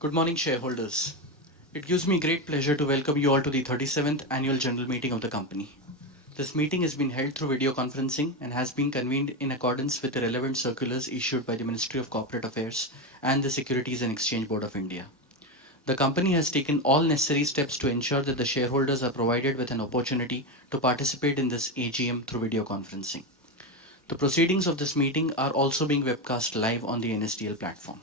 Good morning, shareholders. It gives me great pleasure to welcome you all to the 37th Annual General Meeting of the company. This meeting has been held through video conferencing and has been convened in accordance with the relevant circulars issued by the Ministry of Corporate Affairs and the Securities and Exchange Board of India. The company has taken all necessary steps to ensure that the shareholders are provided with an opportunity to participate in this AGM through video conferencing. The proceedings of this meeting are also being webcast live on the NSDL platform.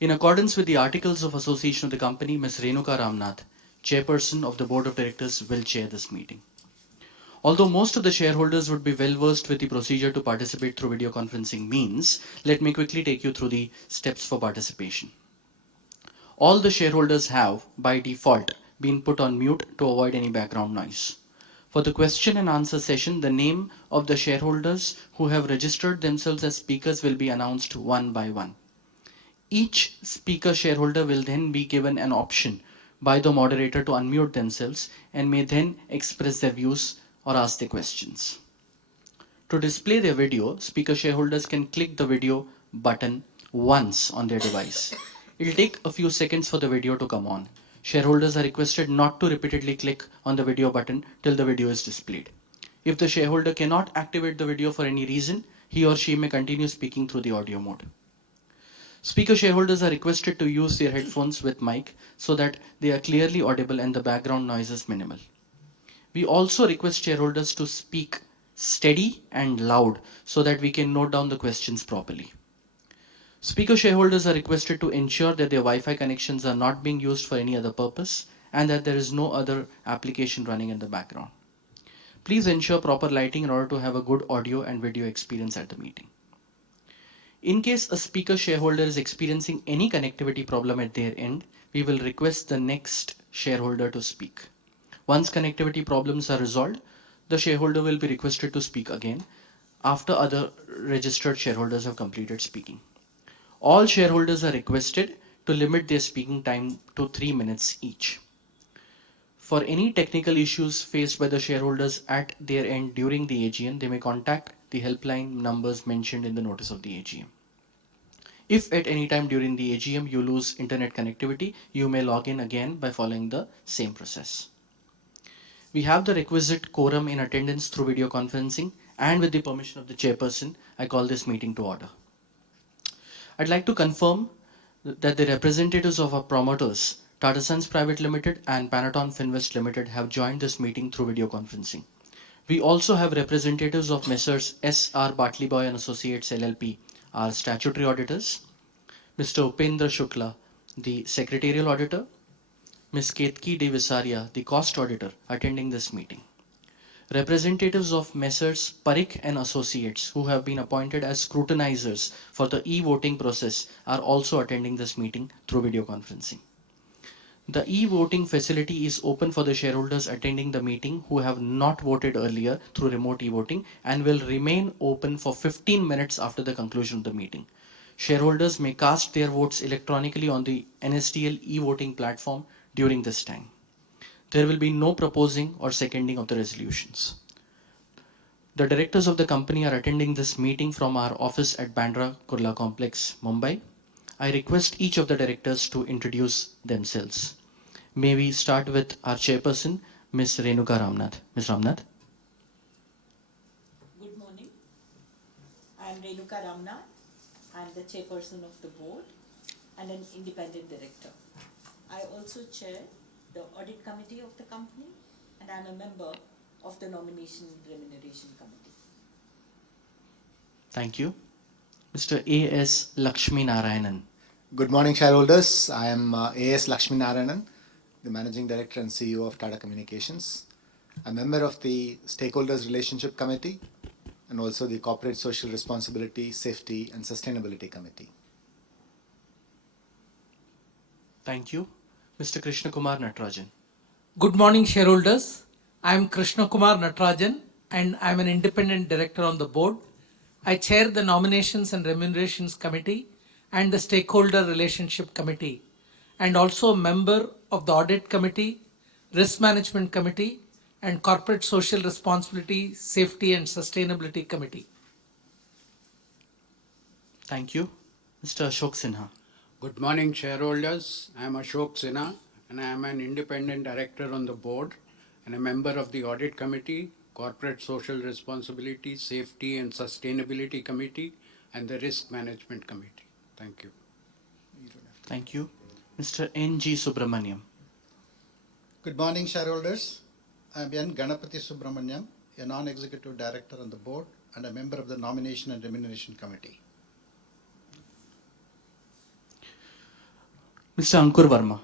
In accordance with the Articles of Association of the company, Ms. Renuka Ramnath, Chairperson of the Board of Directors, will chair this meeting. Although most of the shareholders would be well versed with the procedure to participate through video conferencing means, let me quickly take you through the steps for participation. All the shareholders have, by default, been put on mute to avoid any background noise. For the question and answer session, the name of the shareholders who have registered themselves as speakers will be announced one by one. Each speaker shareholder will then be given an option by the moderator to unmute themselves and may then express their views or ask their questions. To display their video, speaker shareholders can click the video button once on their device. It will take a few seconds for the video to come on. Shareholders are requested not to repeatedly click on the video button till the video is displayed. If the shareholder cannot activate the video for any reason, he or she may continue speaking through the audio mode. Speaker shareholders are requested to use their headphones with mic so that they are clearly audible and the background noise is minimal. We also request shareholders to speak steady and loud so that we can note down the questions properly. Speaker shareholders are requested to ensure that their Wi-Fi connections are not being used for any other purpose and that there is no other application running in the background. Please ensure proper lighting in order to have a good audio and video experience at the meeting. In case a speaker shareholder is experiencing any connectivity problem at their end, we will request the next shareholder to speak. Once connectivity problems are resolved, the shareholder will be requested to speak again after other registered shareholders have completed speaking. All shareholders are requested to limit their speaking time to 3 minutes each. For any technical issues faced by the shareholders at their end during the AGM, they may contact the helpline numbers mentioned in the notice of the AGM. If at any time during the AGM you lose internet connectivity, you may log in again by following the same process. We have the requisite quorum in attendance through video conferencing, and with the permission of the chairperson, I call this meeting to order. I'd like to confirm that the representatives of our promoters, Tata Sons Private Limited and Panaton Finvest Limited, have joined this meeting through video conferencing. We also have representatives of Messrs. S.R. Bartley and Associates LLP, our statutory auditors, Mr. Upendra Shukla, the secretarial auditor, Ms. Ketki De Visaria, the cost auditor, attending this meeting. Representatives of Messrs. Parikh and Associates, who have been appointed as scrutinizers for the e-voting process, are also attending this meeting through video conferencing. The e-voting facility is open for the shareholders attending the meeting who have not voted earlier through remote e-voting and will remain open for 15 minutes after the conclusion of the meeting. Shareholders may cast their votes electronically on the NSDL e-voting platform during this time. There will be no proposing or seconding of the resolutions. The directors of the company are attending this meeting from our office at Bandra Kurla Complex, Mumbai. I request each of the directors to introduce themselves. May we start with our chairperson, Ms. Renuka Ramnath. Ms. Ramnath. Good morning. I am Renuka Ramnath. I am the chairperson of the board and an independent director. I also chair the audit committee of the company and I am a member of the nomination and remuneration committee. Thank you. Mr. A.S. Lakshmi Narayanan. Good morning, shareholders. I am A.S. Lakshmi Narayanan, the Managing Director and CEO of Tata Communications, a member of the Stakeholders Relationship Committee, and also the Corporate Social Responsibility, Safety and Sustainability Committee. Thank you. Mr. Krishna Kumar Natarajan. Good morning, shareholders. I am Krishna Kumar Natarajan and I am an independent director on the board. I chair the Nominations and Remunerations Committee and the Stakeholder Relationship Committee, and also a member of the Audit Committee, Risk Management Committee, and Corporate Social Responsibility, Safety and Sustainability Committee. Thank you. Mr. Ashok Sinha. Good morning, shareholders. I am Ashok Sinha, and I am an independent director on the board and a member of the Audit Committee, Corporate Social Responsibility, Safety and Sustainability Committee, and the Risk Management Committee. Thank you. Thank you. Mr. N.G. Subramaniam. Good morning, shareholders. I am N. Ganapati Subramaniam, a non-executive director on the board and a member of the Nomination and Remuneration Committee. Mr. Ankur Verma.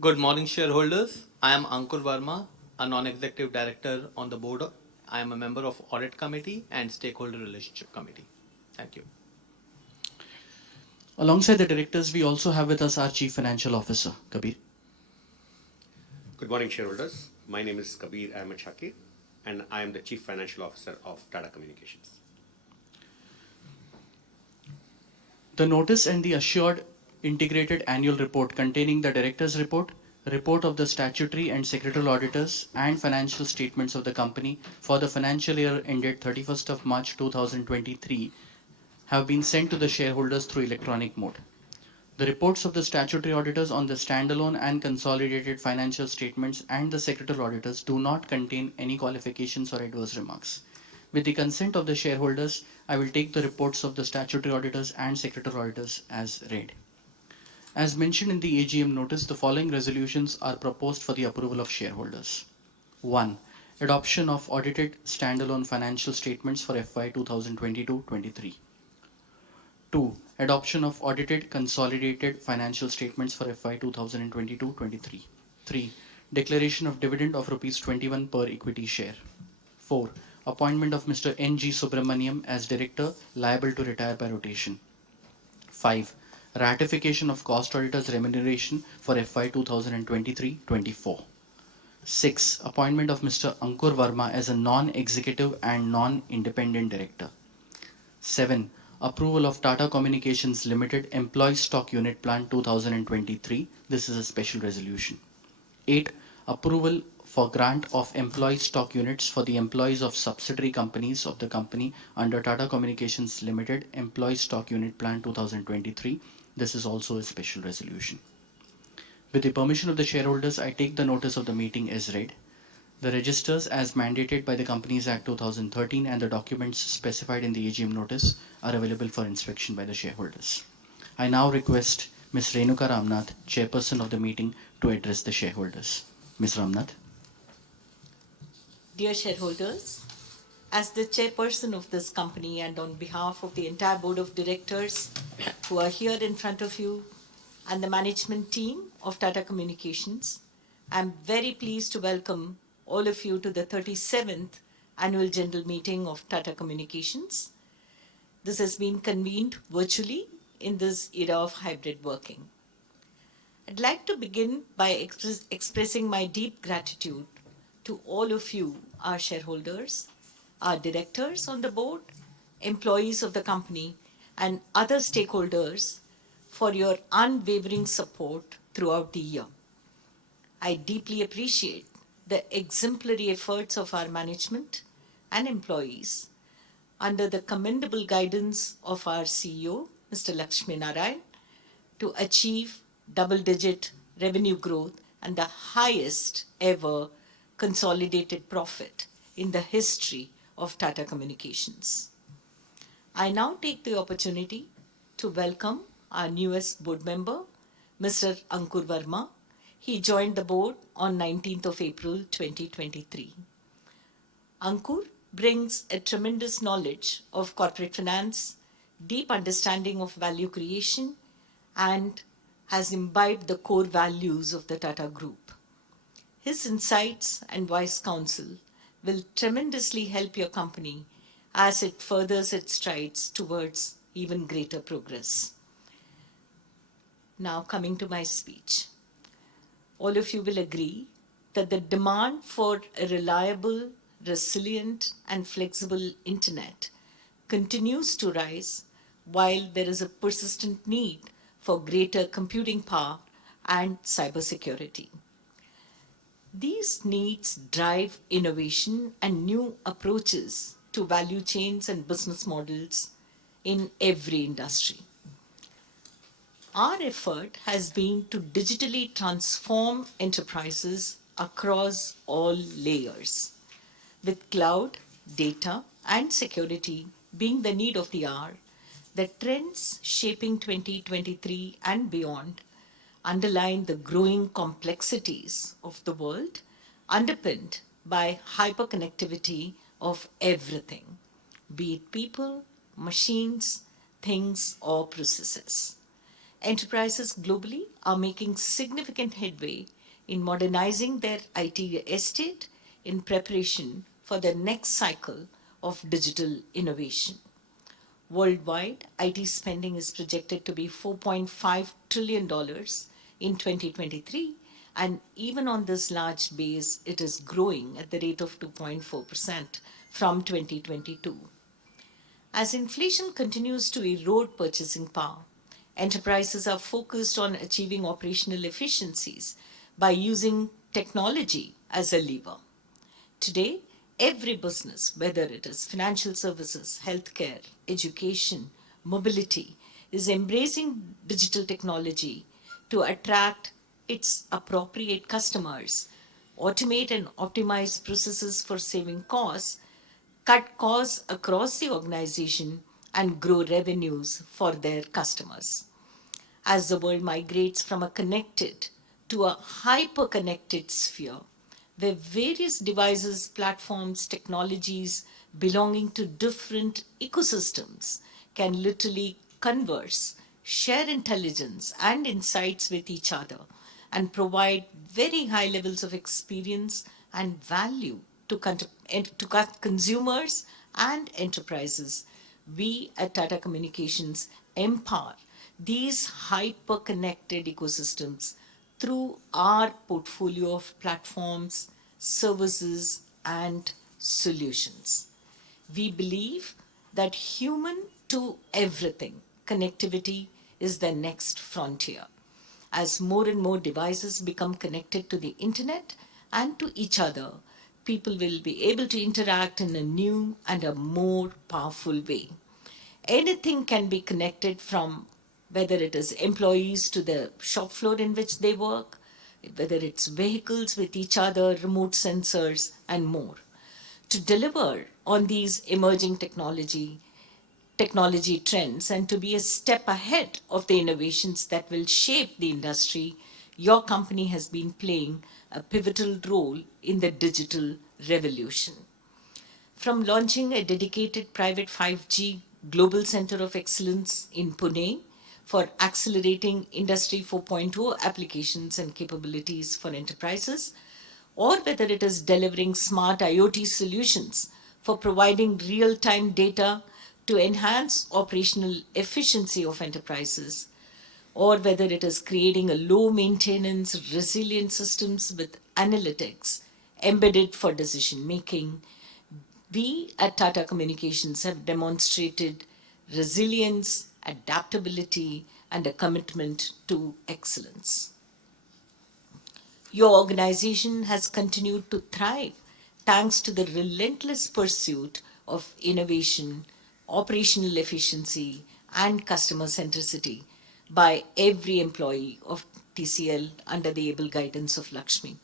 Good morning, shareholders. I am Ankur Verma, a non-executive director on the board. I am a member of Audit Committee and Stakeholder Relationship Committee. Thank you. Alongside the directors, we also have with us our Chief Financial Officer, Kabir. Good morning, shareholders. My name is Kabir Ahmed Shakir, and I am the Chief Financial Officer of Tata Communications. The notice and the assured integrated annual report containing the director's report, report of the statutory and secretarial auditors, and financial statements of the company for the financial year ended 31st of March 2023 have been sent to the shareholders through electronic mode. The reports of the statutory auditors on the standalone and consolidated financial statements and the secretarial auditors do not contain any qualifications or adverse remarks. With the consent of the shareholders, I will take the reports of the statutory auditors and secretarial auditors as read. As mentioned in the AGM notice, the following resolutions are proposed for the approval of shareholders. 1. Adoption of audited standalone financial statements for FY 2022-23. 2. Adoption of audited consolidated financial statements for FY 2022-23. 3. Declaration of dividend of Rs 21 per equity share. 4. Appointment of Mr. N.G. Subramaniam as Director, liable to retire by rotation. 5. Ratification of cost auditors remuneration for FY 2023-24. 6. Appointment of Mr. Ankur Verma as a non-executive and non-independent director. 7. Approval of Tata Communications Limited Employee Stock Unit Plan 2023. This is a special resolution. 8. Approval for grant of employee stock units for the employees of subsidiary companies of the company under Tata Communications Limited Employee Stock Unit Plan 2023. This is also a special resolution. With the permission of the shareholders, I take the notice of the meeting as read. The registers as mandated by the Companies Act 2013 and the documents specified in the AGM notice are available for inspection by the shareholders. I now request Ms. Renuka Ramnath, chairperson of the meeting, to address the shareholders. Ms. Ramnath. Dear shareholders, as the chairperson of this company and on behalf of the entire board of directors who are here in front of you and the management team of Tata Communications, I'm very pleased to welcome all of you to the 37th annual general meeting of Tata Communications. This has been convened virtually in this era of hybrid working. I'd like to begin by expressing my deep gratitude to all of you, our shareholders, our directors on the board, employees of the company, and other stakeholders for your unwavering support throughout the year. I deeply appreciate the exemplary efforts of our management and employees under the commendable guidance of our CEO, Mr. Lakshmi Narayan, to achieve double-digit revenue growth and the highest ever consolidated profit in the history of Tata Communications. I now take the opportunity to welcome our newest board member, Mr. Ankur Verma. He joined the board on 19th of April 2023. Ankur brings a tremendous knowledge of corporate finance, deep understanding of value creation, and has imbibed the core values of the Tata Group. His insights and wise counsel will tremendously help your company as it furthers its strides towards even greater progress. Now, coming to my speech. All of you will agree that the demand for a reliable, resilient, and flexible internet continues to rise while there is a persistent need for greater computing power and cybersecurity. These needs drive innovation and new approaches to value chains and business models in every industry. Our effort has been to digitally transform enterprises across all layers, with cloud, data, and security being the need of the hour. The trends shaping 2023 and beyond underline the growing complexities of the world, underpinned by hyperconnectivity of everything, be it people, machines, things, or processes. Enterprises globally are making significant headway in modernizing their IT estate in preparation for the next cycle of digital innovation. Worldwide, IT spending is projected to be $4.5 trillion in 2023, and even on this large base, it is growing at the rate of 2.4% from 2022. As inflation continues to erode purchasing power, enterprises are focused on achieving operational efficiencies by using technology as a lever. Today, every business, whether it is financial services, healthcare, education, mobility, is embracing digital technology to attract its appropriate customers, automate and optimize processes for saving costs, cut costs across the organization, and grow revenues for their customers. As the world migrates from a connected to a hyper connected sphere, where various devices, platforms, technologies belonging to different ecosystems can literally converse, share intelligence and insights with each other, and provide very high levels of experience and value to consumers and enterprises. We at Tata Communications empower these hyper connected ecosystems through our portfolio of platforms, services, and solutions. We believe that human to everything connectivity is the next frontier. As more and more devices become connected to the internet and to each other, people will be able to interact in a new and a more powerful way. Anything can be connected, from whether it is employees to the shop floor in which they work, whether it's vehicles with each other, remote sensors, and more. To deliver on these emerging technology trends and to be a step ahead of the innovations that will shape the industry, your company has been playing a pivotal role in the digital revolution. From launching a dedicated private 5G Global Center of Excellence in Pune for accelerating Industry 4.0 applications and capabilities for enterprises, or whether it is delivering smart IoT solutions for providing real time data to enhance operational efficiency of enterprises, or whether it is creating a low maintenance, resilient systems with analytics embedded for decision making, we at Tata Communications have demonstrated resilience, adaptability, and a commitment to excellence. Your organization has continued to thrive thanks to the relentless pursuit of innovation, operational efficiency, and customer centricity by every employee of TCL under the able guidance of Lakshmi.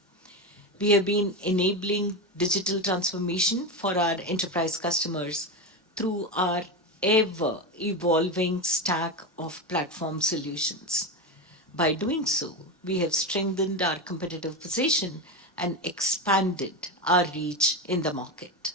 We have been enabling digital transformation for our enterprise customers through our ever evolving stack of platform solutions. By doing so, we have strengthened our competitive position and expanded our reach in the market.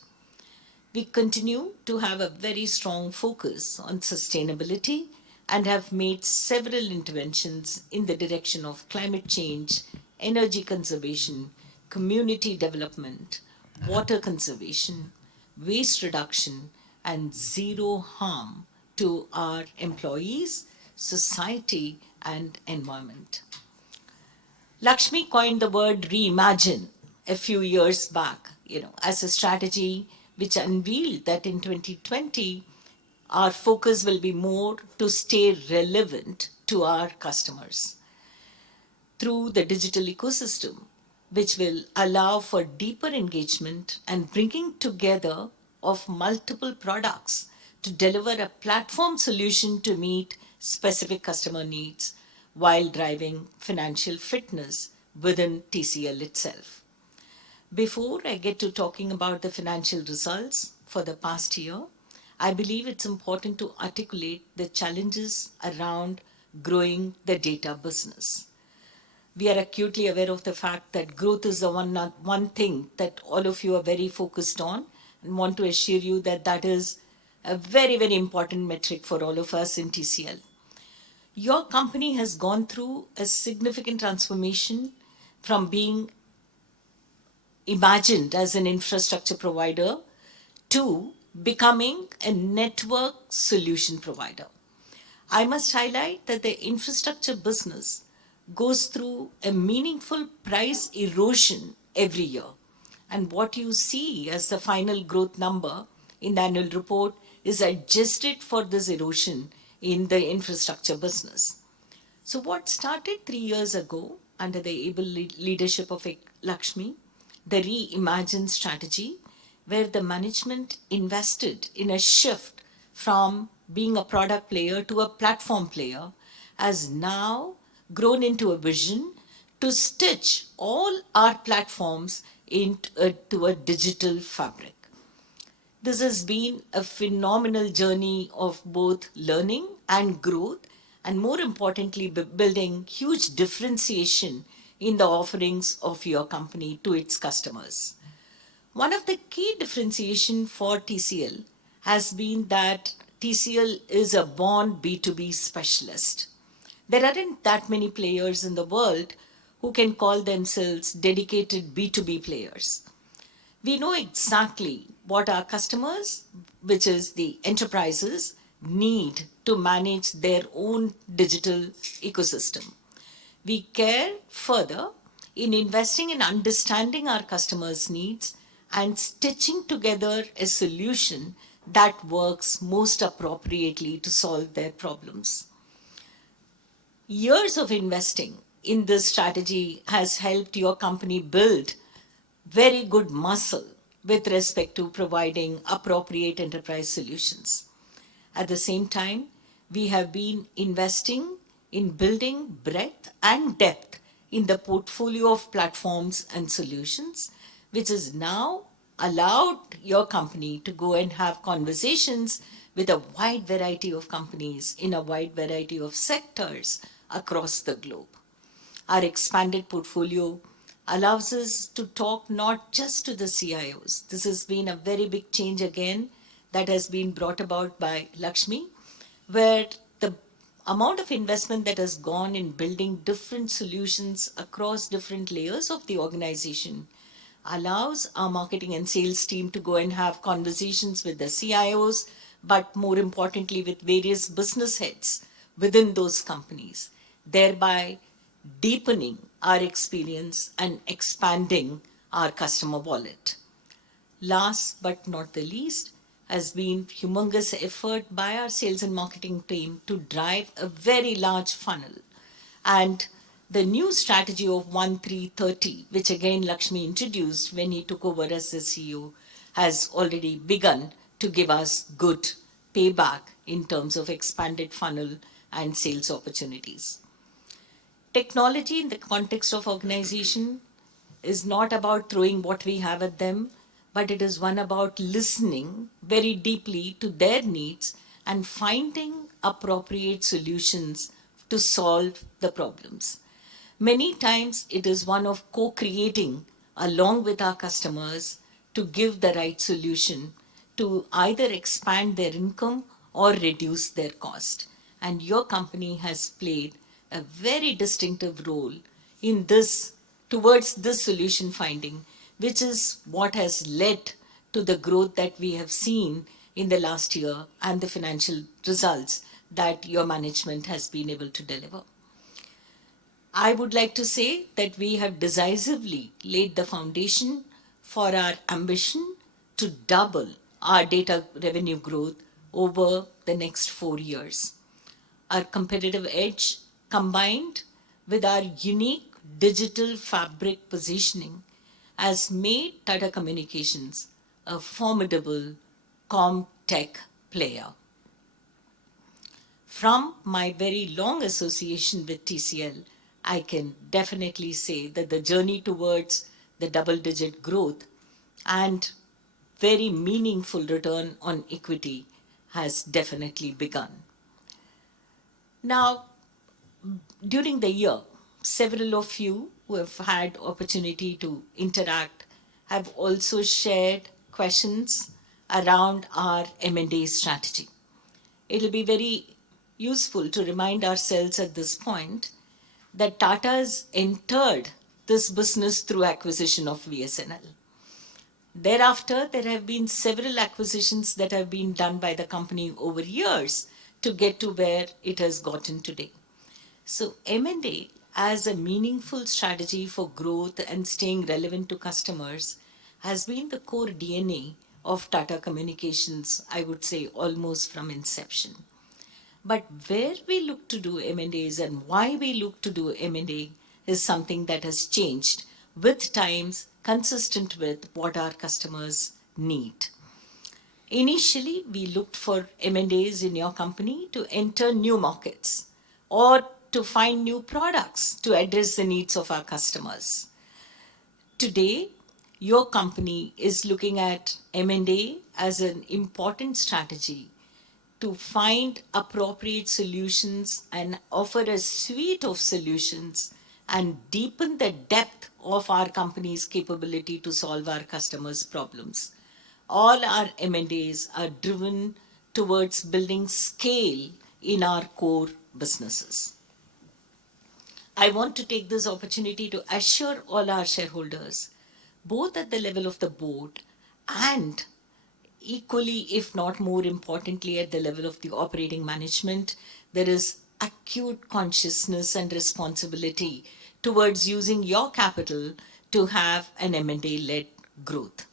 We continue to have a very strong focus on sustainability and have made several interventions in the direction of climate change, energy conservation, community development, water conservation, waste reduction, and zero harm to our employees, society, and environment. Lakshmi coined the word reimagine a few years back, as a strategy which unveiled that in 2020, our focus will be more to stay relevant to our customers through the digital ecosystem, which will allow for deeper engagement and bringing together of multiple products to deliver a platform solution to meet specific customer needs while driving financial fitness within TCL itself. Before I get to talking about the financial results for the past year, I believe it's important to articulate the challenges around growing the data business. We are acutely aware of the fact that growth is the one thing that all of you are very focused on, and want to assure you that that is a very, very important metric for all of us in TCL. Your company has gone through a significant transformation from being imagined as an infrastructure provider to becoming a network solution provider. I must highlight that the infrastructure business goes through a meaningful price erosion every year. And what you see as the final growth number in the annual report is adjusted for this erosion in the infrastructure business. So, what started 3 years ago under the able leadership of Lakshmi, the reimagined strategy, where the management invested in a shift from being a product player to a platform player, has now grown into a vision to stitch all our platforms into a digital fabric. This has been a phenomenal journey of both learning and growth, and more importantly, building huge differentiation in the offerings of your company to its customers. One of the key differentiation for TCL has been that TCL is a born B2B specialist. There aren't that many players in the world who can call themselves dedicated B2B players. We know exactly what our customers, which is the enterprises, need to manage their own digital ecosystem. We care further in investing in understanding our customers' needs and stitching together a solution that works most appropriately to solve their problems. Years of investing in this strategy has helped your company build very good muscle with respect to providing appropriate enterprise solutions. At the same time, we have been investing in building breadth and depth in the portfolio of platforms and solutions, which has now allowed your company to go and have conversations with a wide variety of companies in a wide variety of sectors across the globe. Our expanded portfolio allows us to talk not just to the CIOs. This has been a very big change again that has been brought about by Lakshmi, where the amount of investment that has gone in building different solutions across different layers of the organization allows our marketing and sales team to go and have conversations with the CIOs, but more importantly with various business heads within those companies, thereby deepening our experience and expanding our customer wallet. Last but not the least has been humongous effort by our sales and marketing team to drive a very large funnel. And the new strategy of 1-3-30, which again Lakshmi introduced when he took over as the CEO, has already begun to give us good payback in terms of expanded funnel and sales opportunities. Technology in the context of organization is not about throwing what we have at them, but it is one about listening very deeply to their needs and finding appropriate solutions to solve the problems. Many times it is one of co-creating along with our customers to give the right solution to either expand their income or reduce their cost. And your company has played a very distinctive role in this, towards this solution finding, which is what has led to the growth that we have seen in the last year and the financial results that your management has been able to deliver. I would like to say that we have decisively laid the foundation for our ambition to double our data revenue growth over the next 4 years. Our competitive edge, combined with our unique digital fabric positioning, has made Tata Communications a formidable comm tech player. From my very long association with TCL, I can definitely say that the journey towards the double digit growth and very meaningful return on equity has definitely begun. Now, during the year, several of you who have had opportunity to interact have also shared questions around our M&A strategy. It'll be very useful to remind ourselves at this point that Tata has entered this business through acquisition of VSNL. Thereafter, there have been several acquisitions that have been done by the company over years to get to where it has gotten today. So M&A as a meaningful strategy for growth and staying relevant to customers has been the core DNA of Tata Communications, I would say almost from inception. But where we look to do M&As and why we look to do M&A is something that has changed with times consistent with what our customers need. Initially, we looked for M&As in your company to enter new markets or to find new products to address the needs of our customers. Today, your company is looking at M&A as an important strategy to find appropriate solutions and offer a suite of solutions and deepen the depth of our company's capability to solve our customers' problems. All our M&As are driven towards building scale in our core businesses. I want to take this opportunity to assure all our shareholders, both at the level of the board and equally, if not more importantly, at the level of the operating management, there is acute consciousness and responsibility towards using your capital to have an M&A led growth.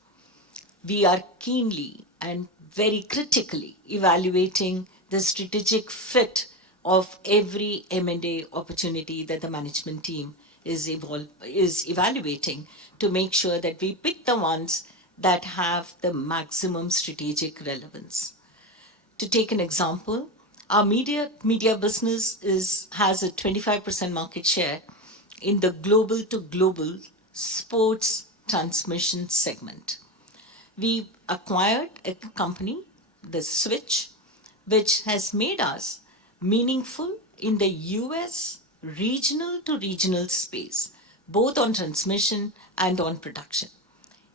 We are keenly and very critically evaluating the strategic fit of every M&A opportunity that the management team is evaluating to make sure that we pick the ones that have the maximum strategic relevance. To take an example, our media business has a 25% market share in the global to global sports transmission segment. We acquired a company, The Switch, which has made us meaningful in the US regional to regional space, both on transmission and on production.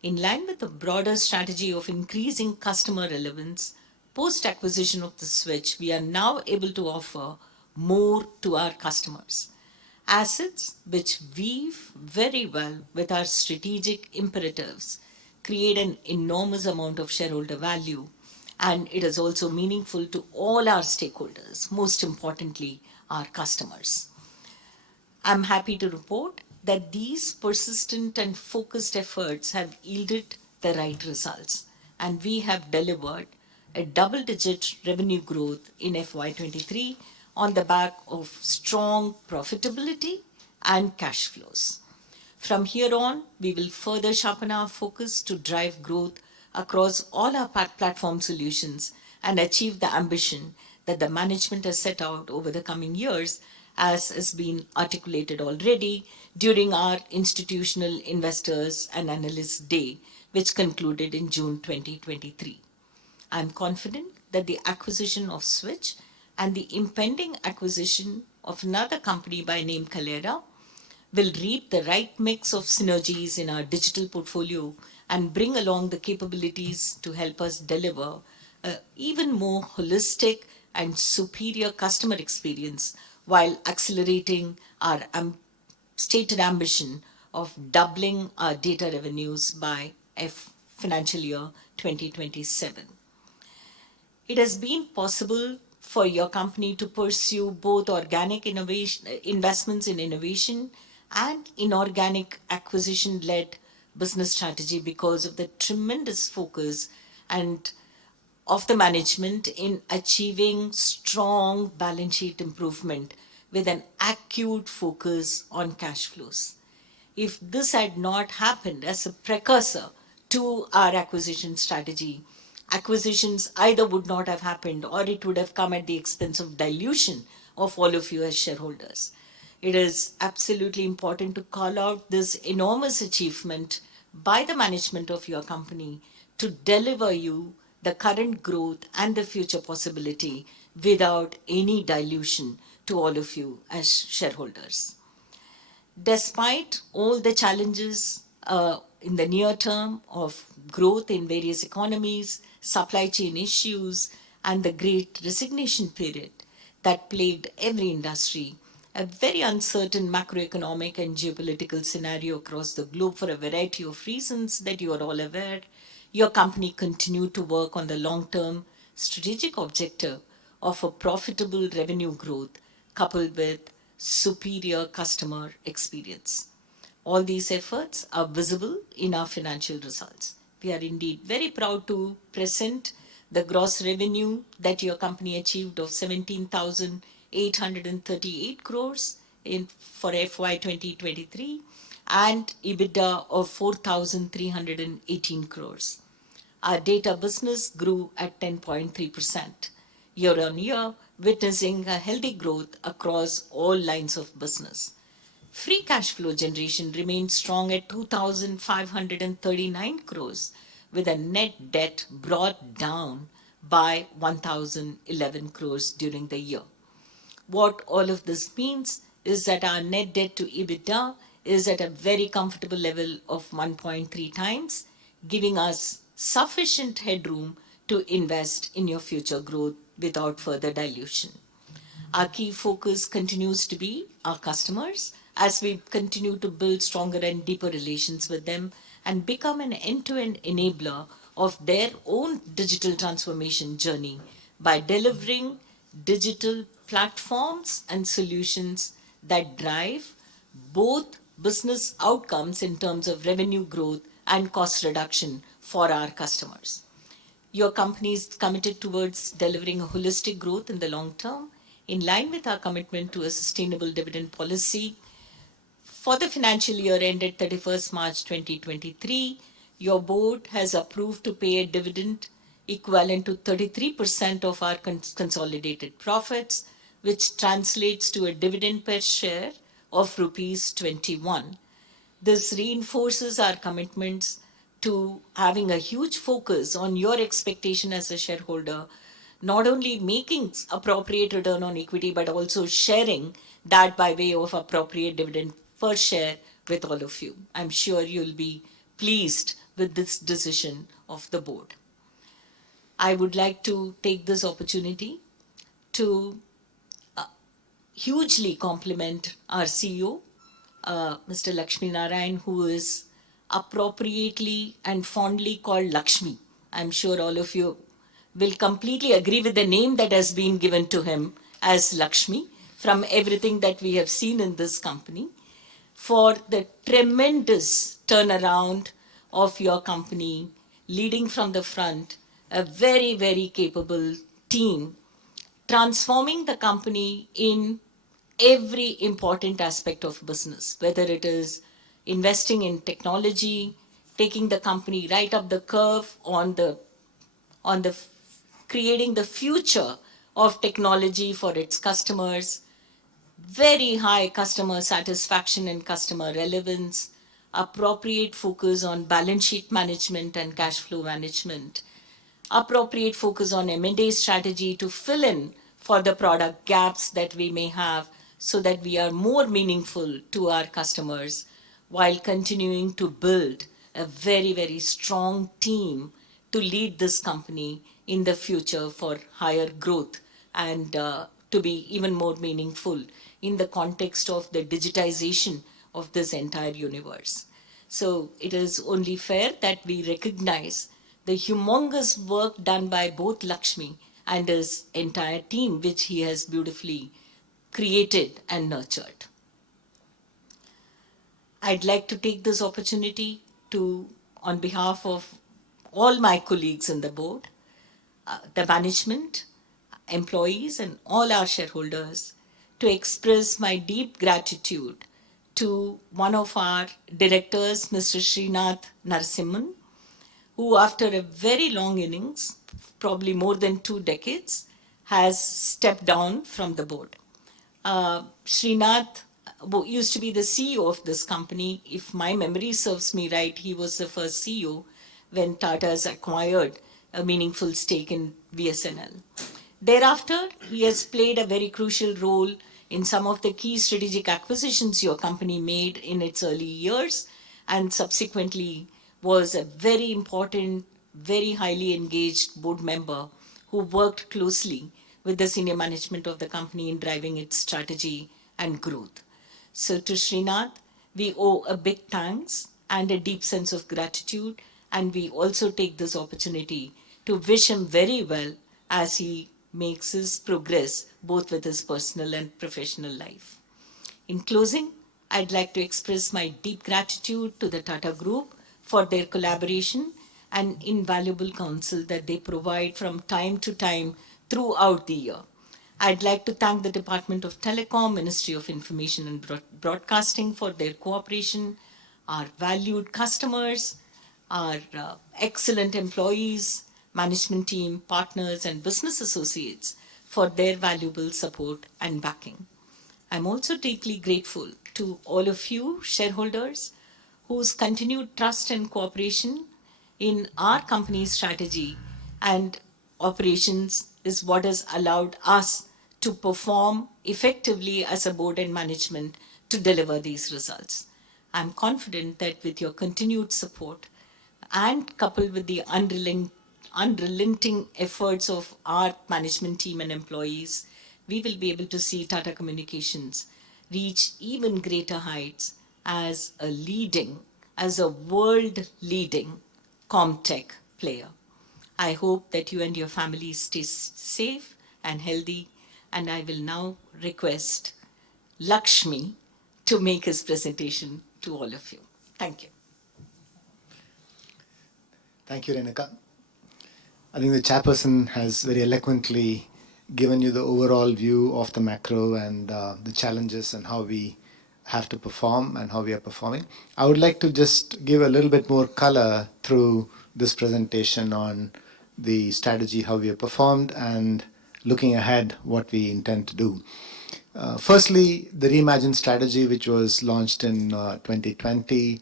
In line with the broader strategy of increasing customer relevance, post acquisition of The Switch, we are now able to offer more to our customers. Assets which weave very well with our strategic imperatives create an enormous amount of shareholder value, and it is also meaningful to all our stakeholders, most importantly, our customers. I'm happy to report that these persistent and focused efforts have yielded the right results, and we have delivered a double-digit revenue growth in FY23 on the back of strong profitability and cash flows. From here on, we will further sharpen our focus to drive growth across all our platform solutions and achieve the ambition that the management has set out over the coming years, as has been articulated already during our Institutional Investors and Analysts Day, which concluded in June 2023. I'm confident that the acquisition of Switch and the impending acquisition of another company by name Kalera will reap the right mix of synergies in our digital portfolio and bring along the capabilities to help us deliver an even more holistic and superior customer experience while accelerating our stated ambition of doubling our data revenues by financial year 2027. It has been possible for your company to pursue both organic innovation, investments in innovation and inorganic acquisition-led business strategy because of the tremendous focus and of the management in achieving strong balance sheet improvement with an acute focus on cash flows. If this had not happened as a precursor to our acquisition strategy, acquisitions either would not have happened or it would have come at the expense of dilution of all of you as shareholders. It is absolutely important to call out this enormous achievement by the management of your company to deliver you the current growth and the future possibility without any dilution to all of you as shareholders. Despite all the challenges in the near term of growth in various economies, supply chain issues, and the great resignation period that plagued every industry, a very uncertain macroeconomic and geopolitical scenario across the globe for a variety of reasons that you are all aware, your company continued to work on the long term strategic objective of a profitable revenue growth coupled with superior customer experience. All these efforts are visible in our financial results. We are indeed very proud to present the gross revenue that your company achieved of 17,838 crores for FY 2023 and EBITDA of 4,318 crores. Our data business grew at 10.3% year on year, witnessing a healthy growth across all lines of business. Free cash flow generation remained strong at 2,539 crores, with a net debt brought down by 1,011 crores during the year. What all of this means is that our net debt to EBITDA is at a very comfortable level of 1.3 times, giving us sufficient headroom to invest in your future growth without further dilution. Our key focus continues to be our customers as we continue to build stronger and deeper relations with them and become an end-to-end enabler of their own digital transformation journey by delivering digital platforms and solutions that drive both business outcomes in terms of revenue growth and cost reduction for our customers. Your company is committed towards delivering a holistic growth in the long term in line with our commitment to a sustainable dividend policy. For the financial year ended 31st March 2023, your board has approved to pay a dividend equivalent to 33% of our consolidated profits, which translates to a dividend per share of rupees 21. This reinforces our commitments to having a huge focus on your expectation as a shareholder, not only making appropriate return on equity, but also sharing that by way of appropriate dividend per share with all of you. I'm sure you'll be pleased with this decision of the board. I would like to take this opportunity to hugely compliment our CEO, Mr. Lakshmi Narayan, who is appropriately and fondly called Lakshmi. I'm sure all of you will completely agree with the name that has been given to him as Lakshmi from everything that we have seen in this company, for the tremendous turnaround of your company, leading from the front, a very, very capable team, transforming the company in every important aspect of business, whether it is investing in technology, taking the company right up the curve on the creating the future of technology for its customers, very high customer satisfaction and customer relevance, appropriate focus on balance sheet management and cash flow management, appropriate focus on M&A strategy to fill in for the product gaps that we may have so that we are more meaningful to our customers while continuing to build a very, very strong team to lead this company in the future for higher growth and to be even more meaningful in the context of the digitization of this entire universe. So it is only fair that we recognize the humongous work done by both Lakshmi and his entire team, which he has beautifully created and nurtured. I'd like to take this opportunity to, on behalf of all my colleagues in the board, the management, employees, and all our shareholders, to express my deep gratitude to one of our directors, Mr. Srinath Narasimhan, who after a very long innings, probably more than 2 decades, has stepped down from the board. Srinath used to be the CEO of this company. If my memory serves me right, he was the first CEO when Tata's acquired a meaningful stake in BSNL. Thereafter, he has played a very crucial role in some of the key strategic acquisitions your company made in its early years, and subsequently was a very important, very highly engaged board member who worked closely with the senior management of the company in driving its strategy and growth. So to Srinath, we owe a big thanks and a deep sense of gratitude, and we also take this opportunity to wish him very well as he makes his progress both with his personal and professional life. In closing, I'd like to express my deep gratitude to the Tata Group for their collaboration and invaluable counsel that they provide from time to time throughout the year. I'd like to thank the Department of Telecom, Ministry of Information and Broadcasting for their cooperation, our valued customers, our excellent employees, management team, partners, and business associates for their valuable support and backing. I'm also deeply grateful to all of you, shareholders, whose continued trust and cooperation in our company's strategy and operations is what has allowed us to perform effectively as a board and management to deliver these results. I'm confident that with your continued support and coupled with the unrelenting efforts of our management team and employees, we will be able to see Tata Communications reach even greater heights as a world leading comtech player. I hope that you and your families stay safe and healthy, and I will now request Lakshmi to make his presentation to all of you. Thank you. Thank you, Renuka. I think the chairperson has very eloquently given you the overall view of the macro and the challenges and how we have to perform and how we are performing. I would like to just give a little bit more color through this presentation on the strategy, how we have performed, and looking ahead, what we intend to do. Firstly, the Reimagine strategy, which was launched in 2020,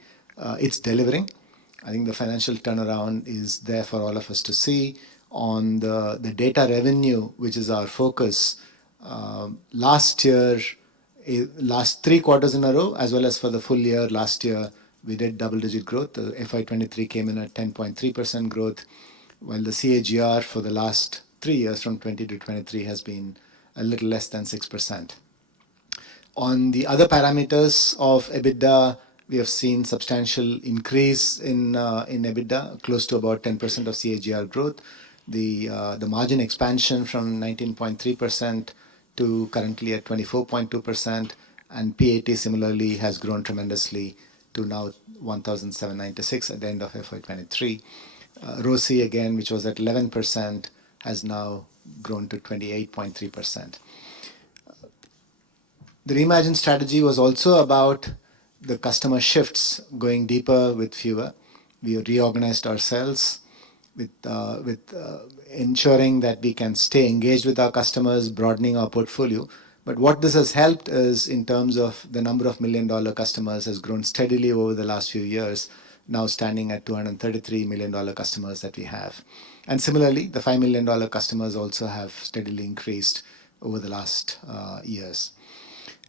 it's delivering. I think the financial turnaround is there for all of us to see. On the data revenue, which is our focus, last year, last 3 quarters in a row, as well as for the full year last year, we did double-digit growth. The FY23 came in at 10.3% growth, while the CAGR for the last 3 years, from 20 to 23, has been a little less than 6%. On the other parameters of EBITDA, we have seen substantial increase in EBITDA, close to about 10% of CAGR growth. The margin expansion from 19.3% to currently at 24.2%, and PAT similarly has grown tremendously to now 1,796 at the end of FY23. ROCE again, which was at 11%, has now grown to 28.3%. The Reimagine strategy was also about the customer shifts, going deeper with fewer. We reorganized ourselves with ensuring that we can stay engaged with our customers, broadening our portfolio. But what this has helped is in terms of the number of $1 million customers has grown steadily over the last few years, now standing at 233 $1 million customers that we have. And similarly, the $5 million customers also have steadily increased over the last years.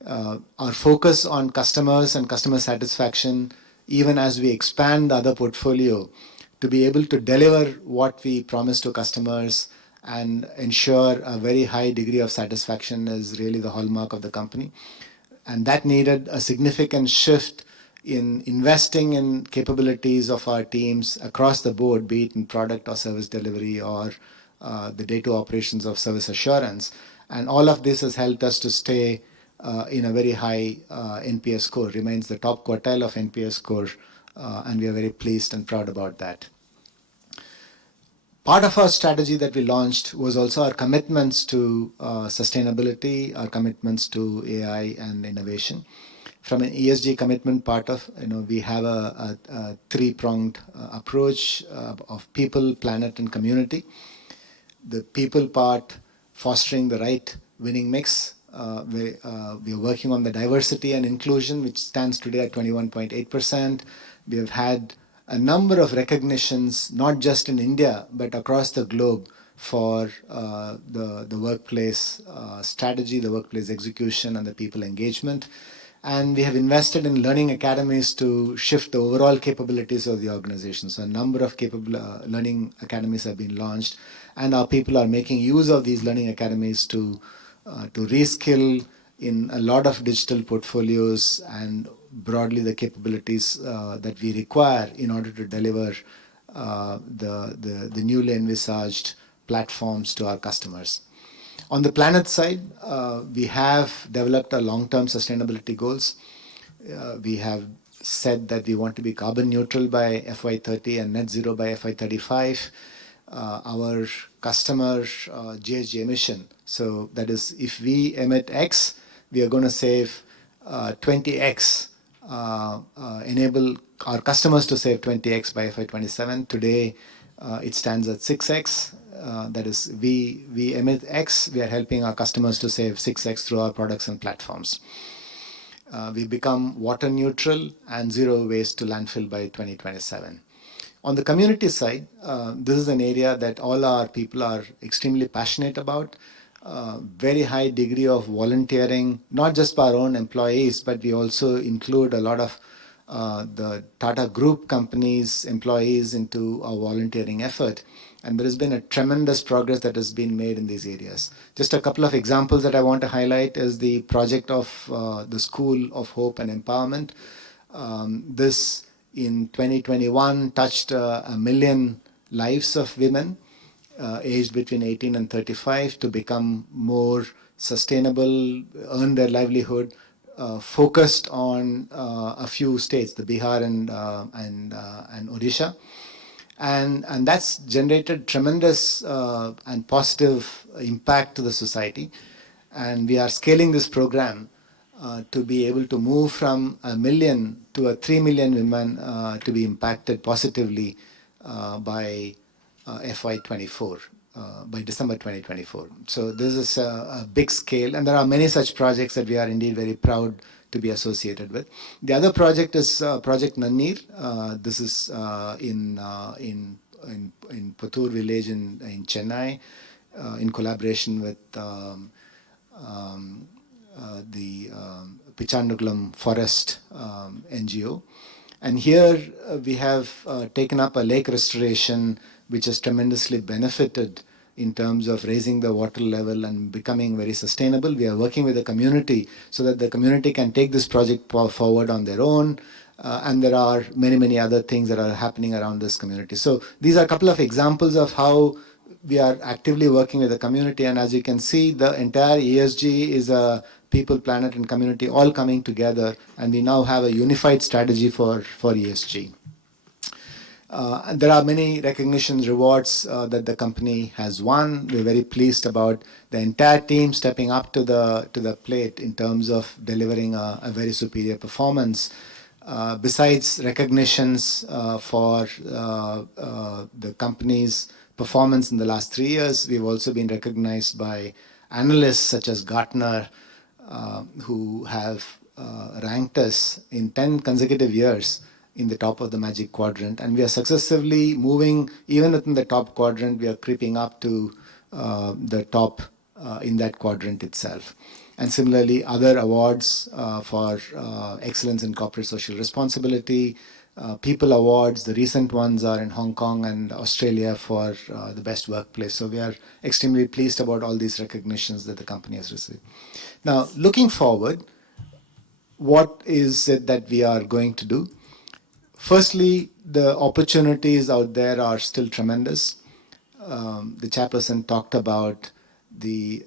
Our focus on customers and customer satisfaction, even as we expand the other portfolio, to be able to deliver what we promise to customers and ensure a very high degree of satisfaction is really the hallmark of the company. And that needed a significant shift in investing in capabilities of our teams across the board, be it in product or service delivery or the day-to-day operations of service assurance. And all of this has helped us to stay in a very high NPS score, remains the top quartile of NPS score, and we are very pleased and proud about that. Part of our strategy that we launched was also our commitments to sustainability, our commitments to AI and innovation. From an ESG commitment part of, we have a three-pronged approach of people, planet, and community. The people part, fostering the right winning mix. We are working on the diversity and inclusion, which stands today at 21.8%. We have had a number of recognitions, not just in India, but across the globe for the workplace strategy, the workplace execution, and the people engagement. And we have invested in learning academies to shift the overall capabilities of the organization. So a number of learning academies have been launched, and our people are making use of these learning academies to reskill in a lot of digital portfolios and broadly the capabilities that we require in order to deliver the newly envisaged platforms to our customers. On the planet side, we have developed our long-term sustainability goals. We have said that we want to be carbon neutral by FY30 and net zero by FY35. Our customer GHG emission, so that is, if we emit X, we are going to save 20X, enable our customers to save 20X by FY27. Today, it stands at 6X. That is, we emit X, we are helping our customers to save 6X through our products and platforms. We become water neutral and zero waste to landfill by 2027. On the community side, this is an area that all our people are extremely passionate about. Very high degree of volunteering, not just by our own employees, but we also include a lot of the Tata Group companies' employees into our volunteering effort. And there has been a tremendous progress that has been made in these areas. Just a couple of examples that I want to highlight is the project of the School of Hope and Empowerment. This in 2021 touched 1 million lives of women aged between 18 and 35 to become more sustainable, earn their livelihood, focused on a few states, the Bihar and Odisha. And that's generated tremendous and positive impact to the society. And we are scaling this program to be able to move from 1 million to 3 million women to be impacted positively by FY24, by December 2024. So this is a big scale, and there are many such projects that we are indeed very proud to be associated with. The other project is Project Nannir. This is in Puttur village in Chennai, in collaboration with the Pichandukulam Forest NGO. And here we have taken up a lake restoration, which has tremendously benefited in terms of raising the water level and becoming very sustainable. We are working with the community so that the community can take this project forward on their own. And there are many, many other things that are happening around this community. So these are a couple of examples of how we are actively working with the community. And as you can see, the entire ESG is a people, planet, and community all coming together. And we now have a unified strategy for ESG. There are many recognitions, rewards that the company has won. We're very pleased about the entire team stepping up to the plate in terms of delivering a very superior performance. Besides recognitions for the company's performance in the last 3 years, we've also been recognized by analysts such as Gartner, who have ranked us in 10 consecutive years in the top of the Magic Quadrant. And we are successively moving, even within the top quadrant, we are creeping up to the top in that quadrant itself. And similarly, other awards for excellence in corporate social responsibility, people awards. The recent ones are in Hong Kong and Australia for the best workplace. So we are extremely pleased about all these recognitions that the company has received. Now, looking forward, what is it that we are going to do? Firstly, the opportunities out there are still tremendous. The chairperson talked about the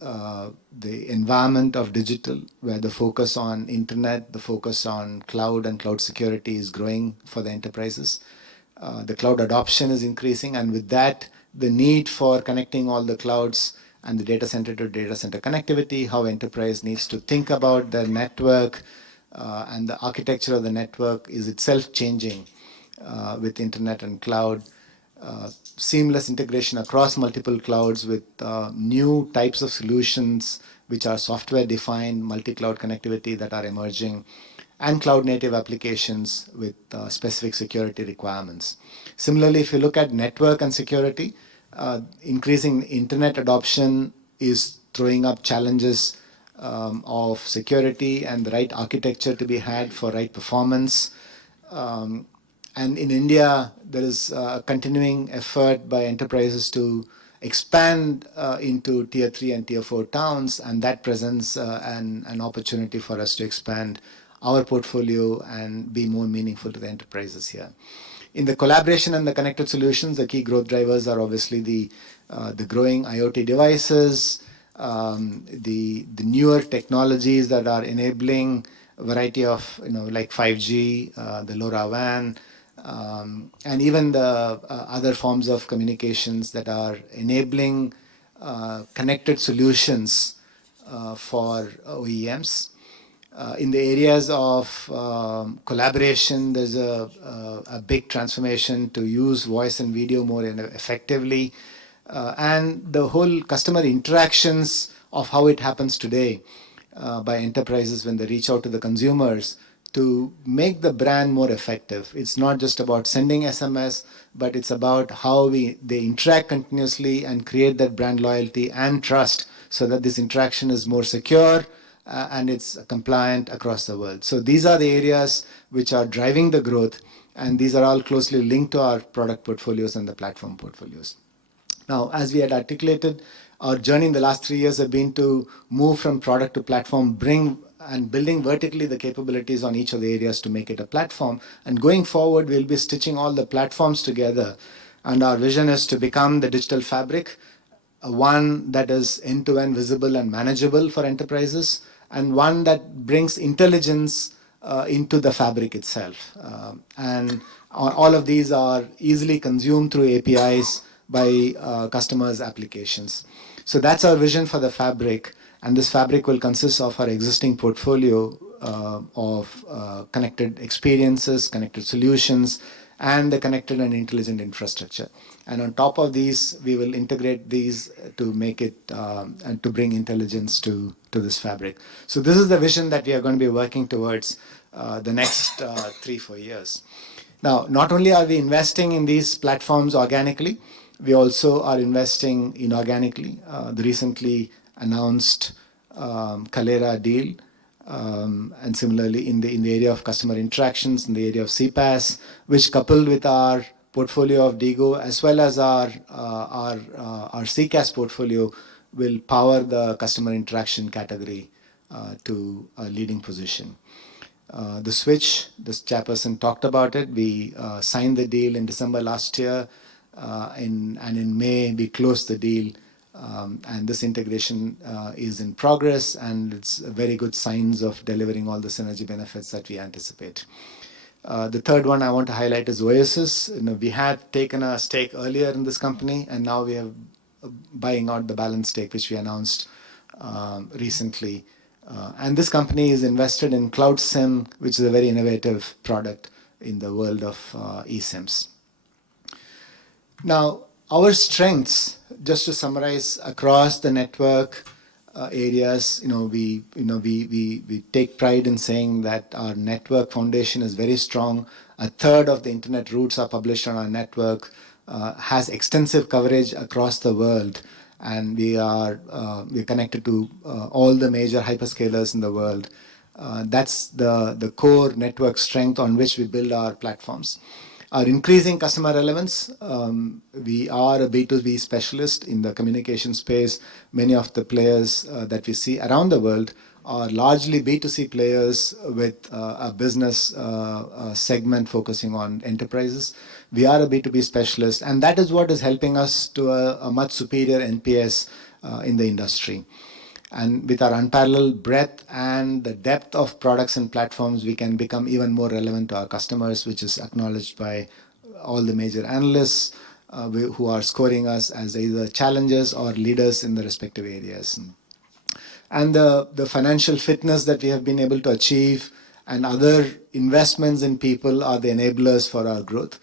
environment of digital, where the focus on internet, the focus on cloud and cloud security is growing for the enterprises. The cloud adoption is increasing, and with that, the need for connecting all the clouds and the data center to data center connectivity, how enterprise needs to think about their network, and the architecture of the network is itself changing with internet and cloud. Seamless integration across multiple clouds with new types of solutions which are software defined, multi cloud connectivity that are emerging, and cloud native applications with specific security requirements. Similarly, if you look at network and security, increasing internet adoption is throwing up challenges of security and the right architecture to be had for right performance. And in India, there is a continuing effort by enterprises to expand into tier 3 and tier 4 towns, and that presents an opportunity for us to expand our portfolio and be more meaningful to the enterprises here. In the collaboration and the connected solutions, the key growth drivers are obviously the growing IoT devices, the newer technologies that are enabling a variety of, like 5G, the LoRaWAN, and even the other forms of communications that are enabling connected solutions for OEMs. In the areas of collaboration, there's a big transformation to use voice and video more effectively. And the whole customer interactions of how it happens today by enterprises when they reach out to the consumers to make the brand more effective. It's not just about sending SMS, but it's about how they interact continuously and create that brand loyalty and trust so that this interaction is more secure and it's compliant across the world. So these are the areas which are driving the growth, and these are all closely linked to our product portfolios and the platform portfolios. Now, as we had articulated, our journey in the last 3 years have been to move from product to platform, building vertically the capabilities on each of the areas to make it a platform. And going forward, we'll be stitching all the platforms together. And our vision is to become the digital fabric, one that is end-to-end visible and manageable for enterprises, and one that brings intelligence into the fabric itself. And all of these are easily consumed through APIs by customers' applications. So that's our vision for the fabric, and this fabric will consist of our existing portfolio of connected experiences, connected solutions, and the connected and intelligent infrastructure. And on top of these, we will integrate these to make it and to bring intelligence to this fabric. So this is the vision that we are going to be working towards the next 3-4 years. Now, not only are we investing in these platforms organically, we also are investing inorganically. The recently announced Kalera deal, and similarly in the area of customer interactions, in the area of CPaaS, which coupled with our portfolio of DIGO as well as our CCaaS portfolio will power the customer interaction category to a leading position. The switch, this chairperson talked about it. We signed the deal in December last year, and in May we closed the deal. And this integration is in progress, and it's very good signs of delivering all the synergy benefits that we anticipate. The third one I want to highlight is Oasis. We had taken a stake earlier in this company, and now we are buying out the balance stake, which we announced recently. And this company is invested in Cloud SIM, which is a very innovative product in the world of eSIMs. Now, our strengths, just to summarize across the network areas, we take pride in saying that our network foundation is very strong. A third of the internet routes are published on our network, has extensive coverage across the world, and we're connected to all the major hyperscalers in the world. That's the core network strength on which we build our platforms. Our increasing customer relevance, we are a B2B specialist in the communication space. Many of the players that we see around the world are largely B2C players with a business segment focusing on enterprises. We are a B2B specialist, and that is what is helping us to a much superior NPS in the industry. And with our unparalleled breadth and the depth of products and platforms, we can become even more relevant to our customers, which is acknowledged by all the major analysts who are scoring us as either challengers or leaders in the respective areas. And the financial fitness that we have been able to achieve and other investments in people are the enablers for our growth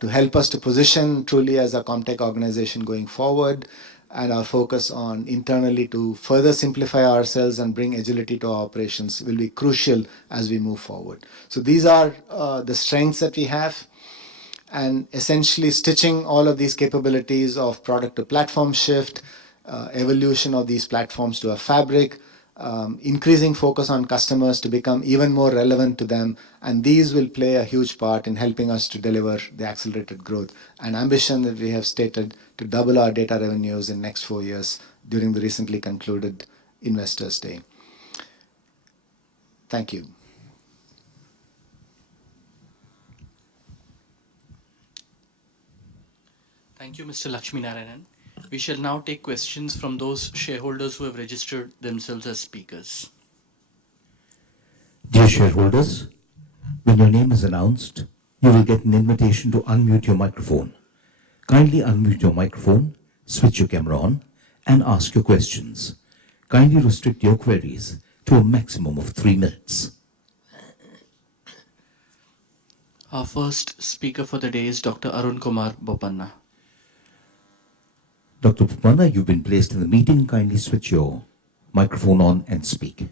to help us to position truly as a Comtech organization going forward, and our focus on internally to further simplify ourselves and bring agility to our operations will be crucial as we move forward. So these are the strengths that we have, and essentially stitching all of these capabilities of product to platform shift, evolution of these platforms to a fabric, increasing focus on customers to become even more relevant to them, and these will play a huge part in helping us to deliver the accelerated growth and ambition that we have stated to double our data revenues in next 4 years during the recently concluded Investors Day. Thank you. Thank you, Mr. Lakshmi Narayanan. We shall now take questions from those shareholders who have registered themselves as speakers. Dear shareholders, when your name is announced, you will get an invitation to unmute your microphone. Kindly unmute your microphone, switch your camera on, and ask your questions. Kindly restrict your queries to a maximum of 3 minutes. Our first speaker for the day is Dr. Arun Kumar Bopanna. Dr. Pupana, you've been placed in the meeting. Kindly switch your microphone on and speak.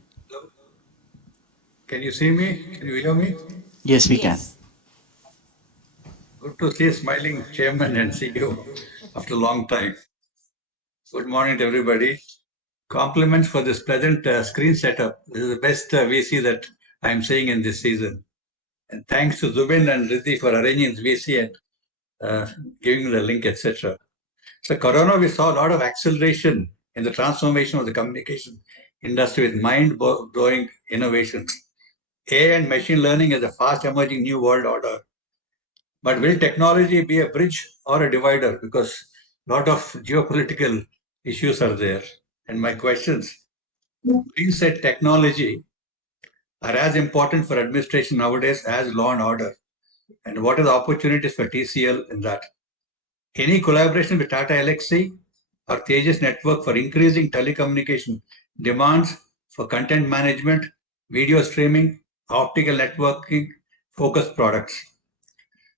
Can you see me? Can you hear me? Yes, we can. Good to see a smiling chairman and CEO after a long time. Good morning to everybody. Compliments for this pleasant screen setup. This is the best VC that I'm seeing in this season. And thanks to Zubin and Riddhi for arranging this VC and giving the link, etc. So Corona, we saw a lot of acceleration in the transformation of the communication industry with mind-blowing innovations. AI and machine learning is a fast emerging new world order. But will technology be a bridge or a divider? Because a lot of geopolitical issues are there. And my questions, green set technology are as important for administration nowadays as law and order. And what are the opportunities for TCL in that? Any collaboration with Tata Elxsi or Tejas Network for increasing telecommunication demands for content management, video streaming, optical networking, focused products?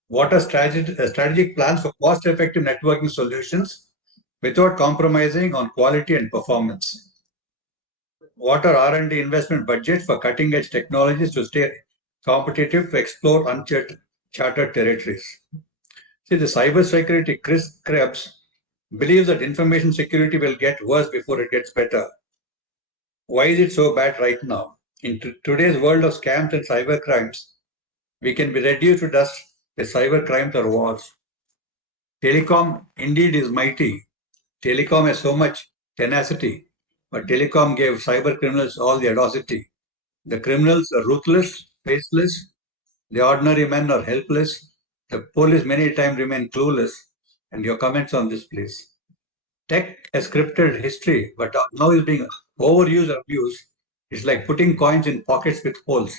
What are strategic plans for cost-effective networking solutions without compromising on quality and performance? What are R&D investment budgets for cutting-edge technologies to stay competitive to explore uncharted territories? See, the cybersecurity Chris Krebs believes that information security will get worse before it gets better. Why is it so bad right now? In today's world of scams and cyber crimes, we can be reduced to dust with cyber crimes or wars. Telecom indeed is mighty. Telecom has so much tenacity, but telecom gave cyber criminals all the audacity. The criminals are ruthless, faceless. The ordinary men are helpless. The police many times remain clueless. And your comments on this, please. Tech has scripted history, but now is being overused or abused. It's like putting coins in pockets with holes.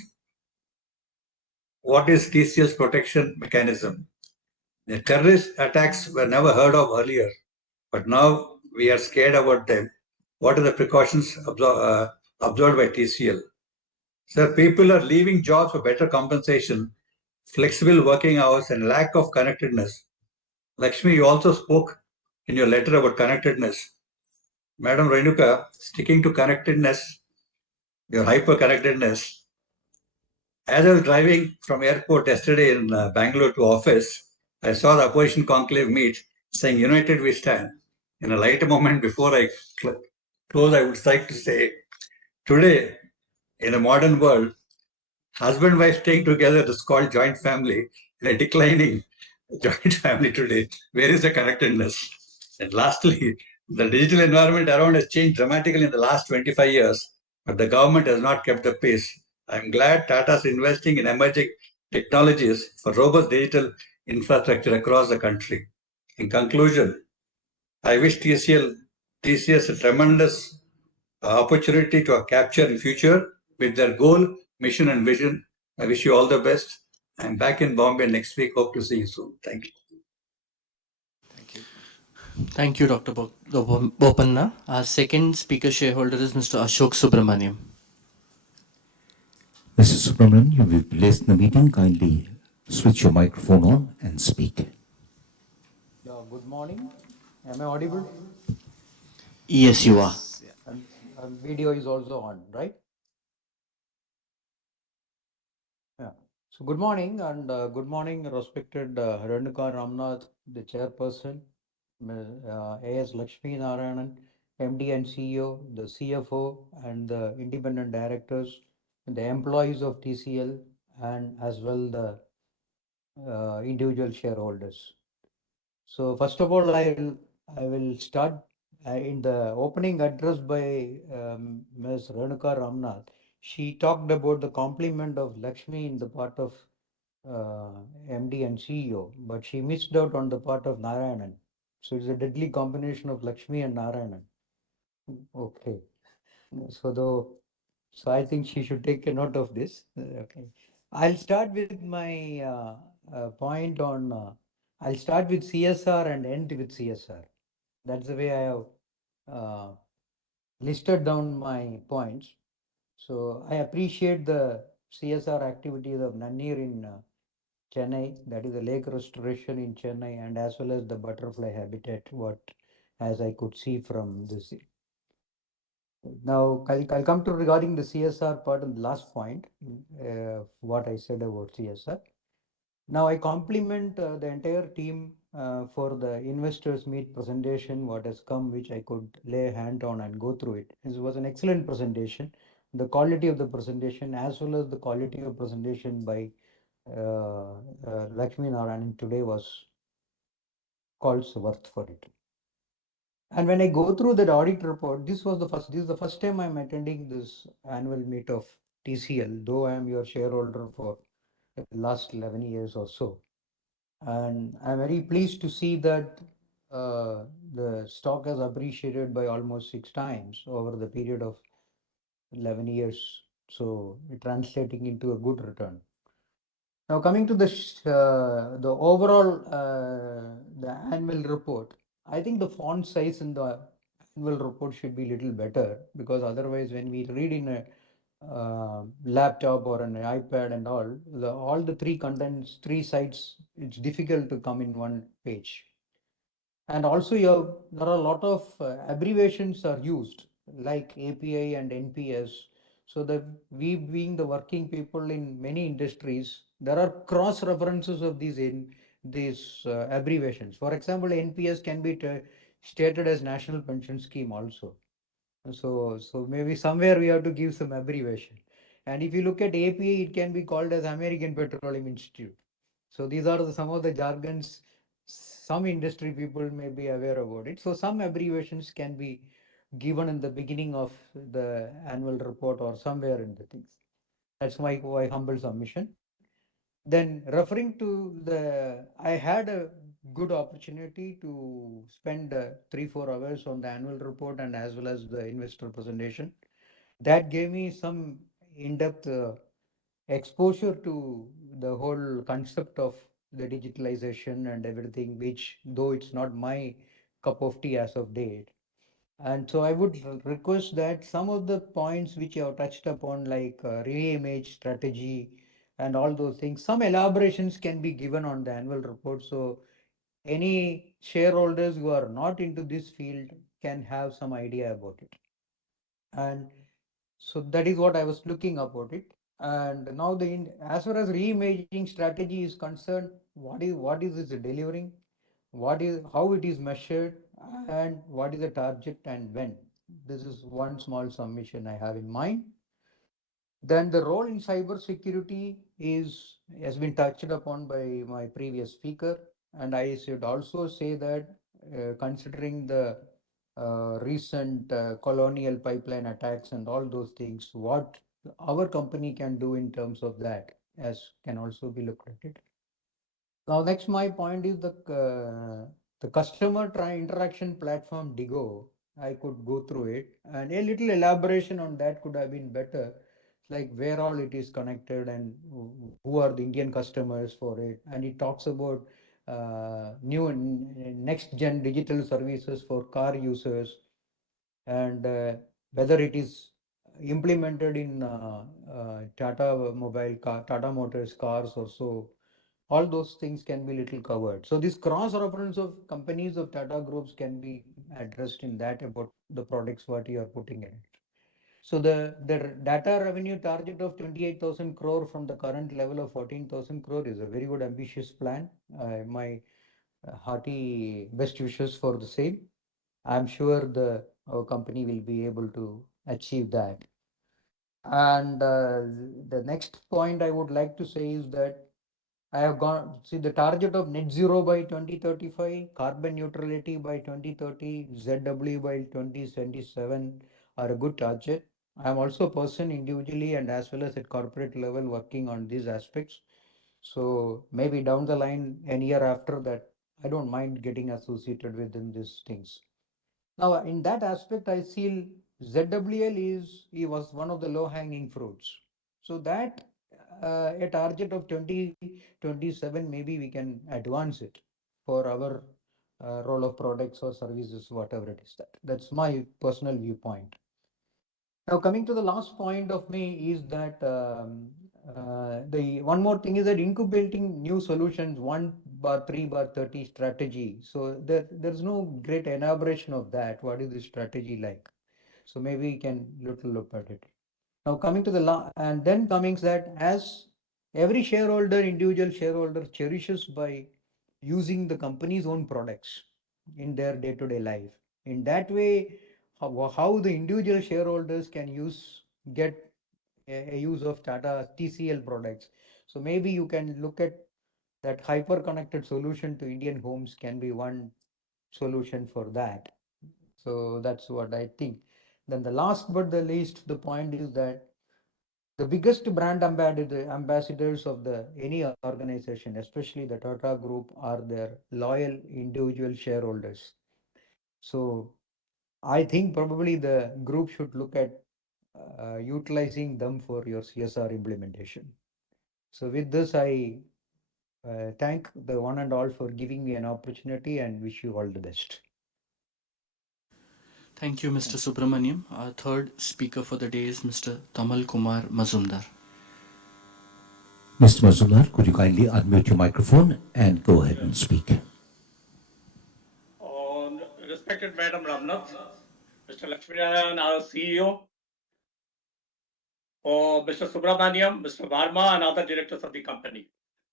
What is TCS protection mechanism? The terrorist attacks were never heard of earlier, but now we are scared about them. What are the precautions observed by TCL? Sir, people are leaving jobs for better compensation, flexible working hours, and lack of connectedness. Lakshmi, you also spoke in your letter about connectedness. Madam Renuka, sticking to connectedness, your hyper connectedness. As I was driving from airport yesterday in Bangalore to office, I saw the opposition conclave meet saying, United we stand. In a lighter moment before I close, I would like to say, today, in a modern world, husband and wife staying together is called joint family. In a declining joint family today, where is the connectedness? And lastly, the digital environment around has changed dramatically in the last 25 years, but the government has not kept the pace. I'm glad Tata is investing in emerging technologies for robust digital infrastructure across the country. In conclusion, I wish TCS a tremendous opportunity to capture in future with their goal, mission, and vision. I wish you all the best. I'm back in Bombay next week. Hope to see you soon. Thank you. Thank you, Dr. Bopanna. Our second speaker shareholder is Mr. Ashok Subramaniam. Mr. Subramanian, you've been placed in the meeting. Kindly switch your microphone on and speak. Yeah, good morning. Am I audible? Yes, you are. Yeah. And video is also on, right? Yeah. So good morning and good morning, respected Renuka Ramnath, the chairperson, A.S. Lakshmi Narayanan, MD and CEO, the CFO, and the independent directors, the employees of TCL, and as well the individual shareholders. So first of all, I will start in the opening address by Ms. Renuka Ramnath. She talked about the complement of Lakshmi in the part of MD and CEO, but she missed out on the part of Narayanan. So it's a deadly combination of Lakshmi and Narayanan. Okay. So though, so I think she should take a note of this. Okay. I'll start with my point on. I'll start with CSR and end with CSR. That's the way I have uh, listed down my points. So I appreciate the CSR activities of Nannir in Chennai, that is the lake restoration in Chennai, and as well as the butterfly habitat, what as I could see from this. Now, I'll come to regarding the CSR part and the last point, what I said about CSR. Now, I compliment the entire team for the investors meet presentation, what has come, which I could lay a hand on and go through it. It was an excellent presentation. The quality of the presentation, as well as the quality of presentation by Lakshmi Narayanan today was calls worth for it. And when I go through that audit report, this is the first time I'm attending this annual meet of TCL, though I am your shareholder for the last 11 years or so. And I'm very pleased to see that the stock has appreciated by almost 6 times over the period of 11 years. So translating into a good return. Now coming to the overall the annual report, I think the font size in the annual report should be little better, because otherwise when we read in a laptop or an iPad and all the three contents, three sides, it's difficult to come in one page. And also there are a lot of abbreviations are used, like API and NPS. So that we being the working people in many industries, there are cross references of these abbreviations. For example, NPS can be stated as National Pension Scheme also. So maybe somewhere we have to give some abbreviation. And if you look at API, it can be called as American Petroleum Institute. So these are some of the jargons some industry people may be aware about it. So some abbreviations can be given in the beginning of the annual report or somewhere in the things. That's my humble submission. Then referring to I had a good opportunity to spend 3-4 hours on the annual report and as well as the investor presentation. That gave me some in-depth exposure to the whole concept of the digitalization and everything, which though it's not my cup of tea as of date. And so I would request that some of the points which you have touched upon, like re-image strategy and all those things, some elaborations can be given on the annual report. So any shareholders who are not into this field can have some idea about it. And so that is what I was looking about it. And now as far as reimaging strategy is concerned, what is it delivering? What is how it is measured, and what is the target and when? This is one small submission I have in mind. Then the role in cyber security has been touched upon by my previous speaker, and I should also say that considering the recent colonial pipeline attacks and all those things, what our company can do in terms of that, as can also be looked at it. Now, next, my point is the customer interaction platform Digo. I could go through it, and a little elaboration on that could have been better, like where all it is connected and who are the Indian customers for it. And it talks about new and next gen digital services for car users, and whether it is implemented in Tata Tata Motors cars or so, all those things can be little covered. So this cross reference of companies of Tata groups can be addressed in that about the products what you are putting in. So the data revenue target of 28,000 crore from the current level of 14,000 crore is a very good ambitious plan. My hearty best wishes for the same. I'm sure our company will be able to achieve that. And the next point I would like to say is that I have see the target of net zero by 2035, carbon neutrality by 2030, ZW by 2077 are a good target. I am also a person individually and as well as at corporate level working on these aspects. So maybe down the line, a year after that, I don't mind getting associated with these things. Now, in that aspect, I feel ZWL he was one of the low-hanging fruits. So that a target of 2027, maybe we can advance it for our role of products or services, whatever it is. That's my personal viewpoint. Now, coming to the last point of me is that the one more thing is that incubating new solutions 1/3/30 strategy. So there's no great elaboration of that. What is the strategy like? So maybe we can little look at it. Now coming to the and then coming that as every shareholder, individual shareholder cherishes by using the company's own products in their day-to-day life. In that way, how the individual shareholders can get a use of Tata TCL products. So maybe you can look at that hyper connected solution to Indian homes can be one solution for that. So that's what I think. Then the last but the least, the point is that the biggest brand ambassadors of the any organization, especially the Tata Group, are their loyal individual shareholders. So I think probably the group should look at utilizing them for your CSR implementation. So with this, I thank the one and all for giving me an opportunity and wish you all the best. Thank you, Mr. Subramaniam. Our third speaker for the day is Mr. Tamal Kumar Mazumdar. Mr. Mazumdar, could you kindly unmute your microphone and go ahead and speak? Respected Madam Ramnath, Mr. Lakshminarayan, our CEO, Mr. Subramaniam, Mr. Varma, and other directors of the company.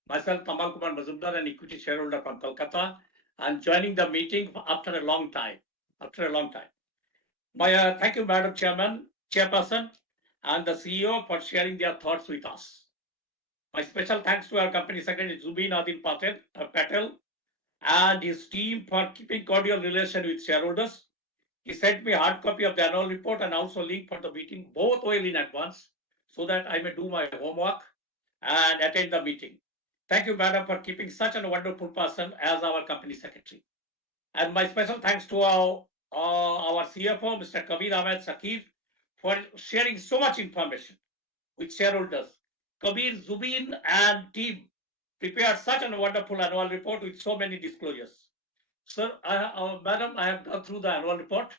Myself, Tamal Kumar Mazumdar, an equity shareholder from Kolkata, and joining the meeting after a long time. Thank you, Madam Chairperson, and the CEO for sharing their thoughts with us. My special thanks to our company secretary, Zubin Adil Patel, and his team for keeping cordial relation with shareholders. He sent me a hard copy of the annual report and also link for the meeting, both well in advance, so that I may do my homework and attend the meeting. Thank you, Madam, for keeping such a wonderful person as our company secretary. And my special thanks to our CFO, Mr. Kabir Ahmed Sakir, for sharing so much information with shareholders. Kabir, Zubin, and team prepared such a wonderful annual report with so many disclosures. Sir, Madam, I have gone through the annual report,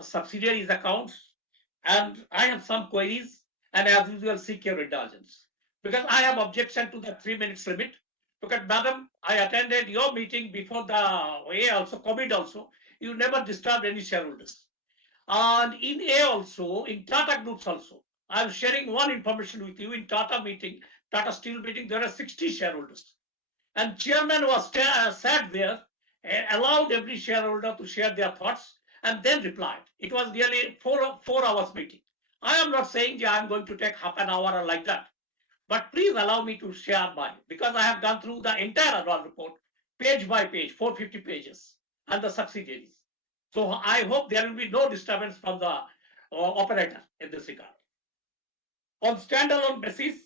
subsidiaries accounts, and I have some queries, and as usual, seek your indulgence. Because I have objection to the 3 minutes limit. Because, Madam, I attended your meeting before the A also, COVID also. You never disturbed any shareholders. And in A also, in Tata groups also, I'm sharing one information with you. In Tata meeting, Tata Steel meeting, there are 60 shareholders. And chairman was sat there, allowed every shareholder to share their thoughts, and then replied. It was nearly four hours meeting. I am not saying that I am going to take half an hour or like that, but please allow me to share mine, because I have gone through the entire annual report, page by page, 450 pages, and the subsidiaries. So I hope there will be no disturbance from the operator in this regard. On standalone basis,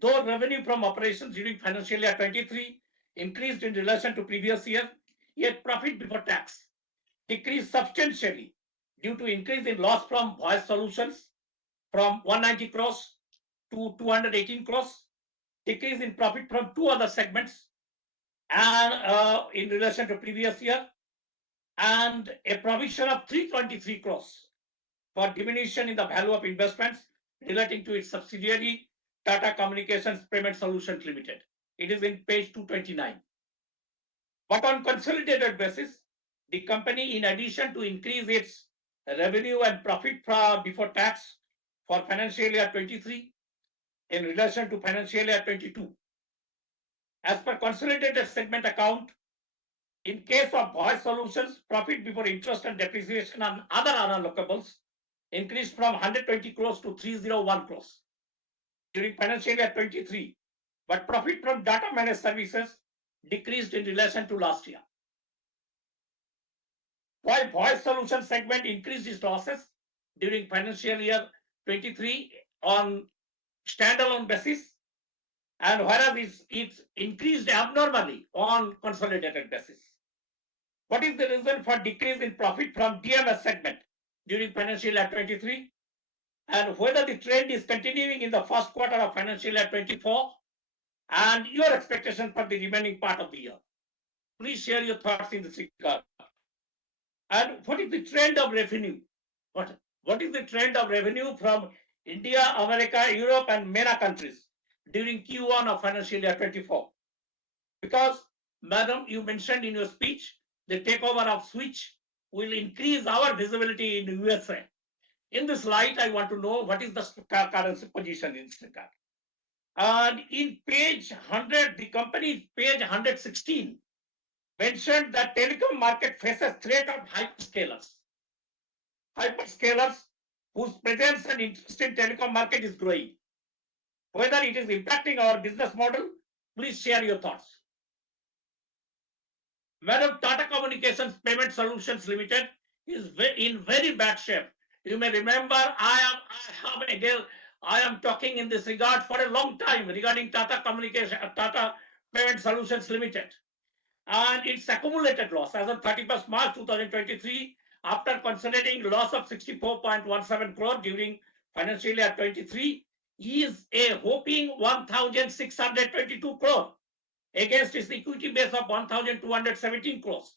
though revenue from operations during financial year 23 increased in relation to previous year, yet profit before tax decreased substantially due to increase in loss from voice solutions from 190 crores to 218 crores, decrease in profit from two other segments and in relation to previous year, and a provision of 323 crores for diminution in the value of investments relating to its subsidiary Tata Communications Payment Solutions Limited. It is in page 229. But on consolidated basis, the company, in addition to increase its revenue and profit before tax for financial year 23 in relation to financial year 22. As per consolidated segment account, in case of voice solutions, profit before interest and depreciation and other unallocables increased from 120 crores to 301 crores during financial year 23. But profit from data managed services decreased in relation to last year. While voice solution segment increased its losses during financial year 23 on standalone basis, and whereas it's increased abnormally on consolidated basis. What is the reason for decrease in profit from DMS segment during financial year 23, and whether the trend is continuing in the first quarter of financial year 24, and your expectation for the remaining part of the year? Please share your thoughts in this regard. And what is the trend of revenue? What is the trend of revenue from India, America, Europe, and MENA countries during Q1 of financial year 24? Because, madam, you mentioned in your speech the takeover of Switch will increase our visibility in the USA. In this light, I want to know what is the current position in this regard. And in page 100, the company page 116 mentioned that telecom market faces threat of hyperscalers. Hyperscalers whose presence and interest in telecom market is growing. Whether it is impacting our business model, please share your thoughts. Madam, Tata Communications Payment Solutions Limited is in very bad shape. You may remember I am talking in this regard for a long time regarding Tata Payment Solutions Limited and its accumulated loss as of 31st March 2023, after considering loss of 64.17 crore during financial year 23, is a whopping 1,622 crore against its equity base of 1,217 crores.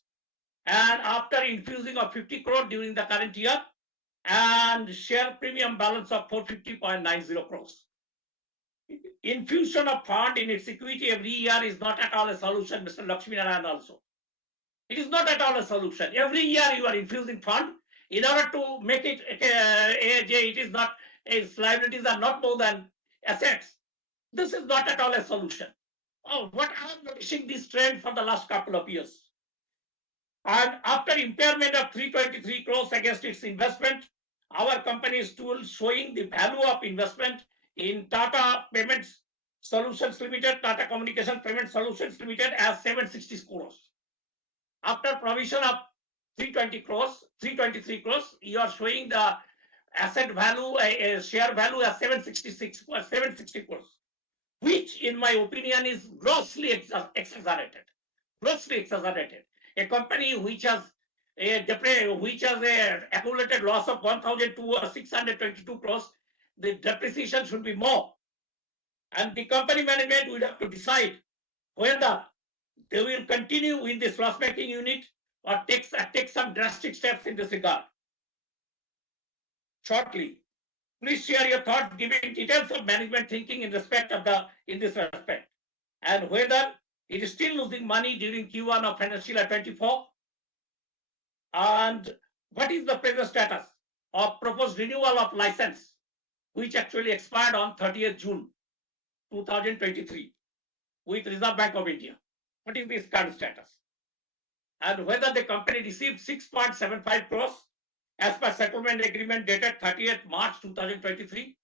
And after infusing of 50 crore during the current year and share premium balance of 450.90 crores. Infusion of fund in its equity every year is not at all a solution, Mr. Lakshmi Narayan also. It is not at all a solution. Every year you are infusing fund in order to make it it is not, its liabilities are not more than assets. This is not at all a solution. Oh, what I am noticing this trend for the last couple of years. And after impairment of 323 crores against its investment, our company is still showing the value of investment in Tata Payments Solutions Limited, Tata Communication Payment Solutions Limited as 760 crores. After provision of 323 crores, you are showing the asset value, share value as 760 crores, which in my opinion is grossly exaggerated. Grossly exaggerated. A company which has a accumulated loss of 1,622 crores, the depreciation should be more. And the company management would have to decide whether they will continue in this loss-making unit or take some drastic steps in this regard. Shortly, please share your thoughts, giving details of management thinking in this respect, and whether it is still losing money during Q1 of financial year 24, and what is the present status of proposed renewal of license, which actually expired on 30th June 2023 with Reserve Bank of India. What is this current status? And whether the company received 6.75 crores as per settlement agreement dated 30th March 2023.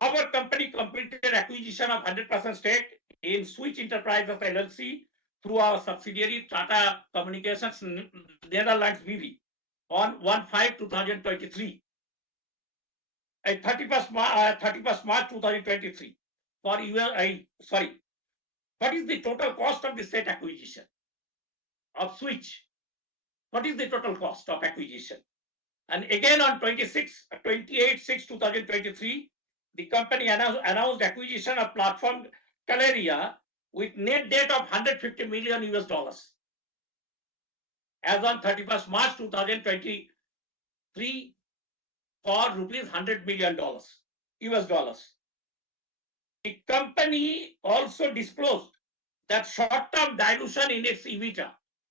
Our company completed acquisition of 100% stake in Switch Enterprises LLC through our subsidiary Tata Communications Netherlands BV on 1/5/2023. 31st March 2023 for what is the total cost of the said acquisition of Switch? What is the total cost of acquisition? And again on 28/6/2023, the company announced acquisition of platform Caleria with net debt of $150 million US. As on 31st March 2023, 3 for rupees $100 million, US dollars. The company also disclosed that short-term dilution in its EBITDA.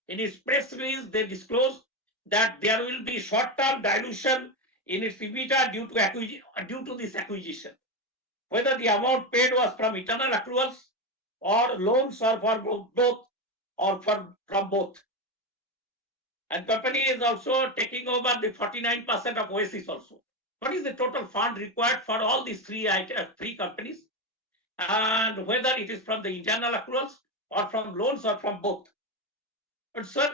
In its press release, they disclosed that there will be short-term dilution in its EBITDA due to this acquisition. Whether the amount paid was from internal accruals or loans or for both or from both. And company is also taking over the 49% of Oasis also. What is the total fund required for all these three companies? And whether it is from the internal accruals or from loans or from both. But sir,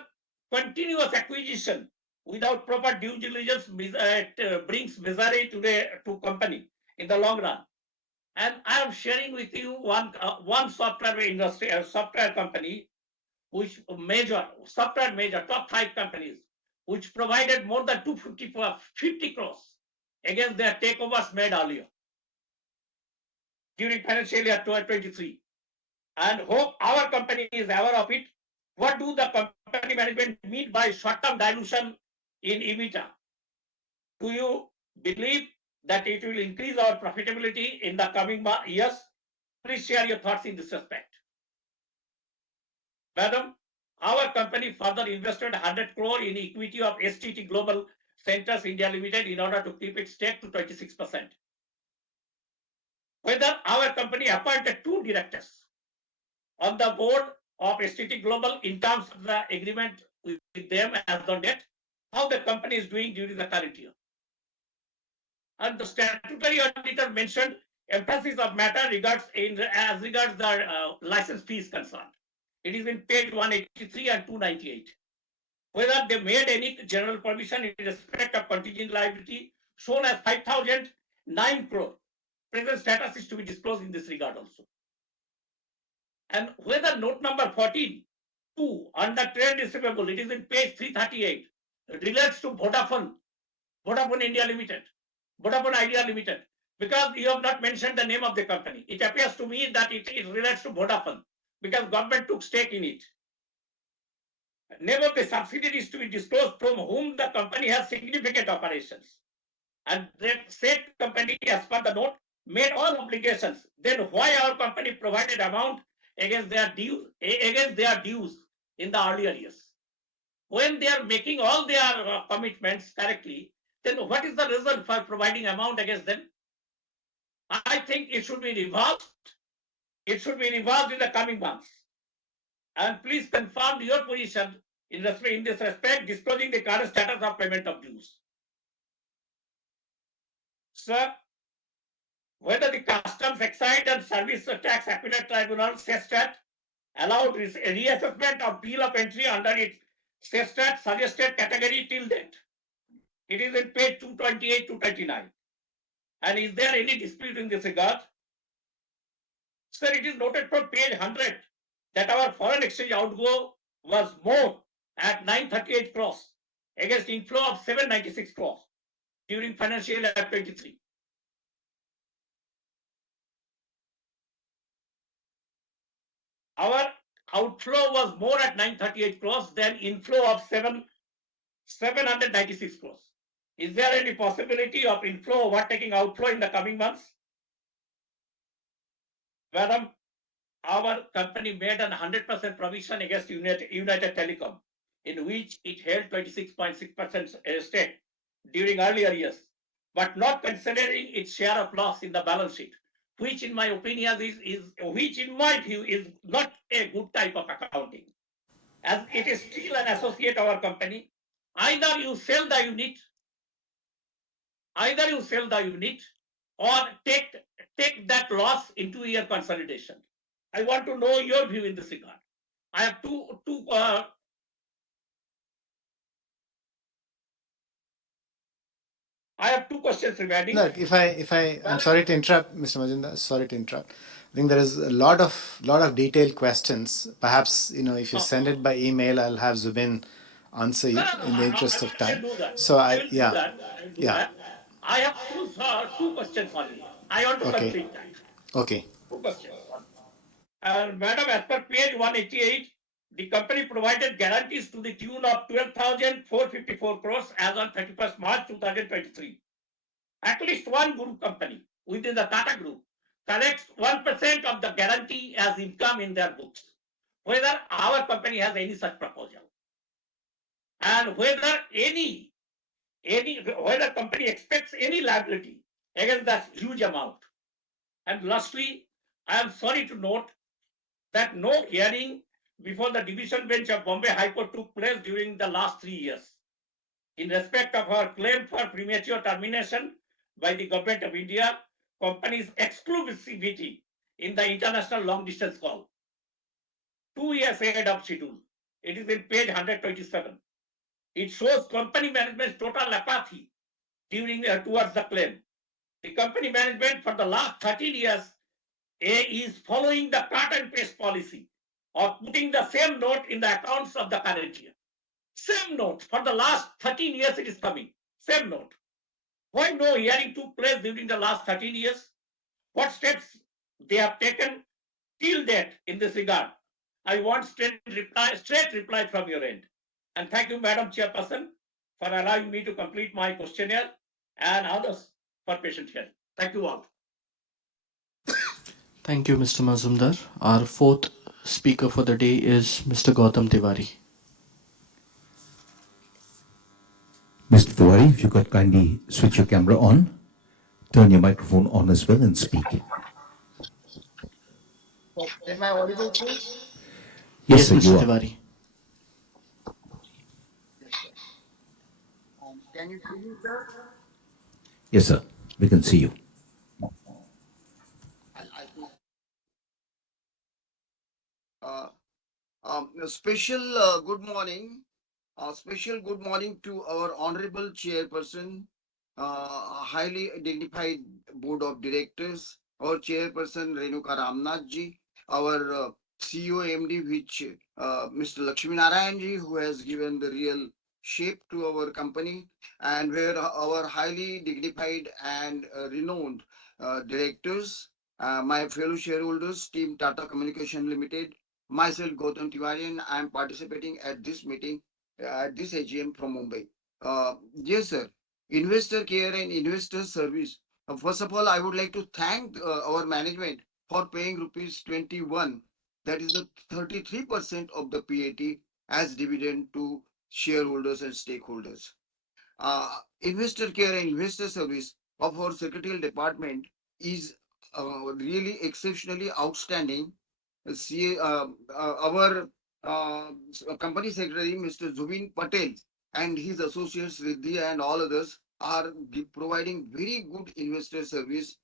continuous acquisition without proper due diligence brings misery to company in the long run. And I am sharing with you one software industry, software company, which software major, top 5 companies, which provided more than 250 crores against their takeovers made earlier during financial year 2023. And hope our company is aware of it. What do the company management mean by short-term dilution in EBITDA? Do you believe that it will increase our profitability in the coming years? Please share your thoughts in this respect. Madam, our company further invested 100 crore in equity of STT Global Centers India Limited in order to keep its stake to 26%. Whether our company appointed 2 directors on the board of STT Global in terms of the agreement with them as on date, how the company is doing during the current year. And the statutory auditor mentioned emphasis of matter as regards the license fees concerned. It is in page 183 and 298. Whether they made any general provision in respect of contingent liability shown as 5,009 crore. Present status is to be disclosed in this regard also. And whether note number 14, 2 under trade receivable, it is in page 338, relates to Vodafone India Limited, Vodafone Idea Limited, because you have not mentioned the name of the company. It appears to me that it relates to Vodafone because government took stake in it. Name of the subsidiaries to be disclosed from whom the company has significant operations. And that said company, as per the note, made all obligations. Then why our company provided amount against their dues in the earlier years? When they are making all their commitments correctly, then what is the result for providing amount against them? I think it should be revolved. It should be revolved in the coming months. And please confirm your position in this respect, disclosing the current status of payment of dues. Sir, whether the Customs, Excise and Service Tax Appellate Tribunal (CESTAT) allowed reassessment of bill of entry under its CESTAT suggested category till date. It is in page 228 to 29. And is there any dispute in this regard? Sir, it is noted from page 100 that our foreign exchange outgo was more at 938 crores against inflow of 796 crores during financial year 23. Our outflow was more at 938 crores than inflow of 796 crores. Is there any possibility of inflow overtaking outflow in the coming months? Madam, our company made an 100% provision against United Telecom, in which it held 26.6% stake during earlier years, but not considering its share of loss in the balance sheet, which in my opinion which in my view is not a good type of accounting, as it is still an associate of our company. Either you sell the unit, or take that loss into your consolidation. I want to know your view in this regard. I have two questions remaining. Look, I'm sorry to interrupt, Mr. Majumdar. Sorry to interrupt. I think there is a lot of detailed questions. Perhaps if you send it by email, I'll have Zubin answer you in the interest of time. So I will do that. I have two questions only. I want to Okay. complete that. Okay. Two questions. Madam, as per page 188, the company provided guarantees to the tune of 12,454 crores as on 31st March 2023. At least one group company within the Tata Group collects 1% of the guarantee as income in their books. Whether our company has any such proposal, and whether company expects any liability against that huge amount. And lastly, I am sorry to note that no hearing before the division bench of Bombay High Court took place during the last 3 years in respect of our claim for premature termination by the government of India company's exclusivity in the international long distance call. 2 years ahead of schedule. It is in page 127. It shows company management's total apathy towards the claim. The company management for the last 13 years is following the cut and paste policy of putting the same note in the accounts of the current year. Same note for the last 13 years it is coming. Same note. Why no hearing took place during the last 13 years? What steps they have taken till date in this regard? I want straight reply from your end. And thank you, Madam Chairperson, for allowing me to complete my questionnaire and others for patient hearing. Thank you all. Thank you, Mr. Mazumdar. Our fourth speaker for the day is Mr. Gautam Tiwari. Mr. Tiwari, if you could kindly switch your camera on, turn your microphone on as well and speak. Am I audible, sir? Yes, sir, Mr. you are. Tiwari. Yes, sir. Can you hear me, sir? Yes, sir. We can see you. I think. A special good morning. A special good morning to our honorable chairperson, highly dignified board of directors, our chairperson Renuka Ramnath our CEO MD, which Mr. Lakshmi Narayan who has given the real shape to our company, and where our highly dignified and renowned directors, my fellow shareholders, Team Tata Communication Limited, myself Gautam Tiwari, I am participating at this meeting at this AGM from Mumbai. Yes, sir. Investor care and investor service. First of all, I would like to thank our management for paying rupees 21, that is the 33% of the PAT as dividend to shareholders and stakeholders. Investor care and investor service of our secretarial department is really exceptionally outstanding. Our company secretary, Mr. Zubin Patel, and his associates, Riddhi and all others, are providing very good investor service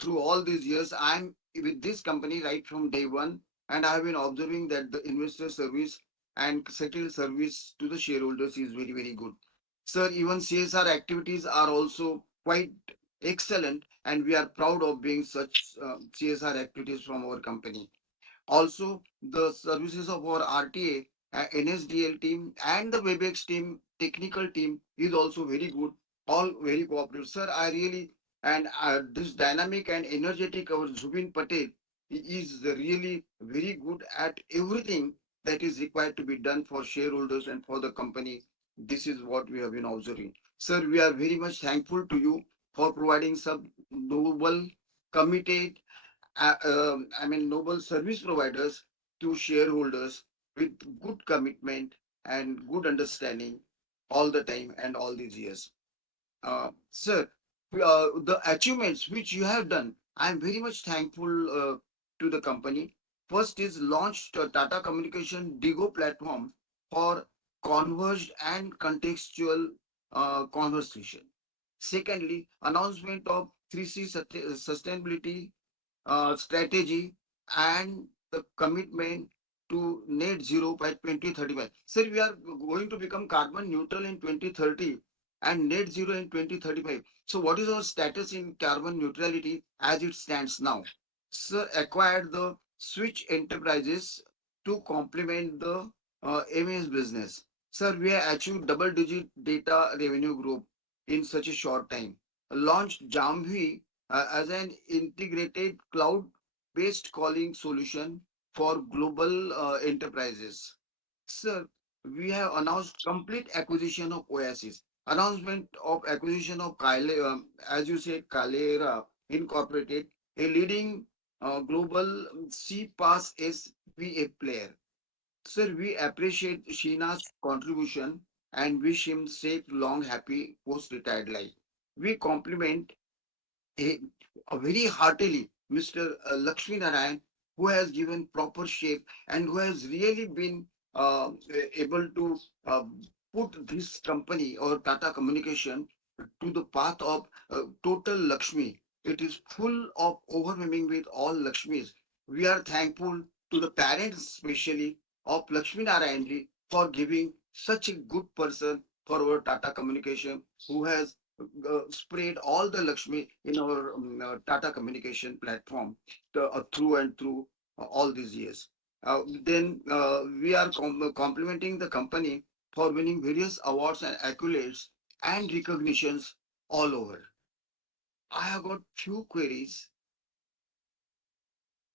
through all these years. I'm with this company right from day one, and I have been observing that the investor service and secretarial service to the shareholders is very, very good. Sir, even CSR activities are also quite excellent, and we are proud of being such CSR activities from our company. Also, the services of our RTA, NSDL team, and the WebEx team, technical team is also very good, all very cooperative. Sir, I really, and this dynamic and energetic, our Zubin Patel is really very good at everything that is required to be done for shareholders and for the company. This is what we have been observing. Sir, we are very much thankful to you for providing some noble, committed, noble service providers to shareholders with good commitment and good understanding all the time and all these years. Sir, the achievements which you have done, I am very much thankful to the company. First is launched Tata Communication Digo platform for converged and contextual conversation. Secondly, announcement of 3C sustainability strategy and the commitment to net zero by 2035. Sir, we are going to become carbon neutral in 2030 and net zero in 2035. So what is our status in carbon neutrality as it stands now? Sir, acquired the Switch Enterprises to complement the MS business. Sir, we have achieved double-digit data revenue growth in such a short time. Launched Jamvi as an integrated cloud-based calling solution for global enterprises. Sir, we have announced complete acquisition of Oasis. Announcement of acquisition of as you say, Kalera Incorporated, a leading global CPaaS SVA player. Sir, we appreciate Sheena's contribution and wish him safe, long, happy post-retired life. We compliment a, a very heartily Mr. Lakshmi Narayan, who has given proper shape and who has really been able to uh, put this company or Tata Communication to the path of total Lakshmi. It is full of overwhelming with all Lakshmis. We are thankful to the parents, especially of Lakshmi Narayan for giving such a good person for our Tata Communication, who has spread all the Lakshmi in our Tata communication platform through and through all these years. Then we are complimenting the company for winning various awards and accolades and recognitions all over. I have got few queries,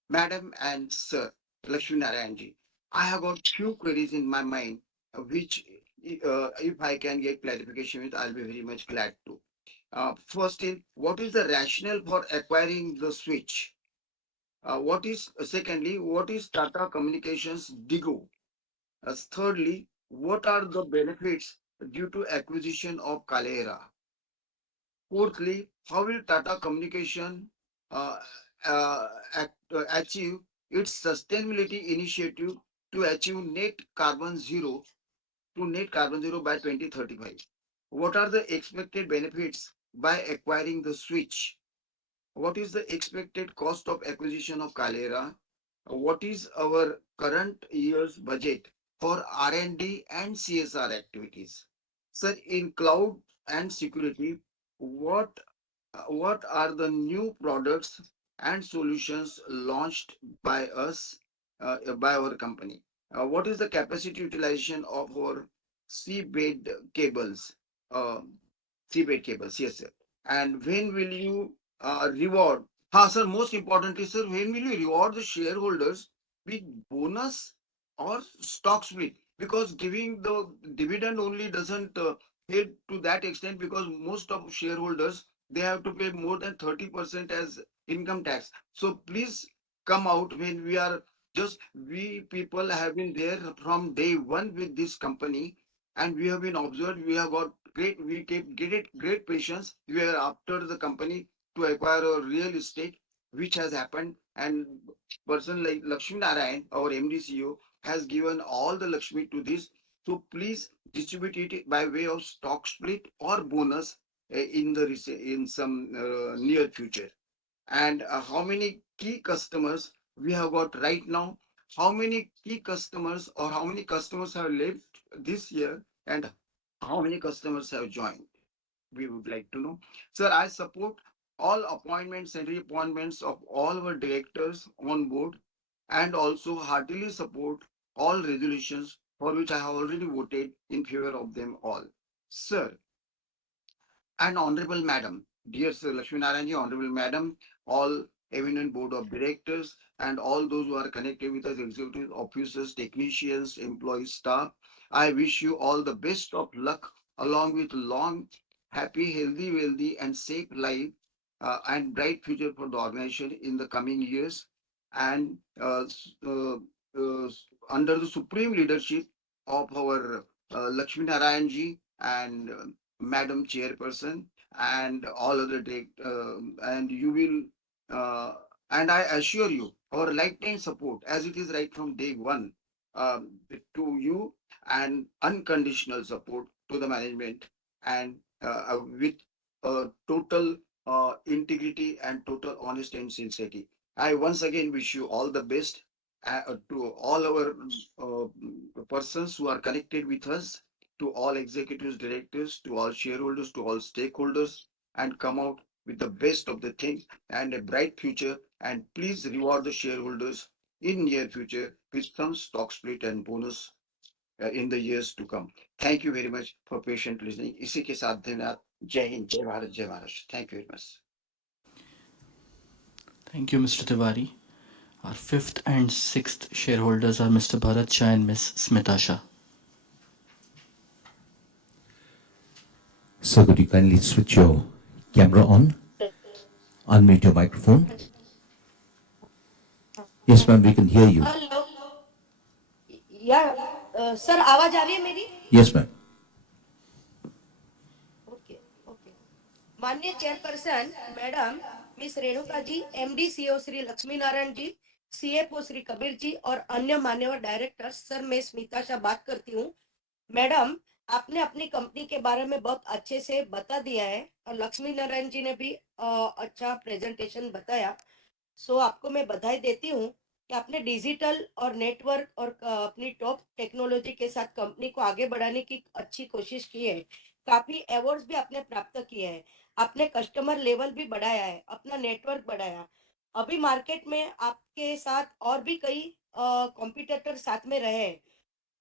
Madam and Sir Lakshmi Narayanji. I have got few queries in my mind, which if I can get clarification with, I'll be very much glad to. First is, what is the rationale for acquiring the switch? Secondly, what is Tata Communications DIGO? Thirdly, what are the benefits due to acquisition of Kalera? Fourthly, how will Tata Communication uh, achieve its sustainability initiative to achieve net carbon zero by 2035? What are the expected benefits by acquiring the switch? What is the expected cost of acquisition of Kalera? What is our current year's budget for R&D and CSR activities? Sir, in cloud and security, what what are the new products and solutions launched by us, by our company? What is the capacity utilization of our seabed cables? Uh, Seabed cables, yes, sir. And when will you reward? Sir, most importantly, sir, when will you reward the shareholders with bonus or stock split? Because giving the dividend only doesn't help to that extent, because most of shareholders, they have to pay more than 30% as income tax. So please come out when we people have been there from day one with this company, and we have been observed. We have got we kept great patience. We are after the company to acquire a real estate, which has happened. And person like Lakshmi Narayan, our MD CEO, has given all the Lakshmi to this. So please distribute it by way of stock split or bonus in some near future. And how many key customers we have got right now? How many key customers or how many customers have left this year, and how many customers have joined? We would like to know. Sir, I support all appointments and reappointments of all our directors on board, and also heartily support all resolutions for which I have already voted in favor of them all. Sir, and Honorable Madam, dear Sir Lakshmi Narayanji, Honorable Madam, all eminent board of directors, and all those who are connected with us, executive officers, technicians, employees, staff, I wish you all the best of luck, along with long, happy, healthy, wealthy, and safe life, and bright future for the organization in the coming years. And under the supreme leadership of our Lakshmi Narayanji and Madam Chairperson, and all other and you will and I assure you our lifetime support, as it is right from day one, to you, and unconditional support to the management, and with total integrity and total honesty and sincerity. I once again wish you all the best, to all our persons who are connected with us, to all executives, directors, to all shareholders, to all stakeholders, and come out with the best of the things and a bright future. And please reward the shareholders in near future with some stock split and bonus in the years to come. Thank you very much for patient listening. इसी के साथ धन्यवाद. जय हिंद, जय भारत, जय Maharashtra. Thank you very much. Thank you, Mr. Tiwari. Our fifth and sixth shareholders are Mr. Bharat Shah and Ms. Smita Shah. Sir, could you kindly switch your camera on? Unmute your microphone. Yes, ma'am, we can hear you. Hello या sir आवाज आ रही है मेरी Yes, ma'am. Okay okay माननीय chairperson madam miss Renuka ji MD CO Shri Lakshmi Narayan ji CFO Shri Kabir ji और अन्य मान्यवर directors sir मैं स्मिता शाह बात करती हूँ मैडम आपने अपनी कंपनी के बारे में बहुत अच्छे से बता दिया है और लक्ष्मी नारायण जी ने भी अच्छा प्रेजेंटेशन बताया सो आपको मैं बधाई देती हूँ कि आपने डिजिटल और नेटवर्क और अपनी टॉप टेक्नोलॉजी के साथ कंपनी को आगे बढ़ाने की अच्छी कोशिश की है काफी अवार्ड्स भी आपने प्राप्त किए हैं आपने कस्टमर लेवल भी बढ़ाया है अपना नेटवर्क बढ़ाया अभी मार्केट में आपके साथ और भी कई कॉम्पिटिटर साथ में रहे हैं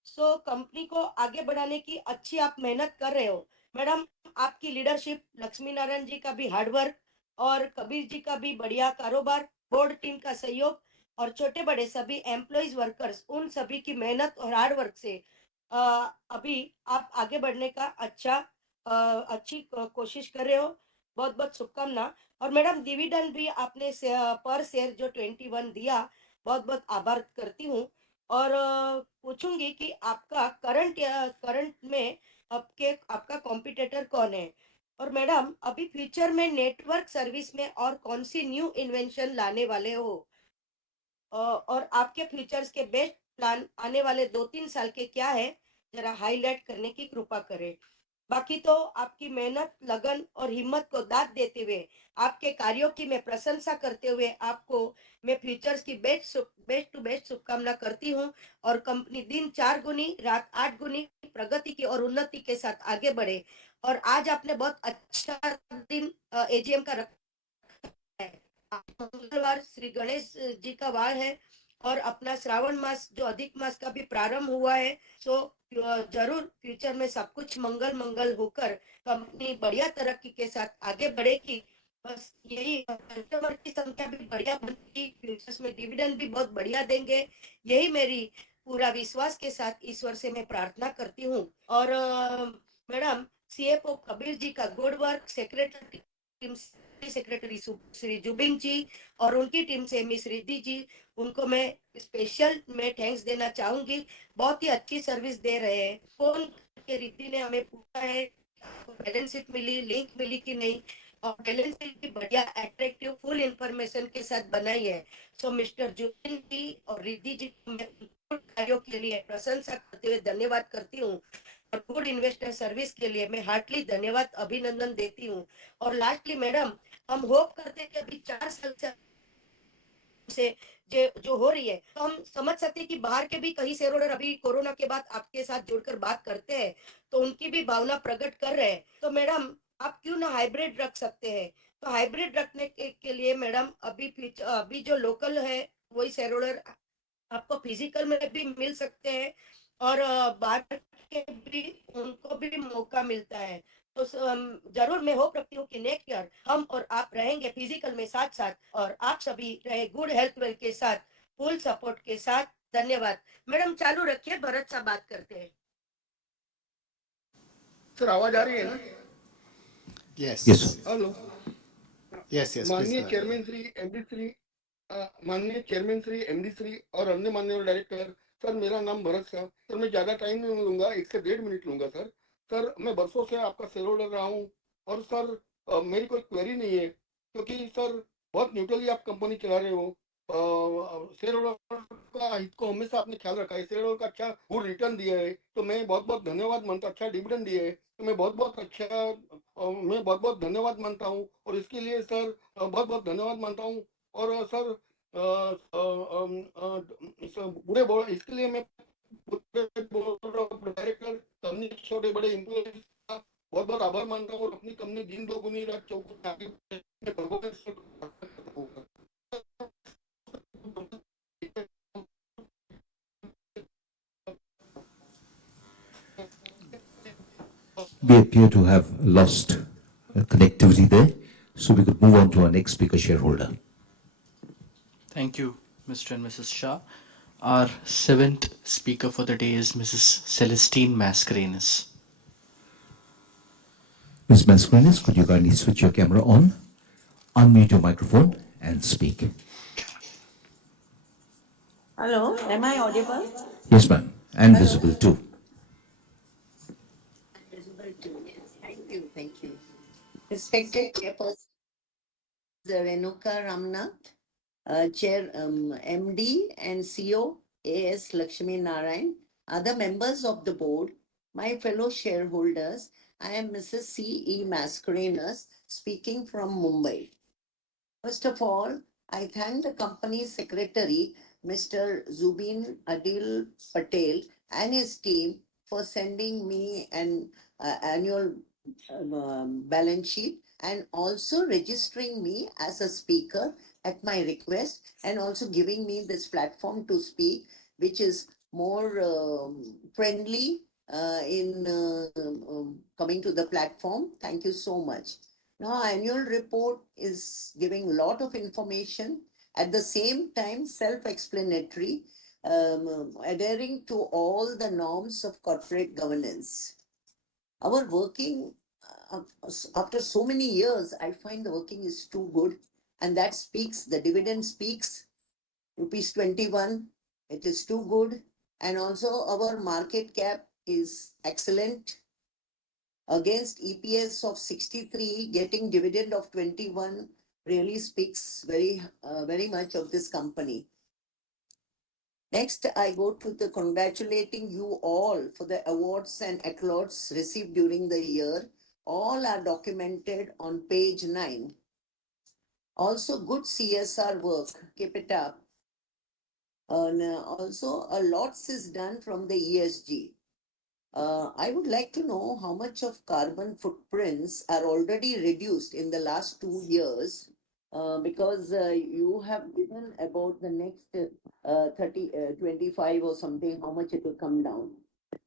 सो कंपनी को आगे बढ़ाने की अच्छी आप मेहनत कर रहे हो मैडम आपकी लीडरशिप लक्ष्मी नारायण जी का भी हार्डवर्क और कबीर जी का भी बढ़िया कारोबार बोर्ड टीम का सहयोग और छोटे बड़े सभी एम्प्लॉइज वर्कर्स उन सभी की मेहनत और हार्ड वर्क से अभी आप आगे बढ़ने का अच्छी कोशिश कर रहे हो बहुत बहुत शुभकामना और मैडम डिविडेंड भी आपने पर शेयर जो 21 दिया बहुत बहुत आभार करती हूँ और पूछूंगी कि आपका करंट में आपका कॉम्पिटिटर कौन है और मैडम अभी फ्यूचर में नेटवर्क सर्विस में और कौन सी न्यू इन्वेंशन लाने वाले हो और आपके फ्यूचर्स के बेस्ट प्लान आने वाले 2-3 साल के क्या है जरा हाईलाइट करने की कृपा करें बाकी तो आपकी मेहनत लगन और हिम्मत को दाद देते हुए आपके कार्यों की मैं प्रशंसा करते हुए आपको मैं फ्यूचर्स की बेस्ट टू बेस्ट शुभकामना करती हूँ और कंपनी दिन 4 गुनी रात 8 गुनी प्रगति की और उन्नति के साथ आगे बढ़े और आज आपने बहुत अच्छा दिन एजीएम का रखा है मंगलवार श्री गणेश जी का वार है और अपना श्रावण मास जो अधिक मास का भी प्रारंभ हुआ है तो जरूर फ्यूचर में सब कुछ मंगल मंगल होकर कंपनी बढ़िया तरक्की के साथ आगे बढ़ेगी बस यही कस्टमर की संख्या भी बढ़िया बनेगी फ्यूचर्स में डिविडेंड भी बहुत बढ़िया देंगे यही मेरी पूरा विश्वास के साथ ईश्वर से मैं प्रार्थना करती हूँ और मैडम सीएफओ कबीर जी का good work secretary team secretary Shri Zubin ji और उनकी टीम से मिस रिद्धि जी उनको मैं स्पेशल में थैंक्स देना चाहूंगी बहुत ही अच्छी सर्विस दे रहे हैं फोन के रिद्धि ने हमें पूछा है बैलेंस शीट मिली लिंक मिली कि नहीं और बैलेंस शीट भी बढ़िया अट्रैक्टिव फुल इंफॉर्मेशन के साथ बनाई है सो मिस्टर जुबिन जी और रिद्धि जी को मैं कार्यों के लिए प्रशंसा करते हुए धन्यवाद करती हूँ और गुड इन्वेस्टर सर्विस के लिए मैं हार्टली धन्यवाद अभिनंदन देती हूँ और लास्टली मैडम हम होप करते हैं कि अभी 4 साल से जो हो रही है तो हम समझ सकते हैं कि बाहर के भी कई शेयर होल्डर अभी कोरोना के बाद आपके साथ जुड़कर बात करते हैं तो उनकी भी भावना प्रकट कर रहे हैं तो मैडम आप क्यों ना हाइब्रिड रख सकते हैं तो हाइब्रिड रखने के लिए मैडम अभी जो लोकल है वही शेयर होल्डर आपको फिजिकल में भी मिल सकते हैं और बाहर के भी उनको भी मौका मिलता है तो जरूर मैं होप रखती हूँ कि नेक्स्ट ईयर हम और आप रहेंगे फिजिकल में साथ साथ और आप सभी रहे गुड हेल्थ वेल के साथ फुल सपोर्ट के साथ धन्यवाद मैडम चालू रखिए भरत साहब बात करते हैं सर आवाज आ रही है ना Yes. Yes, sir. Hello Yes, yes, please. माननीय go ahead. Chairman Shri MD Shri माननीय चेयरमैन श्री एमडी श्री और अन्य माननीय डायरेक्टर सर मेरा नाम भरत शाह सर मैं ज्यादा टाइम नहीं लूंगा 1 से 1.5 मिनट लूंगा सर मैं बरसों से आपका शेयर होल्डर रहा हूँ और सर मेरी कोई क्वेरी नहीं है क्योंकि सर बहुत न्यूट्रली आप कंपनी चला रहे हो शेयर होल्डर का हित को हमेशा आपने ख्याल रखा है शेयर होल्डर का अच्छा गुड रिटर्न दिया है तो मैं बहुत बहुत धन्यवाद मानता अच्छा डिविडेंड दिया है तो मैं बहुत बहुत धन्यवाद मानता हूँ और इसके लिए सर बहुत बहुत धन्यवाद मानता हूँ और सर पूरे बोर्ड इसके लिए मैं पूरे बोर्ड ऑफ डायरेक्टर कंपनी छोटे बड़े एम्प्लॉइज का बहुत बहुत आभार मानता हूँ और अपनी कंपनी दिन 2 गुनी रात 4 गुनी आगे भगवान से प्रार्थना करता हूँ। we appear to have lost connectivity there, so we could move on to our next speaker shareholder. Thank you. Mr. and Mrs. Shah. Our seventh speaker for the day is Mrs. Celestine Mascarenas. Ms. Mascarenas, could you kindly switch your camera on, unmute your microphone, and speak? Hello, am I audible? Yes, ma'am, and visible too. Visible too, yes. Thank you. Respected Chairperson Renuka Ramnath, Chair MD and CEO AS Lakshmi Narayan, other members of the board, my fellow shareholders, I am Mrs. C.E. Mascarenas speaking from Mumbai. First of all, I thank the company secretary, Mr. Zubin Adil Patel, and his team for sending me an annual balance sheet and also registering me as a speaker at my request and also giving me this platform to speak, which is more friendly in coming to the platform. Thank you so much. Now, annual report is giving a lot of information, at the same time self-explanatory, adhering to all the norms of corporate governance. Our working, after so many years, I find the working is too good, and that speaks, the dividend speaks, rupees 21, it is too good, and also our market cap is excellent. Against EPS of 63, getting dividend of 21 really speaks very much of this company. Next, I go to the congratulating you all for the awards and accolades received during the year. All are documented on page 9. Also, good CSR work. Keep it up. And also, a lot is done from the ESG. I would like to know how much of carbon footprints are already reduced in the last 2 years, because you have given about the next 25 or something, how much it will come down.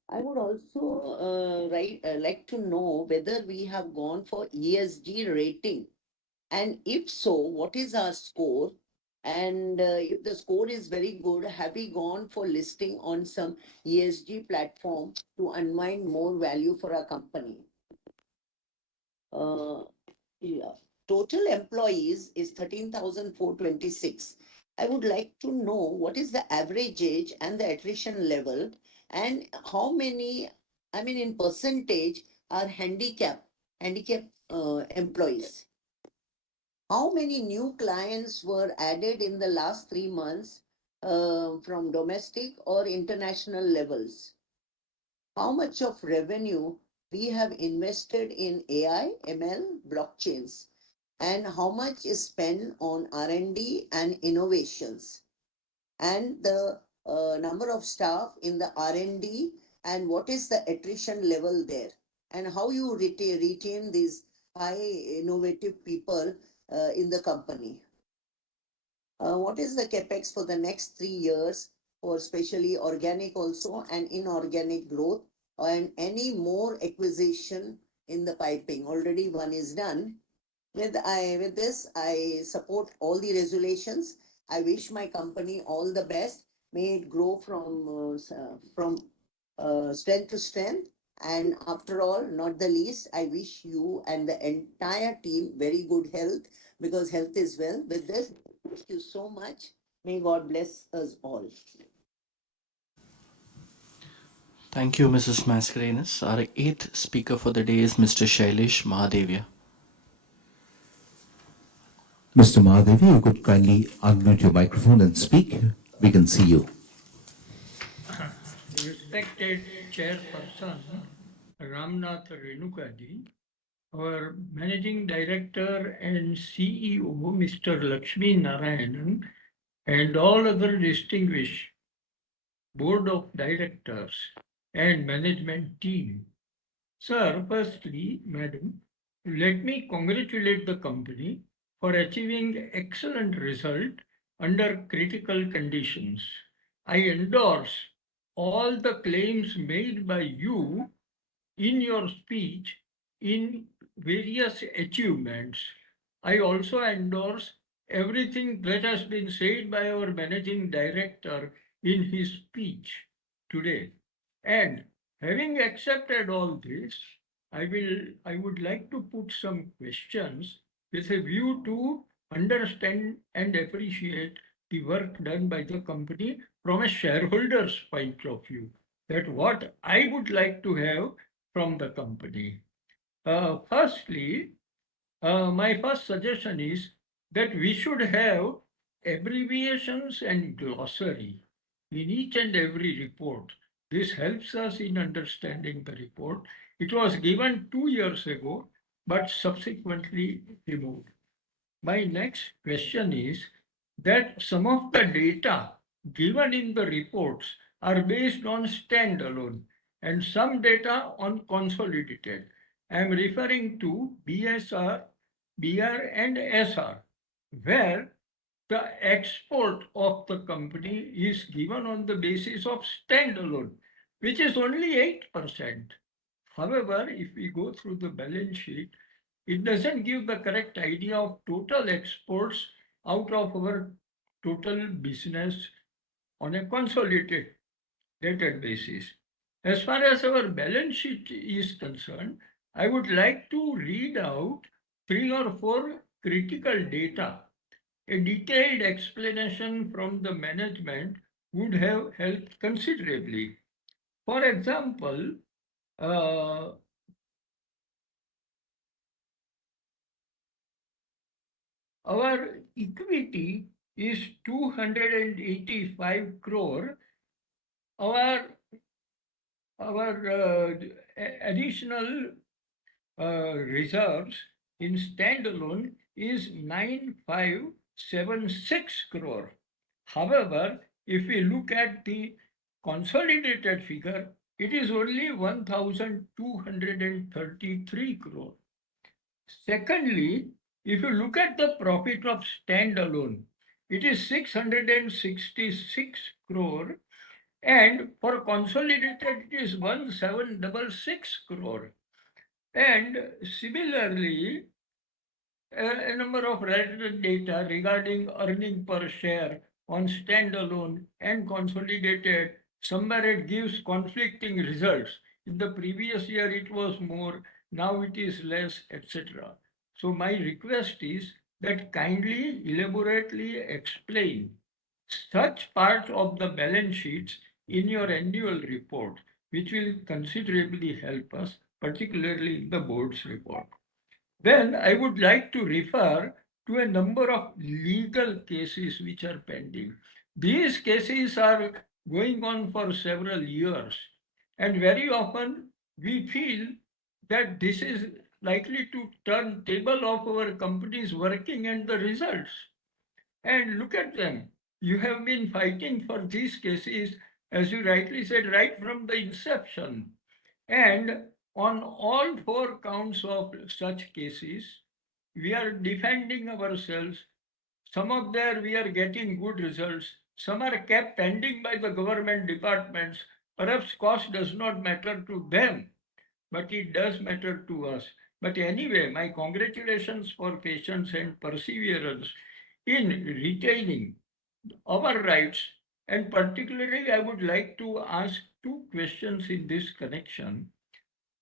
I would also like to know whether we have gone for ESG rating, and if so, what is our score? And if the score is very good, have we gone for listing on some ESG platform to unwind more value for our company? Uh, yeah. Total employees is 13,426. I would like to know what is the average age and the attrition level, and how many, I mean, in percentage, are handicap employees. How many new clients were added in the last 3 months from domestic or international levels? How much of revenue we have invested in AI, ML, blockchains, and how much is spent on R&D and innovations, and the number of staff in the R&D, and what is the attrition level there, and how you retain these high innovative people in the company. What is the capex for the next 3 years for especially organic also and inorganic growth, and any more acquisition in the piping? Already one is done. With this, I support all the resolutions. I wish my company all the best. May it grow from strength to strength. And after all, not the least, I wish you and the entire team very good health, because health is wealth. With this, thank you so much. May God bless us all. Thank you, Mrs. Mascarenas. Our eighth speaker for the day is Mr. Shailesh Mahadevia. Mr. Mahadevi, you could kindly unmute your microphone and speak. We can see you. Respected Chairperson Ramnath Renukaji, our Managing Director and CEO Mr. Lakshmi Narayanan, and all other distinguished Board of Directors and management team. Sir, firstly, Madam, let me congratulate the company for achieving excellent result under critical conditions. I endorse all the claims made by you in your speech in various achievements. I also endorse everything that has been said by our managing director in his speech today. And having accepted all this, I would like to put some questions with a view to understand and appreciate the work done by the company from a shareholder's point of view. That what I would like to have from the company. Firstly, my first suggestion is that we should have abbreviations and glossary in each and every report. This helps us in understanding the report. It was given 2 years ago, but subsequently removed. My next question is that some of the data given in the reports are based on standalone and some data on consolidated. I am referring to BSR, BR and SR, where the export of the company is given on the basis of standalone, which is only 8%. However, if we go through the balance sheet, it doesn't give the correct idea of total exports out of our total business on a consolidated basis. As far as our balance sheet is concerned, I would like to read out 3 or 4 critical data. A detailed explanation from the management would have helped considerably. For example, uh, our equity is 285 crore. Our additional reserves in standalone is 9576 crore. However, if we look at the consolidated figure, it is only 1233 crore. Secondly, if you look at the profit of standalone, it is 666 crore, and for consolidated it is 1766 crore. And similarly, a number of related data regarding earning per share on standalone and consolidated, somewhere it gives conflicting results. In the previous year it was more, now it is less, etc. So my request is that kindly elaborately explain such parts of the balance sheets in your annual report, which will considerably help us, particularly in the board's report. Then I would like to refer to a number of legal cases which are pending. These cases are going on for several years, and very often we feel that this is likely to turn table of our company's working and the results. And look at them. You have been fighting for these cases, as you rightly said, right from the inception. And on all 4 counts of such cases, we are defending ourselves. Some of there we are getting good results. Some are kept pending by the government departments. Perhaps cost does not matter to them, but it does matter to us. But anyway, my congratulations for patience and perseverance in retaining our rights. And particularly, I would like to ask 2 questions in this connection.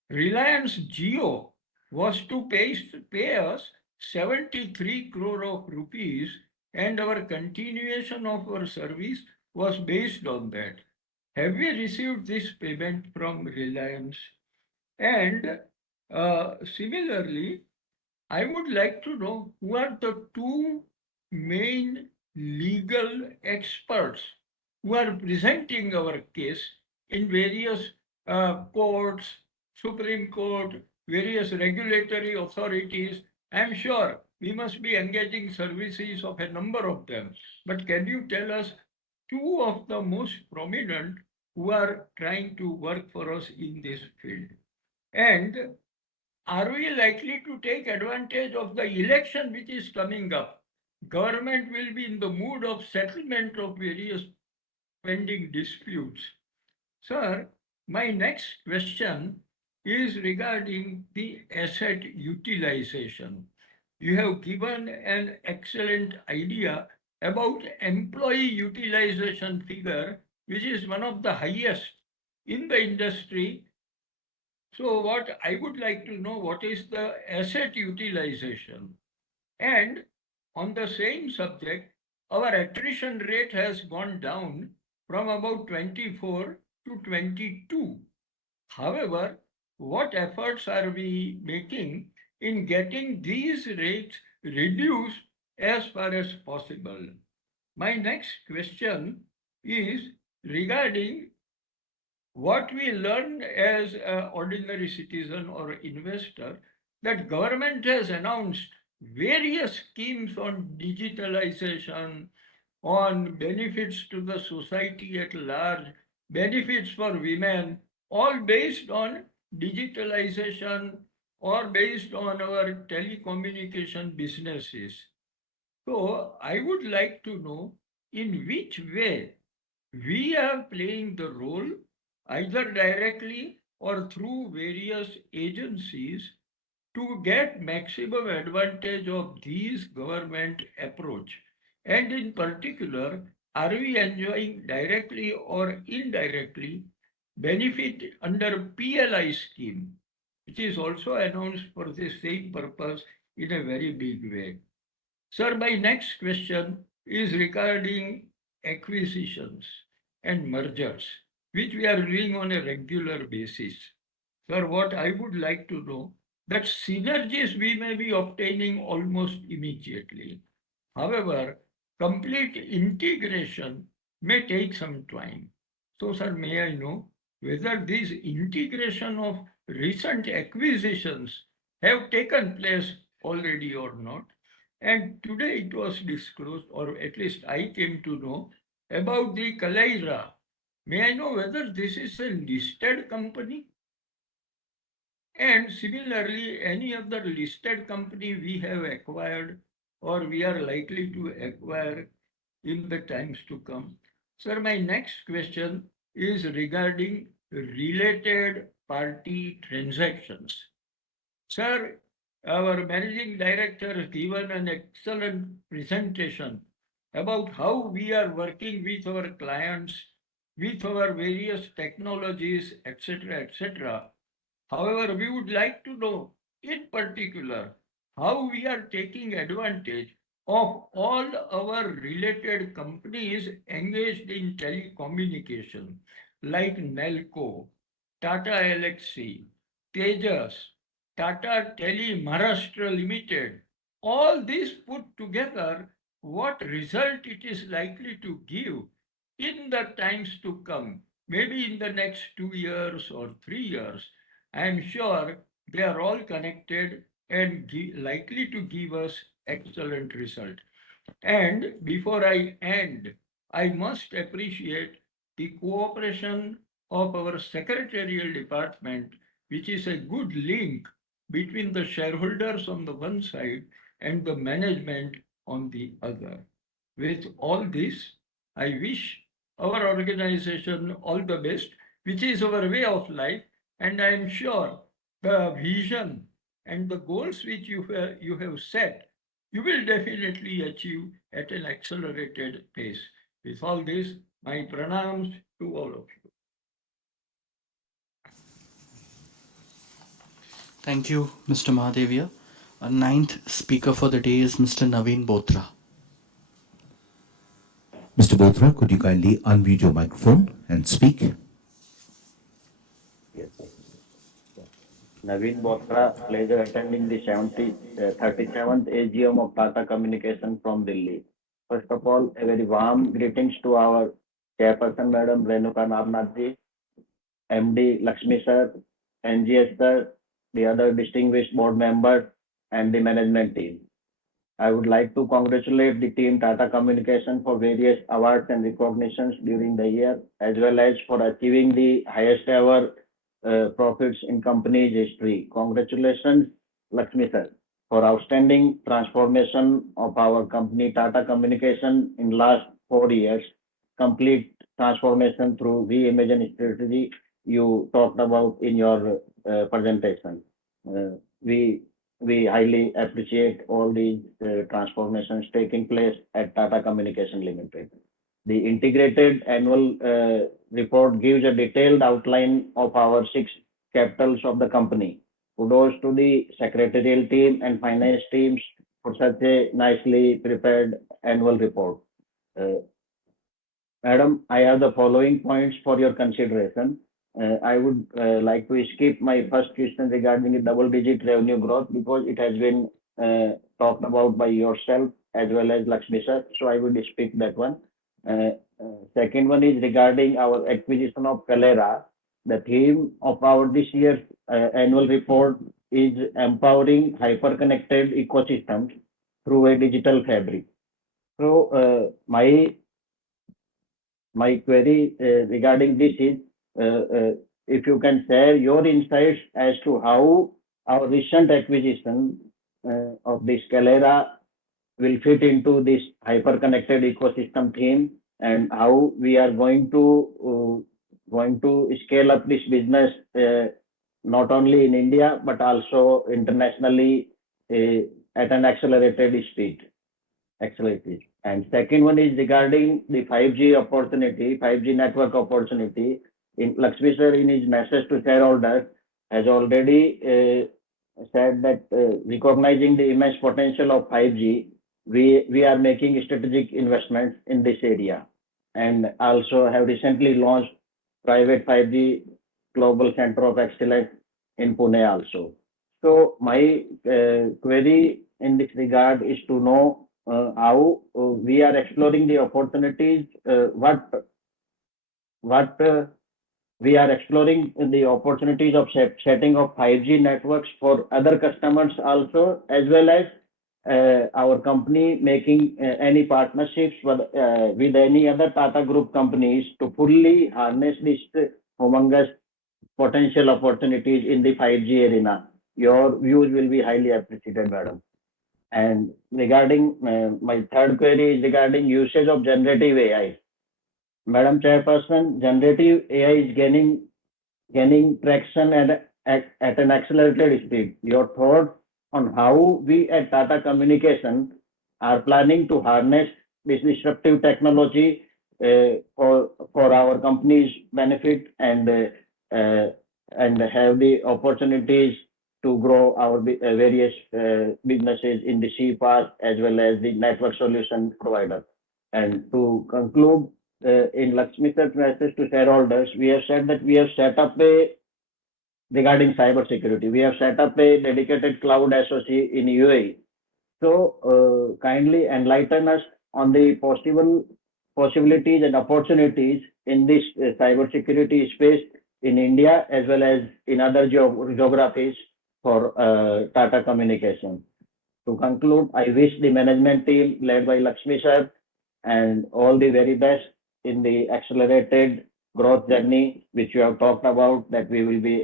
Reliance Jio was to pay us 73 crore of rupees, and our continuation of our service was based on that. Have we received this payment from Reliance? And similarly, I would like to know who are the 2 main legal experts who are presenting our case in various courts, Supreme Court, various regulatory authorities. I'm sure we must be engaging services of a number of them. But can you tell us 2 of the most prominent who are trying to work for us in this field? And are we likely to take advantage of the election which is coming up? Government will be in the mood of settlement of various pending disputes. Sir, my next question is regarding the asset utilization. you have given an excellent idea about employee utilization figure, which is one of the highest in the industry. So what I would like to know, what is the asset utilization? And on the same subject, our attrition rate has gone down from about 24 to 22. However, what efforts are we making in getting these rates reduced as far as possible? My next question is regarding what we learn as an ordinary citizen or investor, that government has announced various schemes on digitalization, on benefits to the society at large, benefits for women, all based on digitalization or based on our telecommunication businesses. So I would like to know in which way we are playing the role, either directly or through various agencies, to get maximum advantage of these government approach. And in particular, are we enjoying directly or indirectly benefit under PLI scheme, which is also announced for the same purpose in a very big way. Sir, my next question is regarding acquisitions and mergers, which we are doing on a regular basis. Sir, what I would like to know, that synergies we may be obtaining almost immediately. However, complete integration may take some time. So, sir, may I know whether this integration of recent acquisitions have taken place already or not? And today it was disclosed, or at least I came to know, about the Kalaira. May I know whether this is a listed company? And similarly, any other listed company we have acquired or we are likely to acquire in the times to come. Sir, my next question is regarding related party transactions. Sir, our managing director has given an excellent presentation about how we are working with our clients, with our various technologies, etc., etc. However, we would like to know in particular how we are taking advantage of all our related companies engaged in telecommunication like Nelco, Tata Elxsi, Tejas, Tata Tele Maharashtra Limited. All this put together, what result it is likely to give in the times to come, maybe in the next 2 years or 3 years. I am sure they are all connected and likely to give us excellent result. And before I end, I must appreciate the cooperation of our secretarial department, which is a good link between the shareholders on the one side and the management on the other. With all this, I wish our organization all the best, which is our way of life, and I am sure the vision and the goals which you have set, you will definitely achieve at an accelerated pace. With all this, my pranams to all of you. Thank you, Mr. Mahadevia. Our ninth speaker for the day is Mr. Naveen Botra. Mr. Bothra, could you kindly unmute your microphone and speak? Yes. Naveen Bothra, pleasure attending the 37th AGM of Tata Communication from Delhi. First of all, a very warm greetings to our chairperson, Madam Renuka Ramnath ji, MD Lakshmi sir, NGS sir, the other distinguished board members, and the management team. I would like to congratulate the team Tata Communication for various awards and recognitions during the year, as well as for achieving the highest ever profits in company's history. Congratulations, Lakshmi sir, for outstanding transformation of our company Tata Communication in last 4 years. Complete transformation through reimagined strategy you talked about in your presentation. We we highly appreciate all these transformations taking place at Tata Communication Limited. The integrated annual report gives a detailed outline of our six capitals of the company. Kudos to the secretarial team and finance teams for such a nicely prepared annual report. Uh, Madam, I have the following points for your consideration. I would like to skip my first question regarding the double-digit revenue growth because it has been talked about by yourself as well as Lakshmi sir. So I would skip that one. Second one is regarding our acquisition of Kalera. The theme of our this year's annual report is empowering hyper-connected ecosystems through a digital fabric. So my query regarding this is if you can share your insights as to how our recent acquisition of this Calera will fit into this hyper-connected ecosystem theme and how we are going to scale up this business not only in India but also internationally at an accelerated speed. Accelerated. And second one is regarding the 5G opportunity, 5G network opportunity. In Lakshmi sir, in his message to shareholders, has already said that recognizing the immense potential of 5G, we are making strategic investments in this area, and also have recently launched private 5G Global Center of Excellence in Pune also. So my query in this regard is to know how we are exploring the opportunities, what we are exploring the opportunities of setting up 5G networks for other customers also, as well as our company making any partnerships with any other Tata Group companies to fully harness this humongous potential opportunities in the 5G arena. Your views will be highly appreciated, madam. And regarding my third query is regarding usage of generative AI. Madam Chairperson, generative AI is gaining traction at an accelerated speed. Your thoughts on how we at Tata Communication are planning to harness this disruptive technology for our company's benefit and have the opportunities to grow our various businesses in the CPaaS as well as the network solution provider. And to conclude, in Lakshmi Sir's message to shareholders, we have said that we have set up regarding cyber security, we have set up a dedicated cloud SOC in UAE. So kindly enlighten us on the possibilities and opportunities in this cyber security space in India as well as in other geographies for Tata Communication. To conclude, I wish the management team led by Lakshmi sir and all the very best in the accelerated growth journey which you have talked about that we will be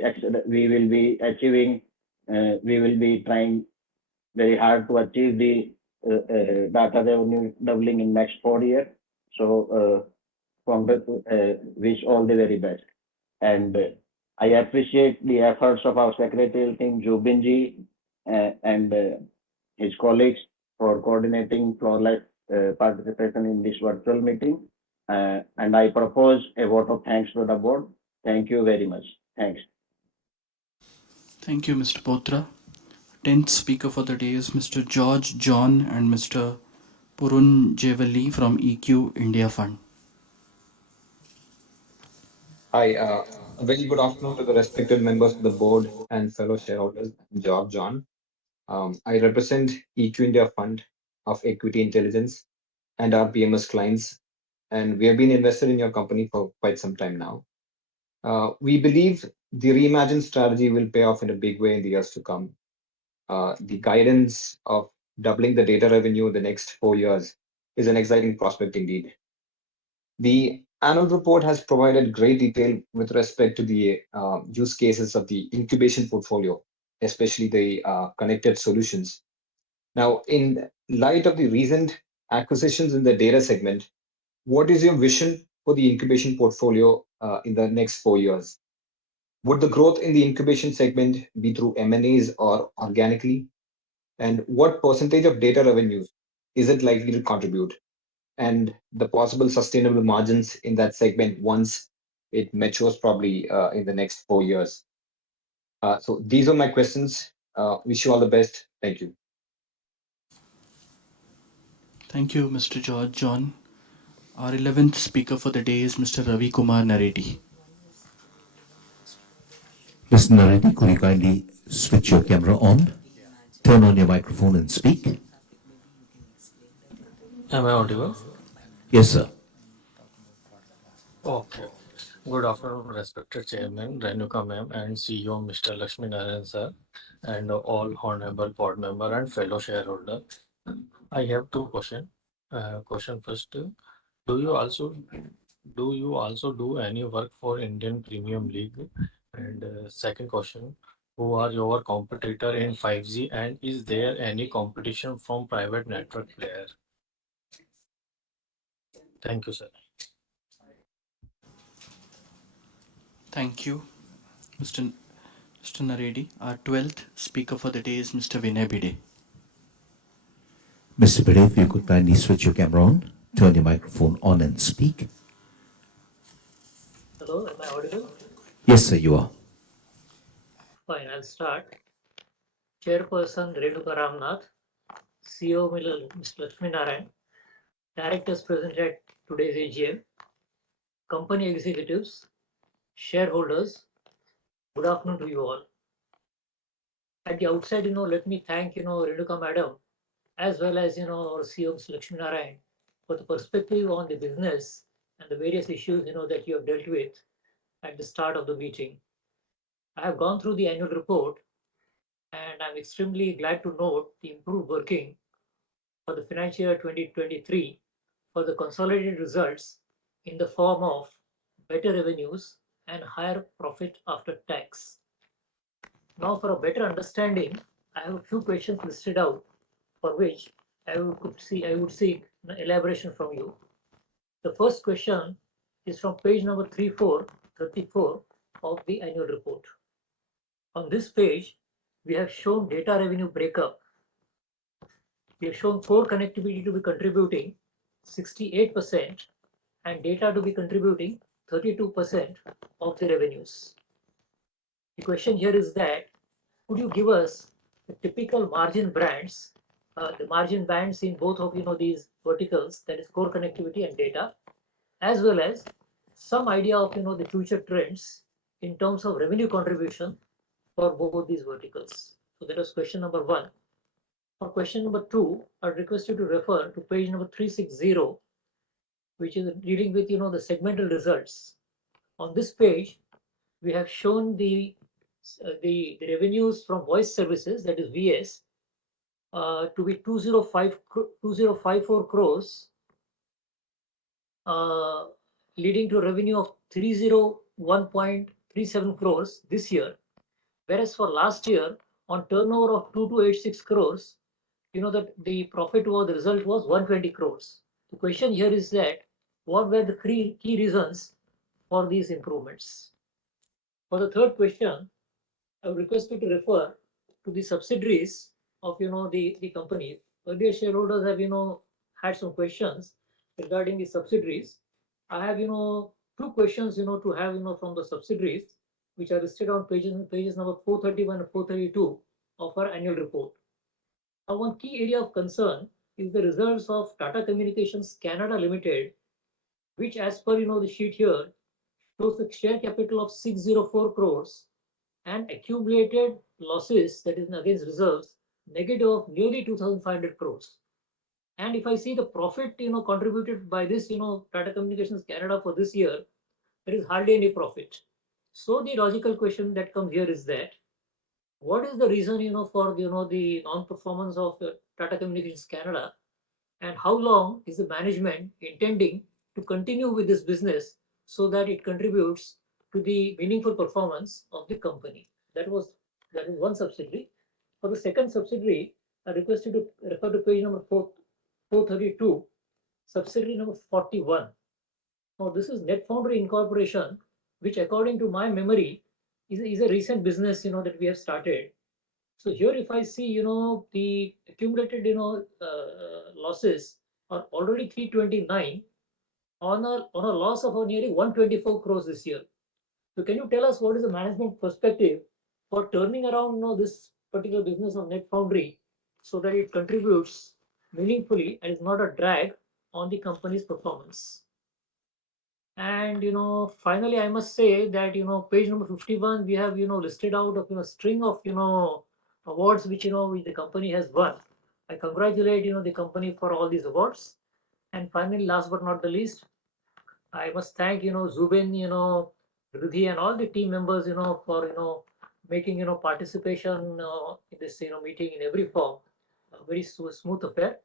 achieving. We will be trying very hard to achieve the data revenue doubling in next 4 years. So wish all the very best. And I appreciate the efforts of our secretarial team, Jubinji, and his colleagues for coordinating flawless participation in this virtual meeting. And I propose a vote of thanks to the board. Thank you very much. Thanks. Thank you, Mr. Potra. 10th speaker for the day is Mr. George John and Mr. Purun Jewali from EQ India Fund. Hi, a very good afternoon to the respected members of the board and fellow shareholders. I'm George John. I represent EQ India Fund of Equity Intelligence and our PMS clients, and we have been invested in your company for quite some time now. We believe the reimagined strategy will pay off in a big way in the years to come. The guidance of doubling the data revenue in the next 4 years is an exciting prospect indeed. The annual report has provided great detail with respect to the use cases of the incubation portfolio, especially the connected solutions. Now, in light of the recent acquisitions in the data segment, what is your vision for the incubation portfolio in the next 4 years? Would the growth in the incubation segment be through M&As or organically? And what percentage of data revenues is it likely to contribute? And the possible sustainable margins in that segment once it matures, probably in the next 4 years. So these are my questions. Wish you all the best. Thank you. Thank you, Mr. George John. Our 11th speaker for the day is Mr. Ravi Kumar Naredi. Mr. Naredi, could you kindly switch your camera on, turn on your microphone and speak? Am I audible? Yes, sir. Okay. Good afternoon, respected Chairman Renuka ma'am and CEO Mr. Lakshmi Narayan sir, and all honorable board member and fellow shareholder. I have two questions. Question first: Do you also do any work for Indian Premium League? And second question: Who are your competitor in 5G, and is there any competition from private network player? Thank you, sir. Thank you, Mr. Naredi. Our 12th speaker for the day is Mr. Vinay Bide. Mr. Bide, if you could kindly switch your camera on, turn your microphone on and speak. Hello, am I audible? Yes, sir, you are. Fine, I'll start. Chairperson Renuka Ramnath, CEO Mr. Lakshmi Narayan, directors present at today's AGM, company executives, shareholders, good afternoon to you all. At the outset, let me thank, Renuka Madam, as well as, our CEO Mr. Lakshmi Narayan, for the perspective on the business and the various issues, that you have dealt with at the start of the meeting. I have gone through the annual report and I'm extremely glad to note the improved working for the financial year 2023 for the consolidated results in the form of better revenues and higher profit after tax. Now, for a better understanding, I have a few questions listed out for which I would seek an elaboration from you. The first question is from page number 34 of the annual report. On this page, we have shown data revenue breakup. We have shown core connectivity to be contributing 68% and data to be contributing 32% of the revenues. The question here is that, could you give us the typical margin brands, the margin bands in both of these verticals, that is core connectivity and data, as well as some idea of the future trends in terms of revenue contribution for both these verticals. So that was question number one. For question number two, I request you to refer to page number 360, which is dealing with the segmental results. On this page, we have shown the revenues from voice services, that is VS, to be 2054 crores, leading to a revenue of 301.37 crores this year, whereas for last year on turnover of 2286 crores, that the profit or the result was 120 crores. The question here is that, what were the three key reasons for these improvements? For the third question, I would request you to refer to the subsidiaries of the company. Earlier shareholders have had some questions regarding the subsidiaries. I have two questions to have from the subsidiaries, which are listed on pages number 431 and 432 of our annual report. Now, one key area of concern is the results of Tata Communications Canada Limited, which, as per the sheet here, shows a share capital of 604 crores and accumulated losses, that is against reserves, negative of nearly 2,500 crores. And if I see the profit contributed by this Tata Communications Canada for this year, there is hardly any profit. So the logical question that comes here is that, what is the reason for the non-performance of Tata Communications Canada, and how long is the management intending to continue with this business so that it contributes to the meaningful performance of the company? That is one subsidiary. For the second subsidiary, I request you to refer to page number 432, subsidiary number 41. Now, this is Net Foundry Incorporation, which according to my memory is a recent business that we have started. So here, if I see, the accumulated, losses are already 329 on a loss of nearly 124 crores this year. So can you tell us what is the management perspective for turning around, this particular business of Net Foundry so that it contributes meaningfully and is not a drag on the company's performance? And finally, I must say that page number 51, we have listed out of string of awards which the company has won. I congratulate the company for all these awards. And finally, last but not the least, I must thank Zubin, Ridhi, and all the team members for making participation in this meeting in every form a very smooth affair.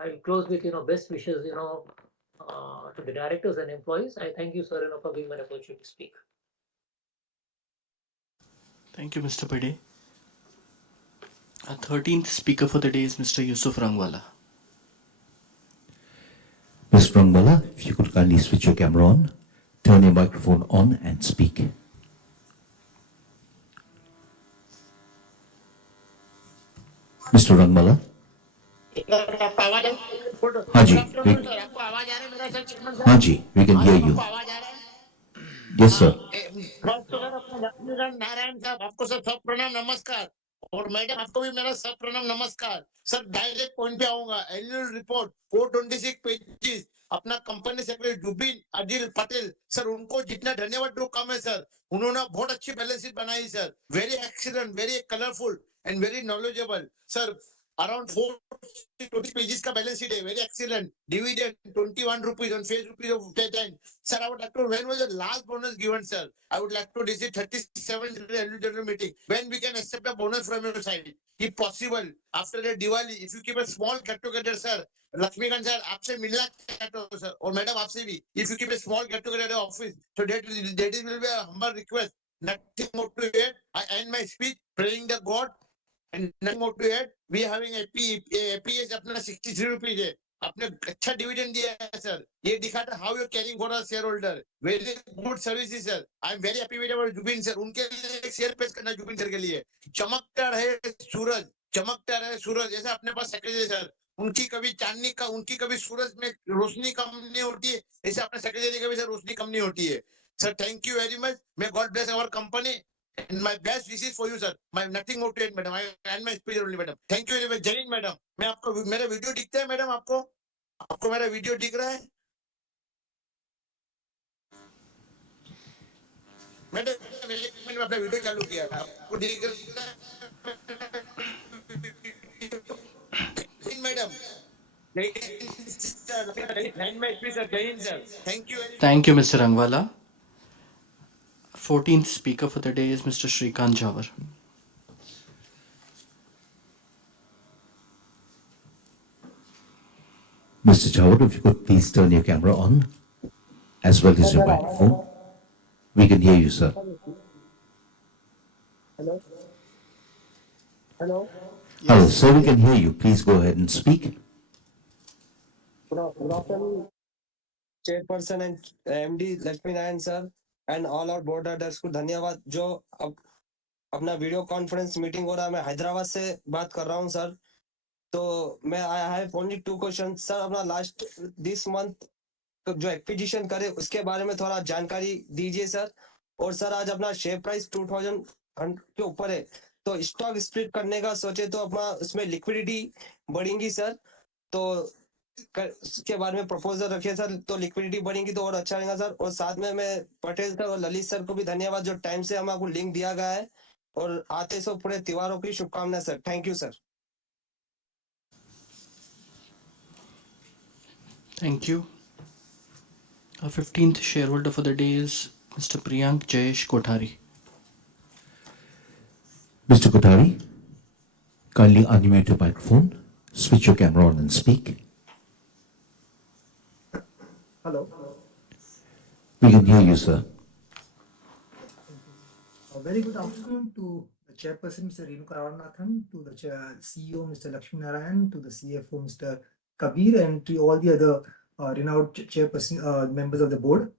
I will close with best wishes to the directors and employees. I thank you, sir, for giving me an opportunity to speak. Thank you, Mr. Pede. Our 13th speaker for the day is Mr. Yusuf Rangwala. Ms. Rangwala, if you could kindly switch your camera on, turn your microphone on and speak. Mr. Rangwala? हाँ जी, हाँ जी, we can hear you. Yes, sir. First तो sir अपना लक्ष्मीकांत नारायण साहब आपको sir सब प्रणाम नमस्कार और मैडम आपको भी मेरा सब प्रणाम नमस्कार सर डायरेक्ट पॉइंट पे आऊंगा एनुअल रिपोर्ट 426 पेजेस अपना company secretary Zubin Adil Patel sir उनको जितना धन्यवाद दो कम है सर उन्होंने बहुत अच्छी बैलेंस शीट बनाई sir very excellent very colourful and very knowledgeable sir around 420 pages ka balance sheet hai very excellent dividend 21 rupees on face rupees of 10 sir I would like to when was the last bonus given sir I would like to visit 37th annual general meeting when we can accept a bonus from your side if possible after the Diwali if you keep a small get together sir Lakshmikant sir आपसे मिलना चाहता हूं sir और madam आपसे भी if you keep a small get together at the office so that will be a humble request nothing more to add I end my speech praying the God and nothing more to add we are having a PS अपना 63 rupees है आपने अच्छा dividend दिया है sir ये दिखाता how you caring for a shareholder very good services sir I am very happy with our Zubin sir उनके लिए एक शेयर पेश करना जुबिन सर के लिए चमकता रहे सूरज ऐसा अपने पास सेक्रेटरी सर उनकी कभी चांदनी का उनकी कभी सूरज में रोशनी कम नहीं होती है ऐसे अपने सेक्रेटरी कभी सर रोशनी कम नहीं होती है sir thank you very much may God bless our company And my best wishes for you, sir. My nothing more to add, madam. I and my speech only, madam. Thank you very much. जय Hind, madam. मैं आपको मेरा video दिखता है, madam आपको आपको मेरा video दिख रहा है मैडम एक मिनट में अपना वीडियो चालू किया था आपको दिख रहा है madam Jai Hind sir and my speech sir Jai Hind sir thank you very Thank you, Mr. Rangwala. 14th speaker for the day is Mr. Shrikant Jawar. Mr. Jawad, if you could please turn your camera on as well as your microphone. We can hear you, sir. Hello. Hello. Hello, sir, we can hear you. Please go ahead and speak. Good afternoon, chairperson and MD Lakshmi Narayan sir and all our board orders को धन्यवाद जो अब अपना video conference meeting हो रहा है मैं हैदराबाद से बात कर रहा हूं सर तो मैं I have only 2 question sir अपना लास्ट दिस मंथ जो एक्विजिशन करे उसके बारे में थोड़ा जानकारी दीजिए सर और सर आज अपना शेयर प्राइस 2000 के ऊपर है तो स्टॉक स्प्लिट करने का सोचे तो अपना उसमें लिक्विडिटी बढ़ेगी सर तो उसके बारे में प्रपोजल रखे सर तो लिक्विडिटी बढ़ेगी तो और अच्छा रहेगा सर और साथ में मैं पटेल सर और ललित सर को भी धन्यवाद जो टाइम से हमारे को लिंक दिया गया है और आते सो पूरे त्योहारों की शुभकामनाएं sir thank you sir Thank you. Our 15th shareholder for the day is Mr. Priyank Jayesh Kothari. Mr. Kothari, kindly unmute your microphone, switch your camera on and speak. Hello. We can hear you, sir. A very good afternoon to the chairperson, Mr. Renuka Ramanathan, to the CEO, Mr. Lakshmi Narayan, to the CFO, Mr. Kabir, and to all the other renowned chairperson members of the board.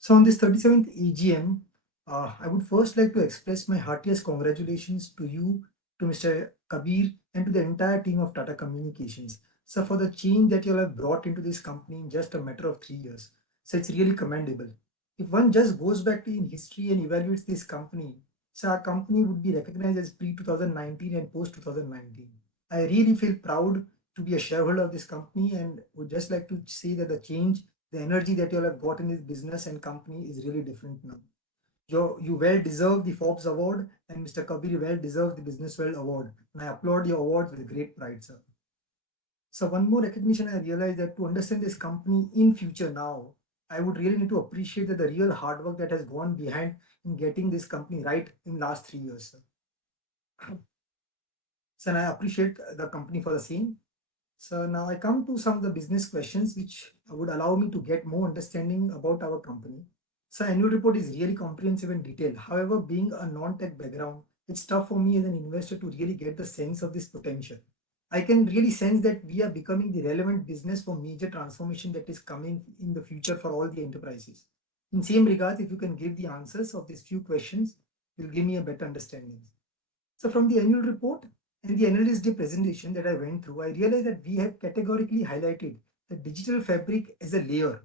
So on this 37th AGM, I would first like to express my heartiest congratulations to you to Mr. Kabir, and to the entire team of Tata Communications. So for the change that you all have brought into this company in just a matter of 3 years. So it's really commendable. If one just goes back to in history and evaluates this company, so our company would be recognized as pre-2019 and post-2019. I really feel proud to be a shareholder of this company and would just like to say that the change, the energy that you all have got in this business and company is really different now. You well deserve the Forbes Award, and Mr. Kabir well deserves the Business World Award. And I applaud your awards with great pride, sir. So one more recognition I realized that to understand this company in future now, I would really need to appreciate that the real hard work that has gone behind in getting this company right in last 3 years, sir. So and I appreciate the company for the same. So now I come to some of the business questions which would allow me to get more understanding about our company. So annual report is really comprehensive and detailed. However, being a non-tech background, it's tough for me as an investor to really get the sense of this potential. I can really sense that we are becoming the relevant business for major transformation that is coming in the future for all the enterprises. In same regards, if you can give the answers of these few questions, will give me a better understanding. So from the annual report and the analyst day presentation that I went through, I realized that we have categorically highlighted the digital fabric as a layer,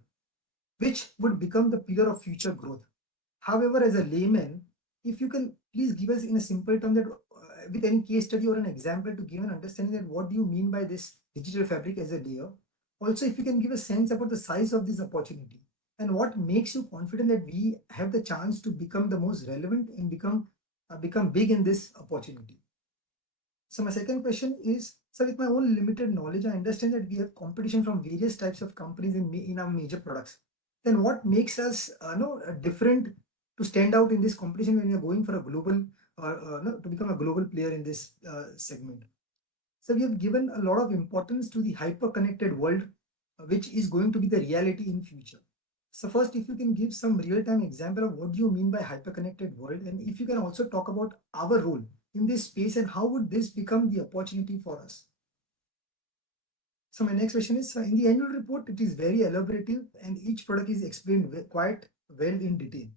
which would become the pillar of future growth. However, as a layman, if you can please give us in a simple term that with any case study or an example to give an understanding that what do you mean by this digital fabric as a layer. Also, if you can give a sense about the size of this opportunity and what makes you confident that we have the chance to become the most relevant and become big in this opportunity. So my second question is, so with my own limited knowledge, I understand that we have competition from various types of companies in our major products. Then what makes us different to stand out in this competition when we are going for a global or no, to become a global player in this segment? So we have given a lot of importance to the hyper-connected world, which is going to be the reality in future. So first, if you can give some real-time example of what do you mean by hyper-connected world, and if you can also talk about our role in this space and how would this become the opportunity for us. So my next question is, in the annual report, it is very elaborative and each product is explained quite well in detail.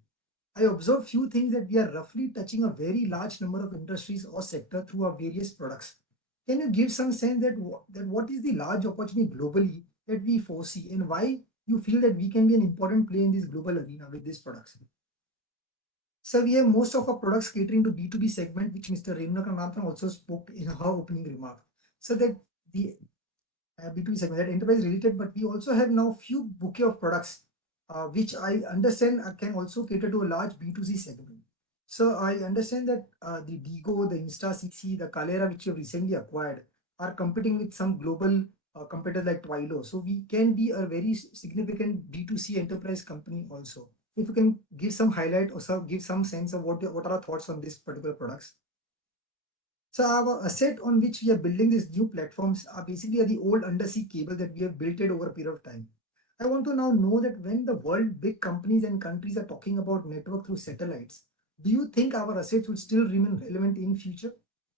I observe few things that we are roughly touching a very large number of industries or sector through our various products. Can you give some sense that what is the large opportunity globally that we foresee and why you feel that we can be an important player in this global arena with these products? So we have most of our products catering to B2B segment, which Mr. Renuka also spoke in her opening remark. So that the B2B segment, that enterprise related, but we also have now few bouquet of products, which I understand can also cater to a large B2C segment. So I understand that the Digo, the InstaCC, the Calera, which you have recently acquired, are competing with some global competitors like Twilo. So we can be a very significant B2C enterprise company also. If you can give some highlight or give some sense of what are our thoughts on these particular products. So our asset on which we are building these new platforms are basically the old undersea cable that we have built it over a period of time. I want to now know that when the world big companies and countries are talking about network through satellites, do you think our assets will still remain relevant in future?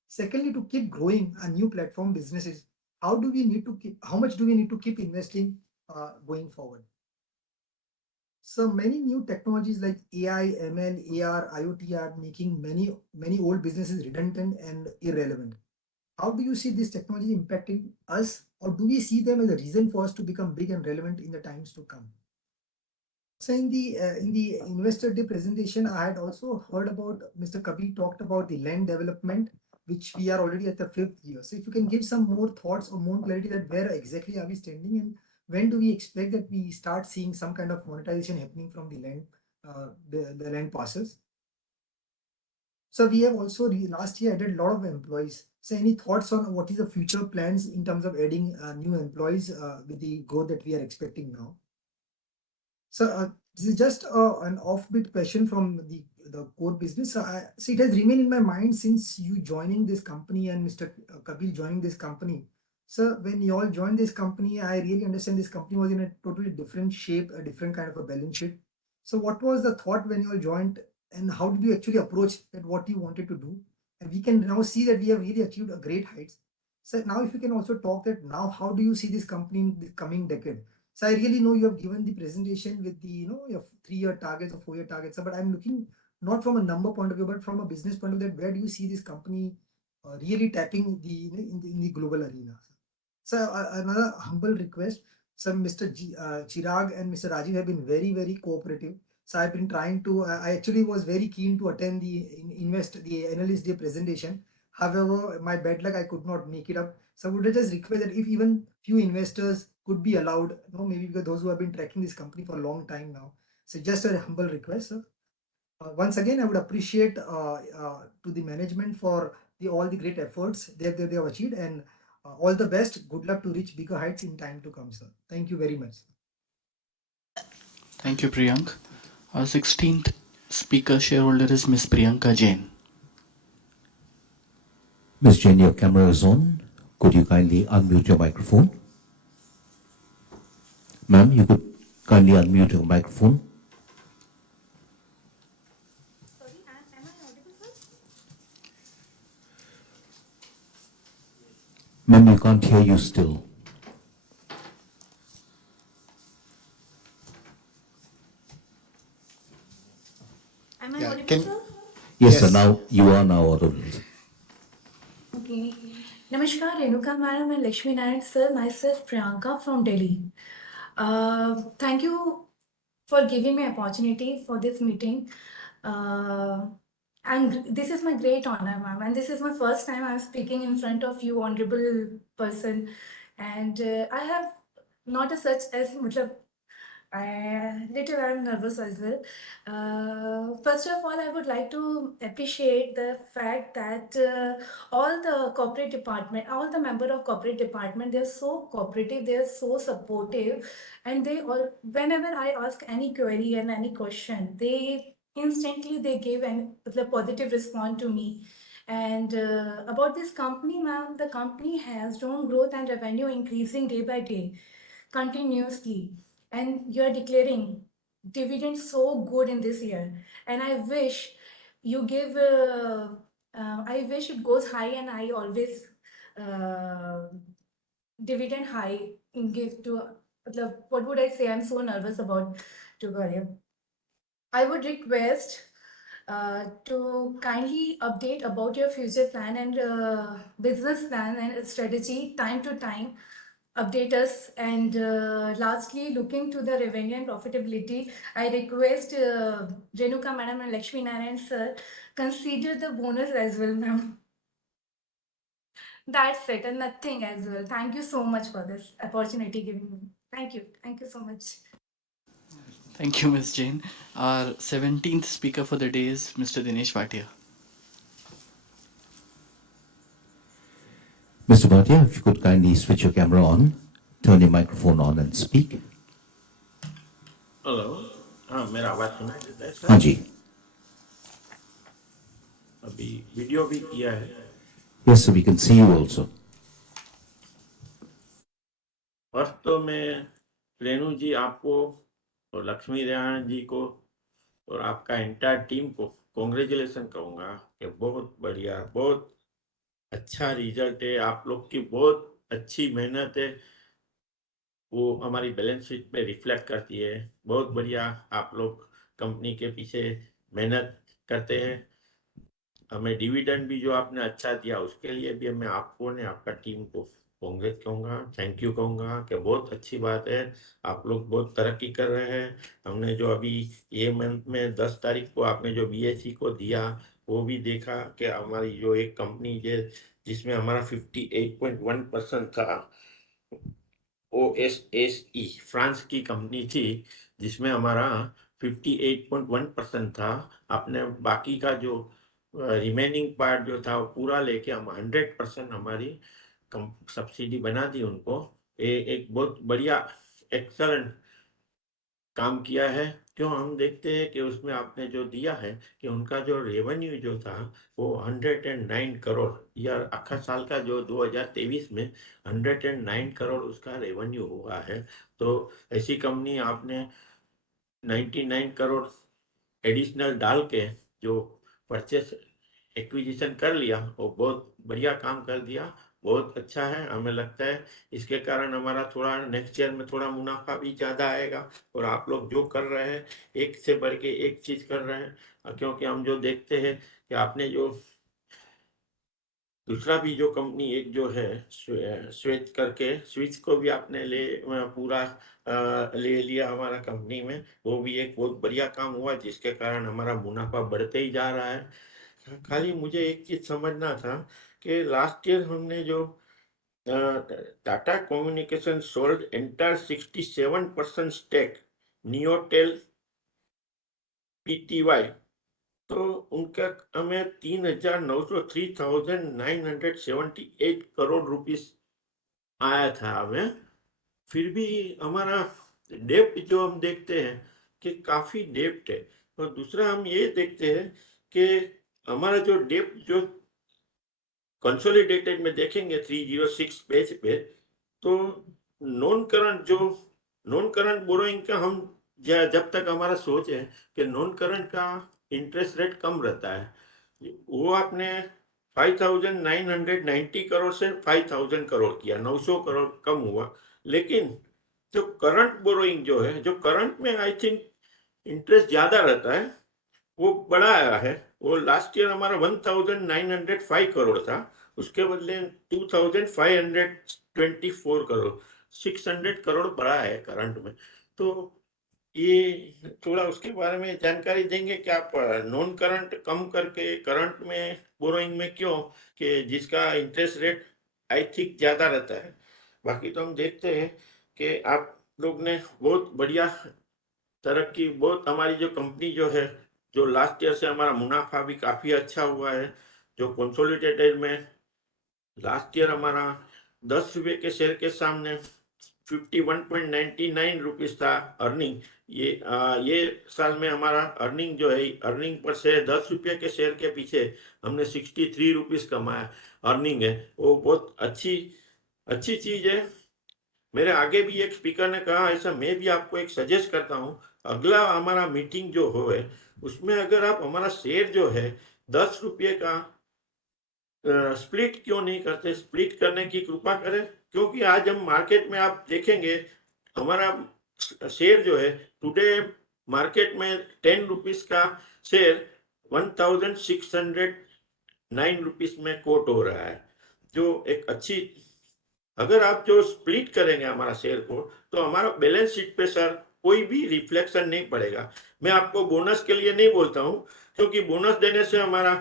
Secondly, to keep growing our new platform businesses, how much do we need to keep investing going forward? So many new technologies like AI, ML, AR, IoT are making many old businesses redundant and irrelevant. How do you see this technology impacting us, or do we see them as a reason for us to become big and relevant in the times to come? So in the investor day presentation, I had also heard about Mr. Kabir talked about the land development, which we are already at the 5th year. So if you can give some more thoughts or more clarity that where exactly are we standing and when do we expect that we start seeing some kind of monetization happening from the land, the land parcels? So we have also last year added a lot of employees. So any thoughts on what is the future plans in terms of adding new employees with the growth that we are expecting now? So this is just an offbeat question from the core business. So it has remained in my mind since you joining this company and Mr. Kabir joining this company. So when you all joined this company, I really understand this company was in a totally different shape, a different kind of a balance sheet. So what was the thought when you all joined and how did you actually approach that what you wanted to do? And we can now see that we have really achieved a great heights. So now if you can also talk that now, how do you see this company in the coming decade? So I really know you have given the presentation with the your 3-year targets or 4-year targets, but I'm looking not from a number point of view, but from a business point of view, that where do you see this company really tapping in the global arena. So another humble request. So Mr. Chirag and Mr. Rajiv have been very cooperative. So I've been trying to. I actually was very keen to attend the analyst day presentation. However, my bad luck, I could not make it up. So I would just request that if even few investors could be allowed, maybe because those who have been tracking this company for a long time now. So just a humble request, sir. Once again, I would appreciate to the management for all the great efforts they have achieved, and all the best. Good luck to reach bigger heights in time to come, sir. Thank you very much. Thank you, Priyank. Our 16th speaker shareholder is Ms. Priyanka Jain. Ms. Jain, your camera is on. Could you kindly unmute your microphone? Ma'am, you could kindly unmute your microphone. Sorry, am I audible, sir? Ma'am, you can't hear you still. Am I Yeah, audible, sir? Yes, sir. Yes. Now you are now audible. Okay. Namaskar, Renuka Madam and Lakshmi Narayan sir. Myself, Priyanka from Delhi. Thank you for giving me opportunity for this meeting. And this is my great honor, ma'am. And this is my first time I'm speaking in front of you, honorable person. And I have not as such as, matlab, little I'm nervous as well. First of all, I would like to appreciate the fact that all the corporate department, all the member of corporate department, they're so cooperative, they're so supportive, and they all, whenever I ask any query and any question, they instantly they give the positive response to me. And about this company, ma'am, the company has shown growth and revenue increasing day by day continuously, and you're declaring dividend so good in this year, and I wish you give I wish it goes high, and I always uh, dividend high give to what would I say, I'm so nervous about to Galia. I would request to kindly update about your future plan and business plan and strategy time to time. Update us. And lastly, looking to the revenue and profitability, I request Renuka Madam and Lakshmi Narayan sir consider the bonus as well, ma'am. That's it, and nothing as well. Thank you so much for this opportunity given me. Thank you. Thank you so much. Thank you, Ms. Jain. Our 17th speaker for the day is Mr. Dinesh Bhatia. Mr. Bhatia, if you could kindly switch your camera on, turn your microphone on and speak. Hello हाँ मेरा आवाज़ सुनाई देता है हाँ sir जी. अभी video भी किया है Yes, sir, we can see you also. First तो मैं रेणु जी आपको और लक्ष्मी नारायण जी को और आपका एंटायर टीम को कॉन्ग्रेचुलेसन कहूँगा कि बहुत बढ़िया बहुत अच्छा रिजल्ट है आप लोग की बहुत अच्छी मेहनत है वो हमारी बैलेंस शीट पे रिफ्लेक्ट करती है बहुत बढ़िया आप लोग कंपनी के पीछे मेहनत करते हैं हमें डिविडेंड भी जो आपने अच्छा दिया उसके लिए भी मैं आपको ने आपका टीम को कांग्रेस कहूँगा थैंक यू कहूँगा कि बहुत अच्छी बात है आप लोग बहुत तरक्की कर रहे हैं हमने जो अभी ये मंथ में 10 तारीख को आपने जो बीएससी को दिया वो भी देखा कि हमारी जो एक कंपनी जिसमें हमारा 58.1% था OSSE फ्रांस की कंपनी थी जिसमें हमारा 58.1% था आपने बाकी का जो रिमेनिंग पार्ट जो था वो पूरा लेके हम 100% हमारी सब्सिडी बना दी उनको ये एक बहुत बढ़िया एक्सलेंट काम किया है क्यों हम देखते हैं कि उसमें आपने जो दिया है कि उनका जो रेवेन्यू जो था वो 109 करोड़ या आखा साल का जो 2023 में 109 करोड़ उसका रेवेन्यू हुआ है तो ऐसी कंपनी आपने 99 करोड़ एडिशनल डाल के जो परचेस एक्विजिशन कर लिया वो बहुत बढ़िया काम कर दिया बहुत अच्छा है हमें लगता है इसके कारण हमारा थोड़ा नेक्स्ट ईयर में थोड़ा मुनाफा भी ज़्यादा आएगा और आप लोग जो कर रहे हैं एक से बढ़ के एक चीज़ कर रहे हैं क्योंकि हम जो देखते हैं कि आपने जो दूसरा भी जो कंपनी एक जो है स्विच करके स्विच को भी आपने पूरा ले लिया हमारा कंपनी में, वो भी एक बहुत बढ़िया काम हुआ जिसके कारण हमारा मुनाफा बढ़ते ही जा रहा है। खाली मुझे एक चीज समझना था कि लास्ट ईयर हमने जो Tata communication sold entire 67% stake Neotel PTY, तो उनका हमें 3,978 करोड़ रुपीस आया था हमें। फिर भी हमारा डेप्ट जो हम देखते हैं कि काफी डेप्ट है। और दूसरा हम ये देखते हैं कि हमारा जो डेप्ट जो कंसोलिडेटेड में देखेंगे 306 पेज पे, तो नॉन करंट बोरोइंग का हम जब तक हमारा सोच है कि नॉन करंट का इंटरेस्ट रेट कम रहता है, वो आपने 5,990 करोड़ से 5,000 करोड़ किया, 900 करोड़ कम हुआ। लेकिन जो करंट बोरोइंग जो है, जो करंट में आई थिंक इंटरेस्ट ज्यादा रहता है, वो बड़ा आया है। वो लास्ट ईयर हमारा 1,905 करोड़ था, उसके बदले 2,524 करोड़, 600 करोड़ बढ़ा है करंट में। तो ये थोड़ा उसके बारे में जानकारी देंगे कि आप नॉन करंट कम करके करंट में बोरोइंग में क्यों, कि जिसका इंटरेस्ट रेट आई थिंक ज्यादा रहता है। बाकी तो हम देखते हैं कि आप लोग ने बहुत बढ़िया तरक्की, बहुत हमारी जो कंपनी जो है, जो लास्ट ईयर से हमारा मुनाफा भी काफी अच्छा हुआ है। जो कंसोलिडेटेड में लास्ट ईयर हमारा 10 रुपए के शेयर के सामने 51.99 रुपीज था अर्निंग। ये साल में हमारा अर्निंग जो है, अर्निंग पर शेयर 10 रुपये के शेयर के पीछे हमने 63 रुपीज कमाया अर्निंग है। वो बहुत अच्छी अच्छी चीज है। मेरे आगे भी एक स्पीकर ने कहा, ऐसा मैं भी आपको एक सजेस्ट करता हूँ, अगला हमारा मीटिंग जो हो है उसमें अगर आप हमारा शेयर जो है 10 रुपये का स्प्लिट क्यों नहीं करते, स्प्लिट करने की कृपा करें। क्योंकि आज हम मार्केट में आप देखेंगे हमारा शेयर जो है टुडे मार्केट में 10 रुपीज का शेयर 1,609 रुपीज में कोट हो रहा है, जो एक अच्छी। अगर आप जो स्प्लिट करेंगे हमारा शेयर को, तो हमारा बैलेंस शीट पे सर कोई भी रिफ्लेक्शन नहीं पड़ेगा। मैं आपको बोनस के लिए नहीं बोलता हूँ, क्योंकि बोनस देने से हमारा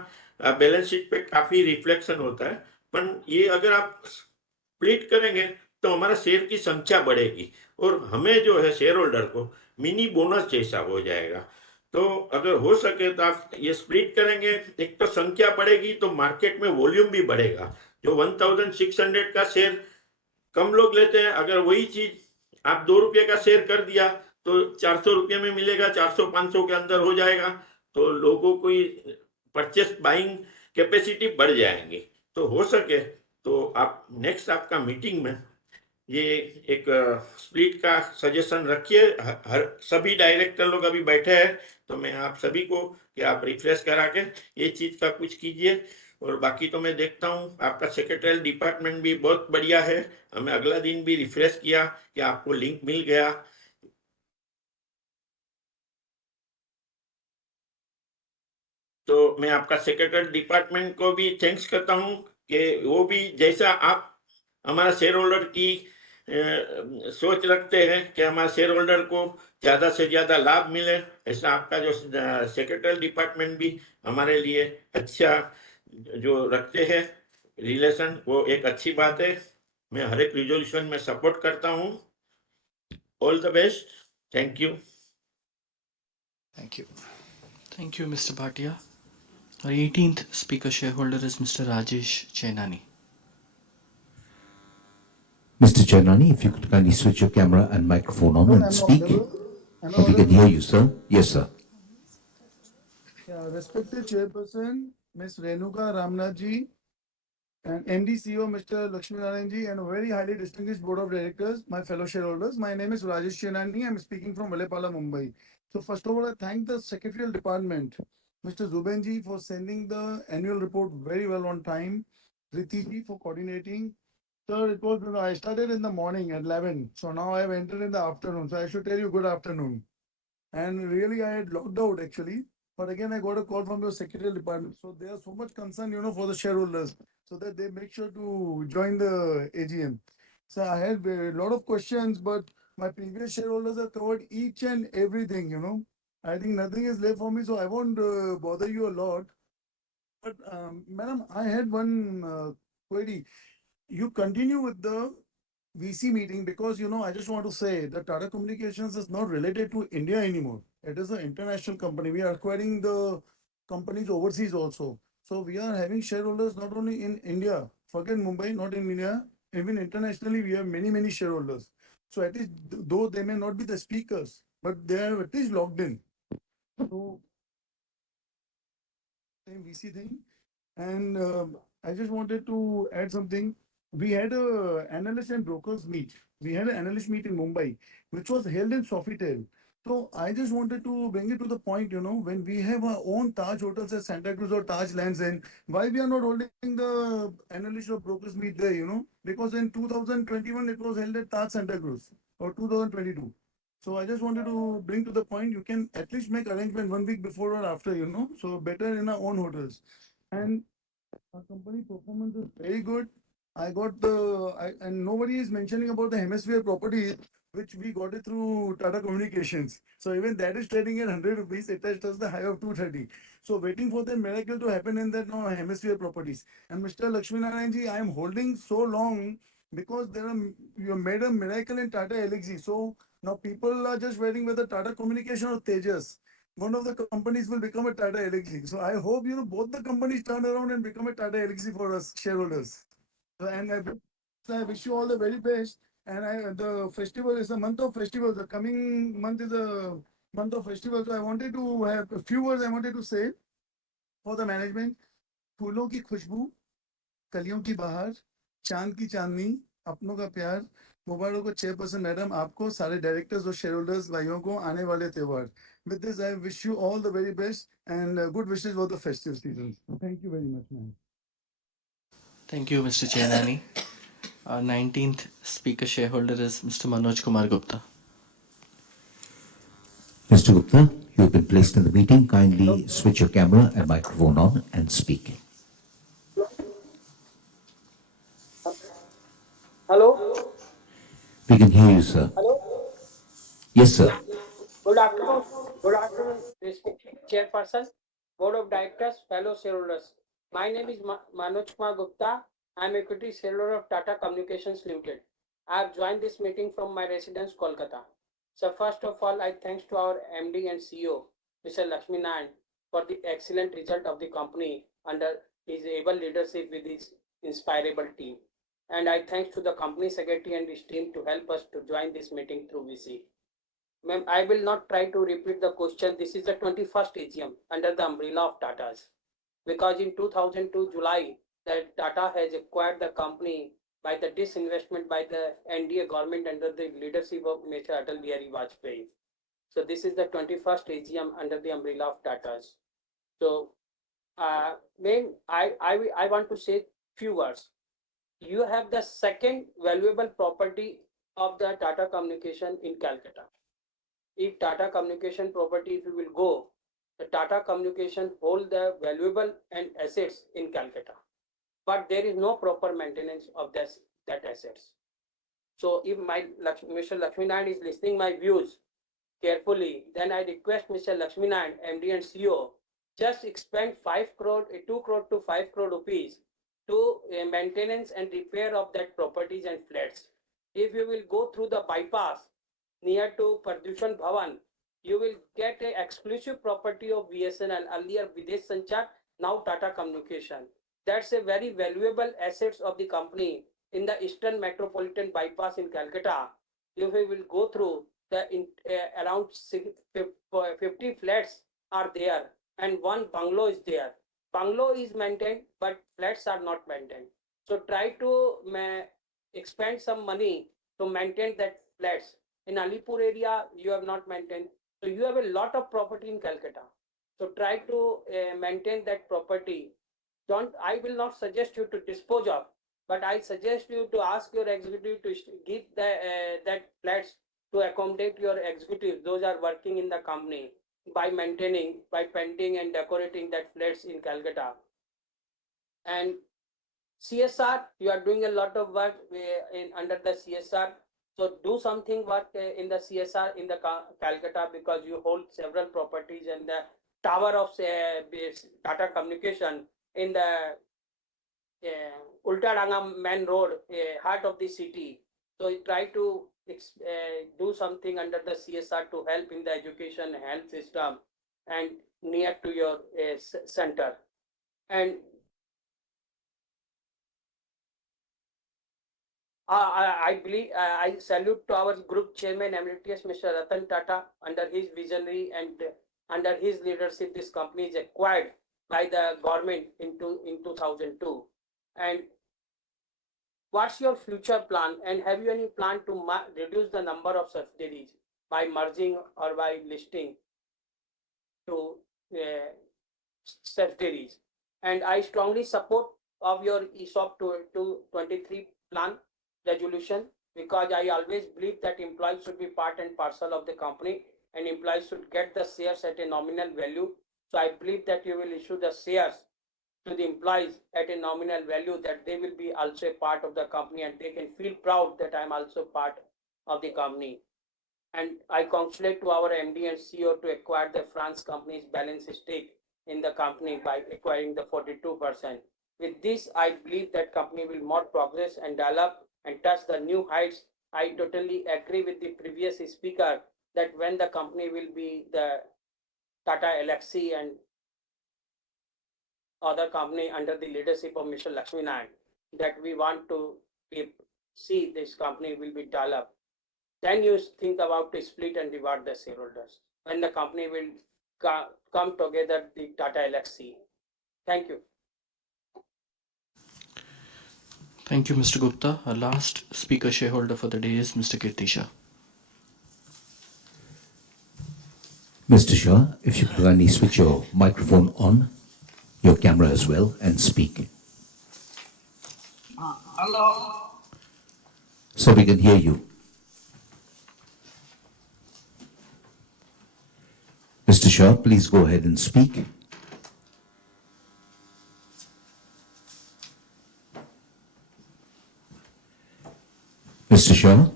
बैलेंस शीट पे काफी रिफ्लेक्शन होता है। पर ये अगर आप स्प्लिट करेंगे तो हमारा शेयर की संख्या बढ़ेगी और हमें जो है शेयर होल्डर को मिनी बोनस जैसा हो जाएगा। तो अगर हो सके तो आप ये स्प्लिट करेंगे, एक तो संख्या बढ़ेगी तो मार्केट में वॉल्यूम भी बढ़ेगा। जो 1,600 का शेयर कम लोग लेते हैं, अगर वही चीज आप 2 रुपये का शेयर कर दिया तो 400 रुपये में मिलेगा, 400-500 के अंदर हो जाएगा, तो लोगों को परचेस बाइंग कैपेसिटी बढ़ जाएंगी। तो हो सके तो आप नेक्स्ट आपका मीटिंग में ये एक स्प्लिट का सजेशन रखिए। हर सभी डायरेक्टर लोग अभी बैठे हैं, तो मैं आप सभी को कि आप रिफ्रेश करा के ये चीज का कुछ कीजिए। और बाकी तो मैं देखता हूँ आपका सेक्रेटरियल डिपार्टमेंट भी बहुत बढ़िया है। हमें अगला दिन भी रिफ्रेश किया कि आपको लिंक मिल गया। तो मैं आपका सेक्रेटरी डिपार्टमेंट को भी थैंक्स करता हूँ कि वो भी जैसा आप हमारा शेयर होल्डर की सोच रखते हैं कि हमारे शेयर होल्डर को ज़्यादा से ज़्यादा लाभ मिले, ऐसा आपका जो सेक्रेटरी डिपार्टमेंट भी हमारे लिए अच्छा जो रखते हैं रिलेशन, वो एक अच्छी बात है। मैं हर एक रिजोल्यूशन में सपोर्ट करता हूँ। All the best, thank you. Thank you. Thank you, Mr. Bhatia. Our 18th speaker shareholder is Mr. Rajesh Chainani. Mr. Chairnani, if you could kindly switch your camera and microphone on Sir, and am I speak. audible? Am I We can audible? hear you, sir. Yes, sir. Yeah, respected Chairperson, Ms. Renuka Ramnathji, and MD CEO Mr. Lakshmi Narayanji, and a very highly distinguished board of directors, my fellow shareholders. My name is Rajesh Chenani. I'm speaking from Valepala, Mumbai. So first of all, I thank the secretarial department, Mr. Zubenji, for sending the annual report very well on time. Riti for coordinating. Sir, it was I started in the morning at 11, so now I have entered in the afternoon. So I should tell you good afternoon. And really, I had logged out actually. But again, I got a call from the secretarial department. So there's so much concern, for the shareholders. so that they make sure to join the AGM. So I had a lot of questions, but my previous shareholders have covered each and everything, you know. I think nothing is left for me, so I won't bother you a lot. But madam, I had one query. You continue with the VC meeting because you know I just want to say that Tata Communications is not related to India anymore. It is an international company. We are acquiring the companies overseas also. So we are having shareholders not only in India, forget Mumbai, not in India, even internationally we have many shareholders. So at least though they may not be the speakers, but they are at least logged in. So same VC thing. And I just wanted to add something. We had a analyst and brokers meet. We had an analyst meet in Mumbai, which was held in Sofitel. So I just wanted to bring it to the point, you know, when we have our own Taj hotels at Santa Cruz or Taj Lands End, why we are not holding the analyst or brokers meet there, you know? Because in 2021 it was held at Taj Santa Cruz or 2022. So I just wanted to bring to the point, you can at least make arrangement 1 week before or after, you know, so better in our own hotels. And our company performance is very good. I got and nobody is mentioning about the hemisphere property, which we got it through Tata Communications. So even that is trading at 100 rupees. It has touched the high of 230. So waiting for the miracle to happen in that no hemisphere properties. And Mr. Lakshmi Narayan ji, I am holding so long because you made a miracle in Tata Elixir. So now people are just waiting whether Tata Communication or Tejas, one of the companies will become a Tata Elixir. So I hope you know both the companies turn around and become a Tata Elixir for us shareholders. So, and I wish you all the very best. And the festival is a month of festivals. The coming month is a month of festivals. So I wanted to have a few words I wanted to say for the management. फूलों की खुशबू, कलियों की बहार, चांद की चांदनी, अपनों का प्यार, मुबारक हो चेयरपर्सन मैडम आपको, सारे डायरेक्टर्स और शेयरहोल्डर्स भाइयों को आने वाले त्योहार. With this, I wish you all the very best and good wishes for the festive season. Thank you very much, ma'am. Thank you, Mr. Chainani. Our 19th speaker shareholder is Mr. Manoj Kumar Gupta. Mr. Gupta, you have been placed in the meeting. Kindly switch your camera and microphone on and speak. Hello? We can hear you, sir. Hello? Yes, sir. Good afternoon. Good afternoon, respected Chairperson, Board of Directors, fellow shareholders. My name is Manoj Kumar Gupta. I am equity shareholder of Tata Communications Limited. I have joined this meeting from my residence, Kolkata. So first of all, I thanks to our MD and CEO, Mr. Lakshmi Narayan, for the excellent result of the company under his able leadership with his inspirable team. And I thanks to the company secretary and his team to help us to join this meeting through VC. Ma'am, I will not try to repeat the question. This is the 21st AGM under the umbrella of Tata's. Because in 2002 July, that Tata has acquired the company by the disinvestment by the NDA government under the leadership of Mr. Atal Bihari Vajpayee. So this is the 21st AGM under the umbrella of Tata's. So, ma'am, I want to say few words. You have the second valuable property of the Tata Communication in Calcutta. If Tata Communication property, if you will go, the Tata Communication hold the valuable and assets in Calcutta, but there is no proper maintenance of that assets. So if Mr. Lakshmi Narayan is listening my views carefully, then I request Mr. Lakshmi Narayan, MD and CEO, just expend 5 crore, 2 crore to 5 crore rupees to maintenance and repair of that properties and flats. If you will go through the bypass near to Pardushan Bhavan, you will get a exclusive property of BSNL, earlier Videsh Sanchar, now Tata Communication. That's a very valuable assets of the company in the Eastern Metropolitan Bypass in Calcutta. If we will go through around 50 flats are there and one bungalow is there. Bungalow is maintained, but flats are not maintained. So try to expend some money to maintain that flats. In Alipur area, you have not maintained. So you have a lot of property in Calcutta. So try to maintain that property. Don't. I will not suggest you to dispose of, but I suggest you to ask your executive to give that flats to accommodate your executives. Those are working in the company by maintaining, by painting and decorating that flats in Calcutta. And CSR, you are doing a lot of work under the CSR. So do something work in the CSR in the Calcutta, because you hold several properties and the tower of Tata Communication in the Ultadanga Main Road, heart of the city. So you try to do something under the CSR to help in the education health system and near to your center. And I believe I salute to our group chairman emeritus Mr. Ratan Tata. Under his visionary and under his leadership, this company is acquired by the government in 2002. And what's your future plan? And have you any plan to reduce the number of subsidiaries by merging or by listing to subsidiaries? And I strongly support of your ESOP to 23 plan resolution, because I always believe that employees should be part and parcel of the company and employees should get the shares at a nominal value. So I believe that you will issue the shares to the employees at a nominal value, that they will be also a part of the company and they can feel proud that I'm also part of the company. And I congratulate to our MD and CEO to acquire the France company's balance stake in the company by acquiring the 42%. With this, I believe that company will more progress and develop and touch the new heights. I totally agree with the previous speaker that when the company will be the Tata Elxsi and other company under the leadership of Mr. Lakshmi Narayan, that we want to see this company will be developed. Then you think about to split and reward the shareholders when the company will come together, the Tata Elxsi. Thank you. Thank you, Mr. Gupta. Our last speaker shareholder for the day is Mr. Kirtisha. Mr. Shah, if you could kindly switch your microphone on, your camera as well, and speak. Hello. So we can hear you. Mr. Shah, please go ahead and speak. Mr. Shah?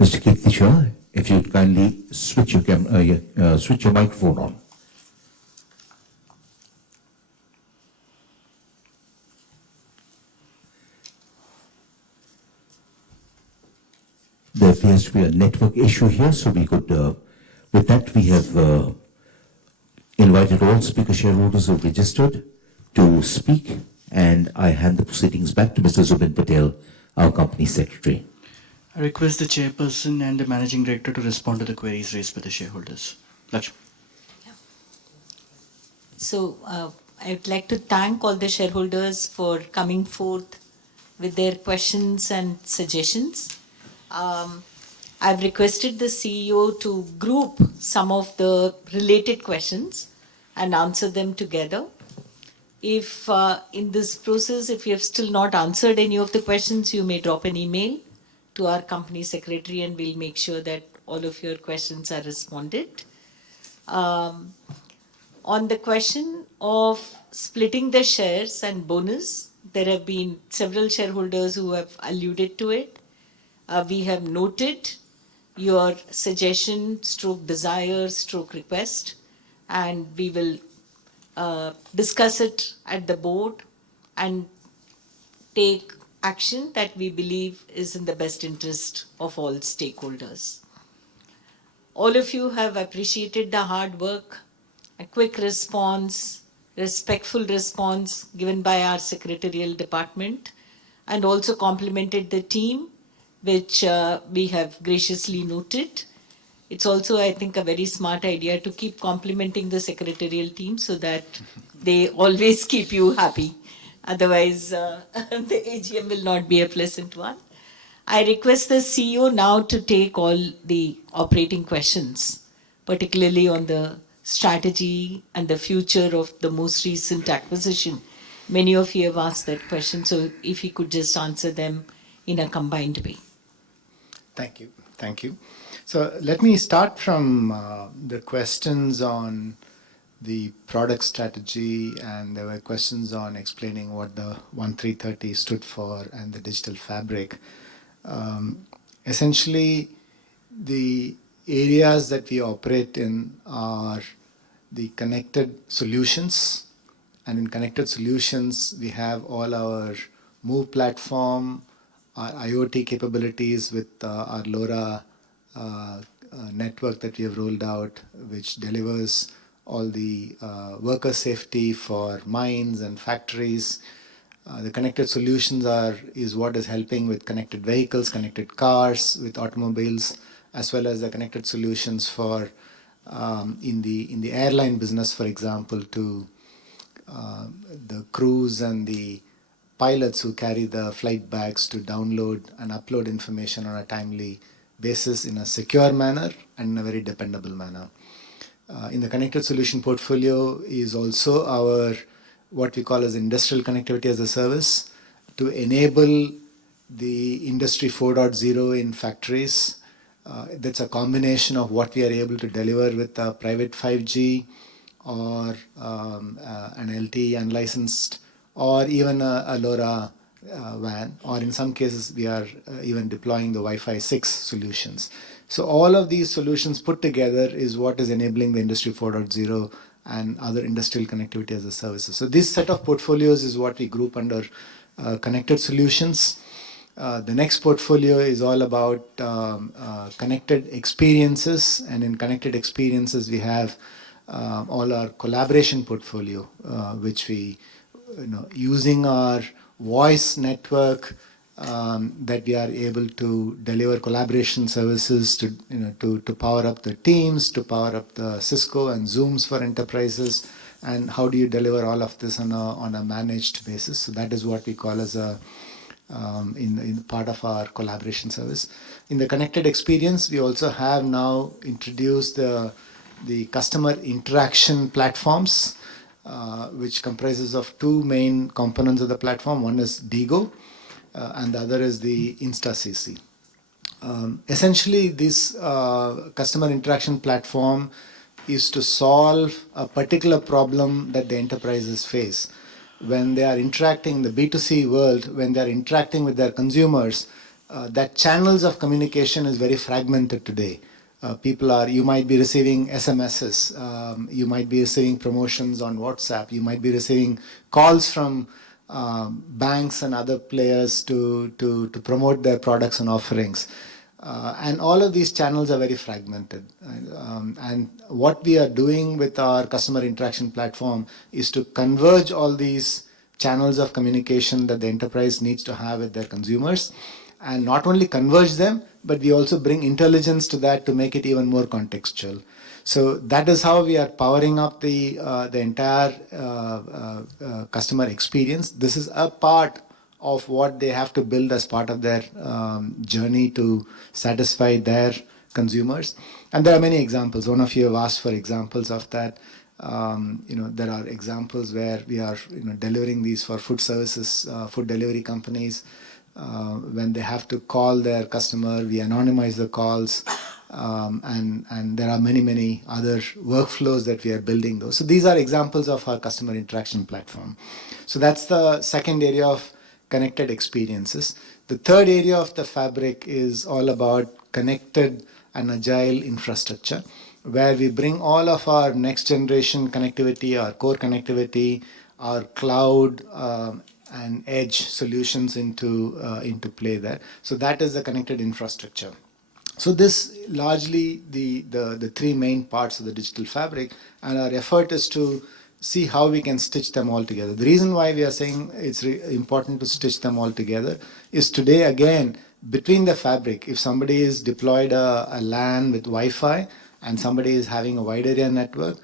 Mr. Kirti Shah, if you'd kindly switch your microphone on. There appears to be a network issue here, so we could, with that, we have invited all speaker shareholders who have registered to speak, and I hand the proceedings back to Mr. Zubin Patel, our company secretary. I request the chairperson and the managing director to respond to the queries raised by the shareholders. Lakshmi. So I would like to thank all the shareholders for coming forth with their questions and suggestions. I've requested the CEO to group some of the related questions and answer them together. If in this process, if you have still not answered any of the questions, you may drop an email to our company secretary and we'll make sure that all of your questions are responded. On the question of splitting the shares and bonus, there have been several shareholders who have alluded to it. We have noted your suggestion, stroke desire, stroke request, and we will discuss it at the board and take action that we believe is in the best interest of all stakeholders. All of you have appreciated the hard work, a quick response, respectful response given by our secretarial department, and also complimented the team, which we have graciously noted. It's also, I think, a very smart idea to keep complimenting the secretarial team so that they always keep you happy. Otherwise, the AGM will not be a pleasant one. I request the CEO now to take all the operating questions, particularly on the strategy and the future of the most recent acquisition. Many of you have asked that question, so if you could just answer them in a combined way. Thank you. Thank you. So let me start from the questions on the product strategy, and there were questions on explaining what the 1330 stood for and the digital fabric. Essentially, the areas that we operate in are the connected solutions, and in connected solutions we have all our Move platform, our IoT capabilities with our LoRa network that we have rolled out, which delivers all the worker safety for mines and factories. The connected solutions is what is helping with connected vehicles, connected cars, with automobiles, as well as the connected solutions for in the airline business, for example, to the crews and the pilots who carry the flight bags to download and upload information on a timely basis in a secure manner and in a very dependable manner. In the connected solution portfolio is also our what we call as industrial connectivity as a service to enable the industry 4.0 in factories. That's a combination of what we are able to deliver with a private 5G or an LTE unlicensed or even a LoRa WAN, or in some cases we are even deploying the Wi-Fi 6 solutions. So all of these solutions put together is what is enabling the Industry 4.0 and other industrial connectivity as a services. So this set of portfolios is what we group under connected solutions. The next portfolio is all about connected experiences, and in connected experiences we have all our collaboration portfolio, which we, using our voice network, that we are able to deliver collaboration services to power up the teams, to power up the Cisco and Zooms for enterprises, and how do you deliver all of this on a managed basis. So that is what we call as a in part of our collaboration service. In the connected experience, we also have now introduced the customer interaction platforms, which comprises of two main components of the platform. One is Digo, and the other is the InstaCC. Essentially, this customer interaction platform is to solve a particular problem that the enterprises face. When they are interacting in the B2C world, when they are interacting with their consumers, that channels of communication is very fragmented today. You might be receiving SMSs, you might be receiving promotions on WhatsApp, you might be receiving calls from banks and other players to promote their products and offerings. And all of these channels are very fragmented. And what we are doing with our customer interaction platform is to converge all these channels of communication that the enterprise needs to have with their consumers, and not only converge them, but we also bring intelligence to that to make it even more contextual. So that is how we are powering up the entire customer experience. This is a part of what they have to build as part of their journey to satisfy their consumers. And there are many examples. One of you have asked for examples of that. There are examples where we are delivering these for food services, food delivery companies. When they have to call their customer, we anonymize the calls, and there are many other workflows that we are building those. So these are examples of our customer interaction platform. So that's the second area of connected experiences. The third area of the fabric is all about connected and agile infrastructure, where we bring all of our next generation connectivity, our core connectivity, our cloud and edge solutions into play there. So that is the connected infrastructure. So this largely the three main parts of the digital fabric, and our effort is to see how we can stitch them all together. The reason why we are saying it's important to stitch them all together is today, again, between the fabric, if somebody is deployed a LAN with Wi-Fi and somebody is having a wide area network,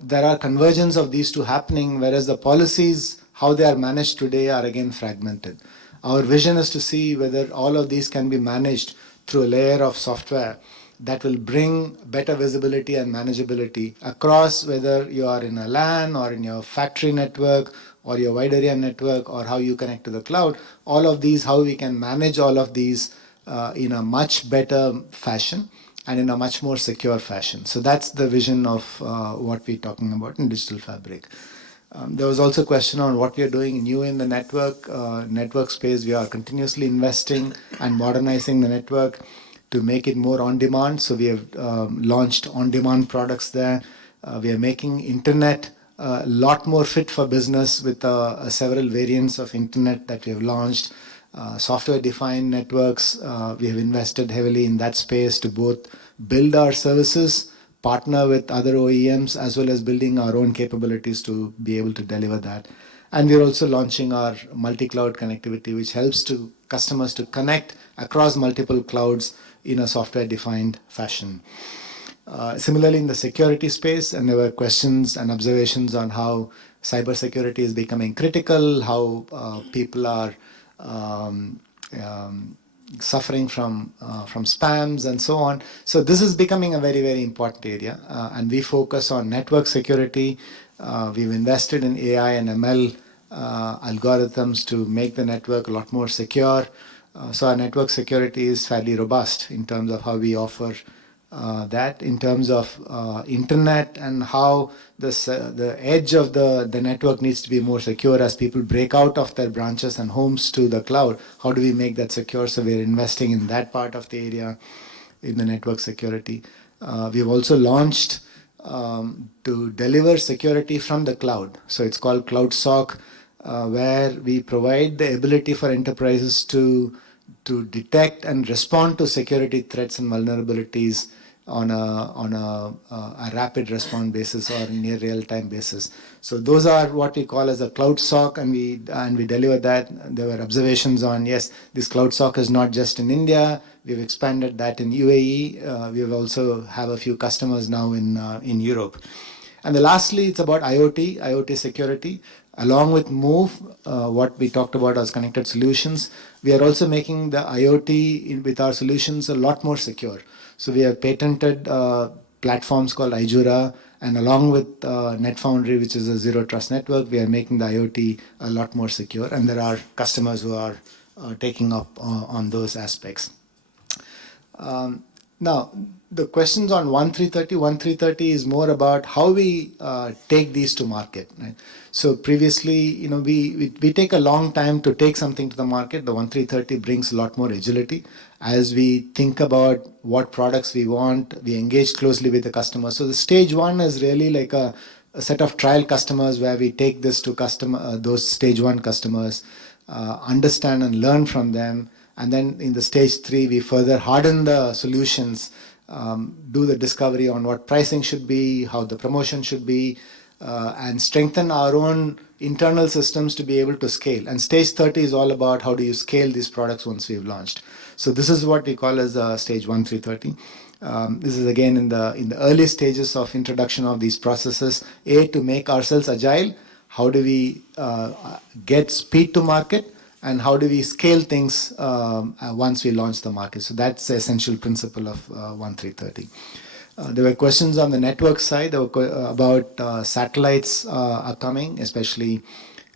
there are convergence of these two happening, whereas the policies, how they are managed today, are again fragmented. Our vision is to see whether all of these can be managed through a layer of software that will bring better visibility and manageability across, whether you are in a LAN or in your factory network or your wide area network, or how you connect to the cloud. All of these, how we can manage all of these in a much better fashion. and in a much more secure fashion. So that's the vision of what we're talking about in Digital Fabric. There was also a question on what we are doing new in the network space. We are continuously investing and modernizing the network to make it more on demand. So we have launched on demand products there. We are making internet a lot more fit for business with several variants of internet that we have launched. Software defined networks, we have invested heavily in that space to both build our services, partner with other OEMs, as well as building our own capabilities to be able to deliver that. And we're also launching our multi-cloud connectivity, which helps to customers to connect across multiple clouds in a software-defined fashion. Similarly, in the security space, and there were questions and observations on how cybersecurity is becoming critical, how people are suffering from spams and so on. So this is becoming a very, very important area, and we focus on network security. We've invested in AI and ML algorithms to make the network a lot more secure. So our network security is fairly robust in terms of how we offer that, in terms of internet and how the edge of the network needs to be more secure as people break out of their branches and homes to the cloud. How do we make that secure? So we're investing in that part of the area in the network security. We've also launched to deliver security from the cloud. So it's called Cloud SOC, where we provide the ability for enterprises to detect and respond to security threats and vulnerabilities on a rapid response basis or near real-time basis. So those are what we call as a cloud SOC, and we deliver that. There were observations on, yes, this cloud SOC is not just in India. We've expanded that in UAE. We have also have a few customers now in Europe. And lastly, it's about IoT security. Along with Move, what we talked about as connected solutions, we are also making the IoT with our solutions a lot more secure. So we have patented platforms called iJura, and along with NetFoundry, which is a zero trust network, we are making the IoT a lot more secure, and there are customers who are taking up on those aspects. Now, the questions on 1330 is more about how we take these to market. Right? So previously, we take a long time to take something to the market. The 1330 brings a lot more agility. As we think about what products we want, we engage closely with the customer. So the stage one is really like a set of trial customers where we take this to those stage one customers, understand and learn from them. And then in the stage 3, we further harden the solutions, do the discovery on what pricing should be, how the promotion should be, and strengthen our own internal systems to be able to scale. And stage 30 is all about how do you scale these products once we've launched. So this is what we call as stage 1330. This is again in the early stages of introduction of these processes, to make ourselves agile. How do we get speed to market? And how do we scale things once we launch the market? So that's the essential principle of 1330. There were questions on the network side about satellites are coming, especially,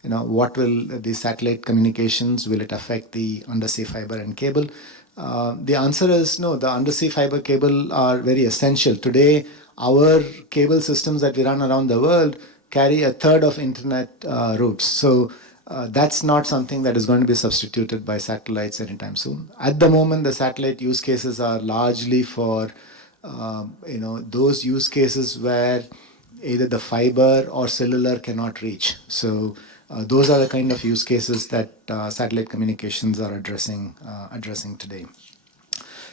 what will the satellite communications, will it affect the undersea fiber and cable? The answer is no, the undersea fiber cable are very essential. Today, our cable systems that we run around the world carry a third of internet routes. So that's not something that is going to be substituted by satellites anytime soon. At the moment, the satellite use cases are largely for those use cases where either the fiber or cellular cannot reach. So those are the kind of use cases that satellite communications are addressing today.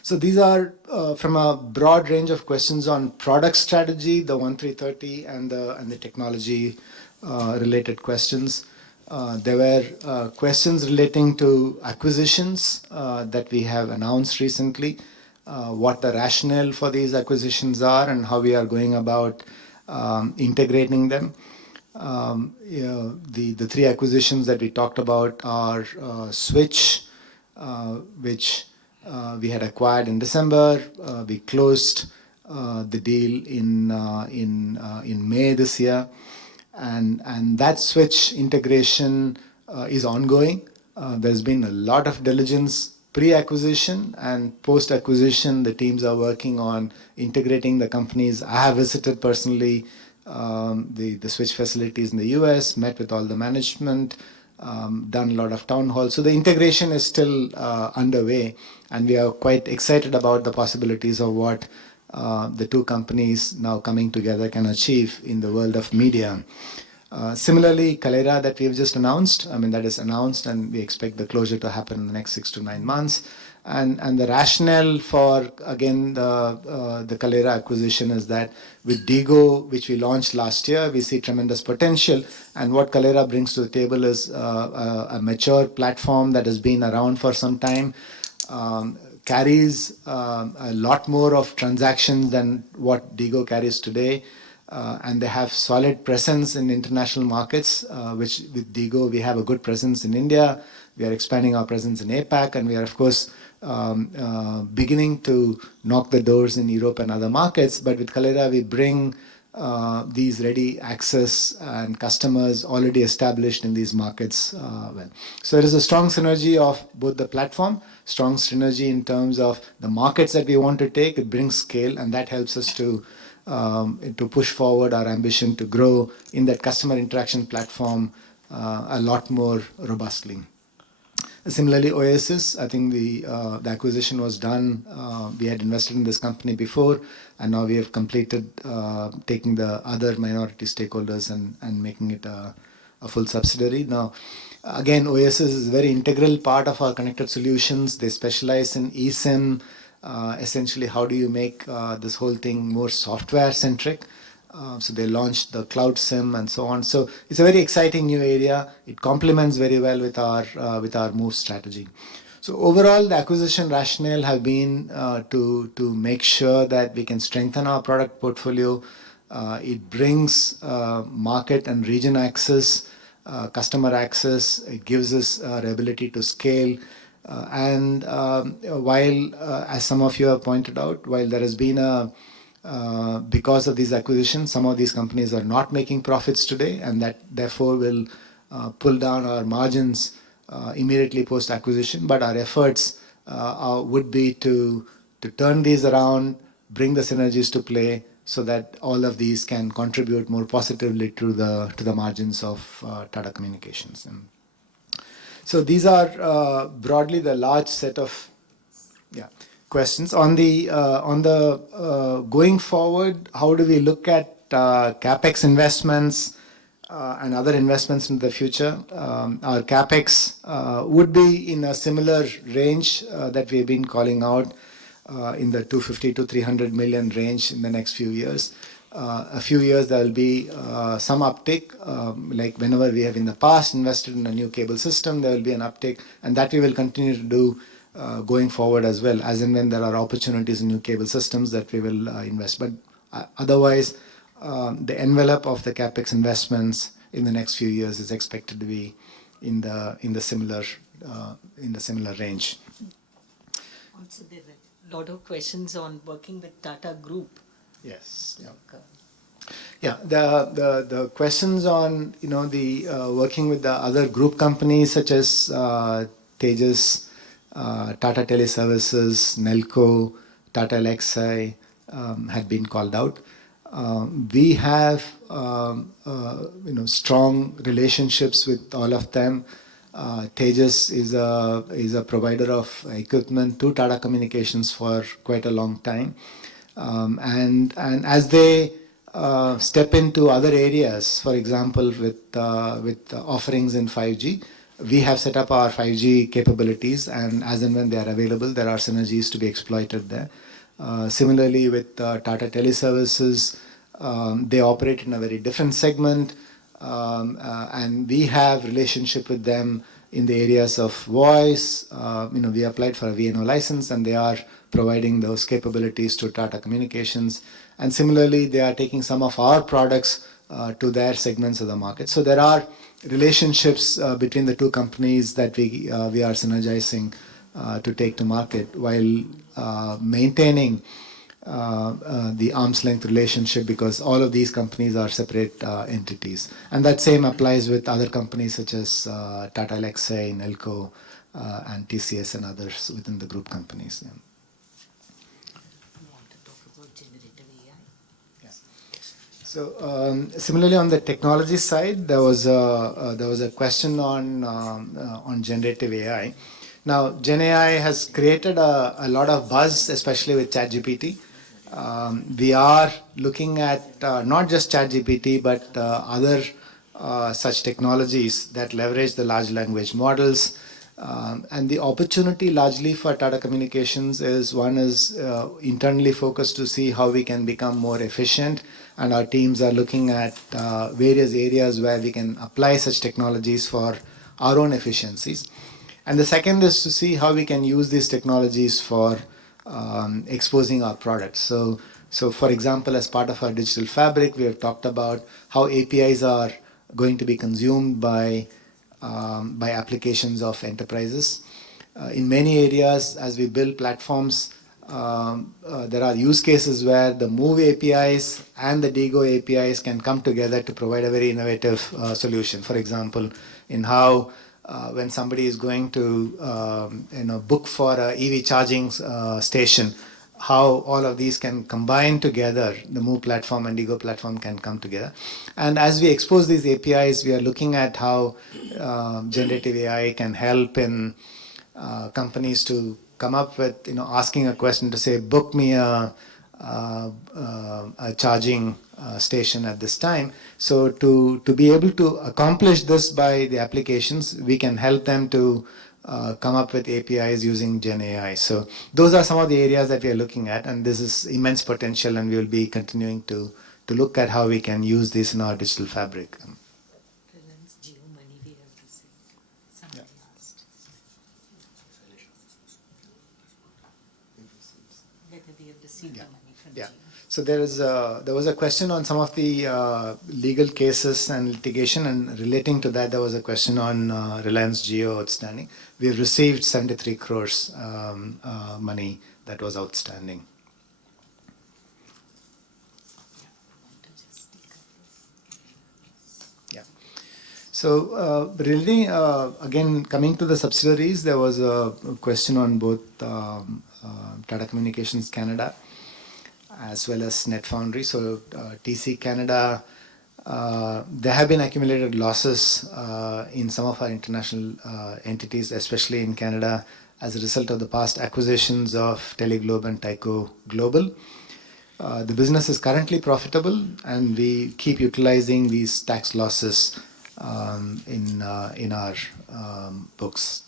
So these are from a broad range of questions on product strategy, the 1330, and the technology related questions. There were questions relating to acquisitions that we have announced recently, what the rationale for these acquisitions are, and how we are going about integrating them. The 3 acquisitions that we talked about are Switch, which we had acquired in December. We closed the deal in May this year, and that Switch integration is ongoing. There's been a lot of diligence pre-acquisition and post-acquisition, the teams are working on integrating the companies. I have visited personally the switch facilities in the US, met with all the management, done a lot of town halls. So the integration is still underway, and we are quite excited about the possibilities of what the two companies now coming together can achieve in the world of media. Similarly, Kalera that we have just announced, I mean, that is announced, and we expect the closure to happen in the next 6 to 9 months. And the rationale for, again, the Kalera acquisition is that with Digo, which we launched last year, we see tremendous potential. And what Kalera brings to the table is a mature platform that has been around for some time, carries a lot more of transactions than what Digo carries today. And they have solid presence in international markets, which with Digo, we have a good presence in India. We are expanding our presence in APAC, and we are, of course, beginning to knock the doors in Europe and other markets. But with Kalera, we bring these ready access and customers already established in these markets. So there is a strong synergy of both the platform, strong synergy in terms of the markets that we want to take. It brings scale, and that helps us to push forward our ambition to grow in that customer interaction platform a lot more robustly. Similarly, Oasis, I think the acquisition was done. We had invested in this company before, and now we have completed taking the other minority stakeholders and making it a full subsidiary. Now, again, Oasis is a very integral part of our connected solutions. They specialize in eSIM. Essentially, how do you make this whole thing more software-centric? So they launched the Cloud SIM and so on. So it's a very exciting new area. It complements very well with our move strategy. So overall, the acquisition rationale have been to make sure that we can strengthen our product portfolio. It brings market and region access, customer access. It gives us our ability to scale. And while, as some of you have pointed out, while there has been because of these acquisitions, some of these companies are not making profits today, and that therefore will pull down our margins immediately post-acquisition. But our efforts would be to turn these around, bring the synergies to play, so that all of these can contribute more positively to the margins of Tata Communications. And so these are broadly the large set of questions. On the going forward, how do we look at CapEx investments and other investments in the future? Our CapEx would be in a similar range that we have been calling out in the 250 to 300 million range in the next few years. A few years there will be some uptick, like whenever we have in the past invested in a new cable system, there will be an uptick, and that we will continue to do going forward as well, as and when there are opportunities in new cable systems that we will invest. But otherwise, the envelope of the CapEx investments in the next few years is expected to be in the similar range. Also, there are a lot of questions on working with Tata Group. Yes. Yeah. The questions on the working with the other group companies such as Tejas, Tata Teleservices, Nelco, Tata Alexei had been called out. We have strong relationships with all of them. Tejas is a provider of equipment to Tata Communications for quite a long time, and as they step into other areas, for example, with offerings in 5G, we have set up our 5G capabilities, and as and when they are available, there are synergies to be exploited there. Similarly, with Tata Teleservices, they operate in a very different segment, and we have relationship with them in the areas of voice. We applied for a VNO license, and they are providing those capabilities to Tata Communications. And similarly, they are taking some of our products to their segments of the market. So there are relationships between the two companies that we are synergizing to take to market while maintaining the arm's length relationship, because all of these companies are separate entities. And that same applies with other companies such as Tata Alexei, Nelco, and TCS and others within the group companies. Yeah. You want to talk about generative AI? So similarly, on the technology side, there was a question on generative AI. Now, Gen AI has created a lot of buzz, especially with ChatGPT. We are looking at not just ChatGPT, but other such technologies that leverage the large language models. And the opportunity largely for Tata Communications is one is internally focused to see how we can become more efficient, and our teams are looking at various areas where we can apply such technologies for our own efficiencies. And the second is to see how we can use these technologies for exposing our products. So for example, as part of our digital fabric, we have talked about how APIs are going to be consumed by applications of enterprises. In many areas, as we build platforms, there are use cases where the Move APIs and the DIGO APIs can come together to provide a very innovative solution. For example, in how when somebody is going to book for a EV charging station, how all of these can combine together, the Move platform and DIGO platform can come together. And as we expose these APIs, we are looking at how generative AI can help in companies to come up with, asking a question to say, book me a charging station at this time. So to be able to accomplish this by the applications, we can help them to come up with APIs using Gen AI. So those are some of the areas that we are looking at, and this is immense potential, and we will be continuing to look at how we can use this in our digital fabric. Reliance Geo money we have received. Somebody asked whether we have received the money from Yeah. Geo. So there was a question on some of the legal cases and litigation, and relating to that, there was a question on Reliance Jio outstanding. We have received 73 crores money that was outstanding. Yeah. So really, again, coming to the subsidiaries, there was a question on both Tata Communications Canada as well as NetFoundry. So TC Canada, there have been accumulated losses in some of our international entities, especially in Canada, as a result of the past acquisitions of Teleglobe and Tyco Global. The business is currently profitable, and we keep utilizing these tax losses in our books.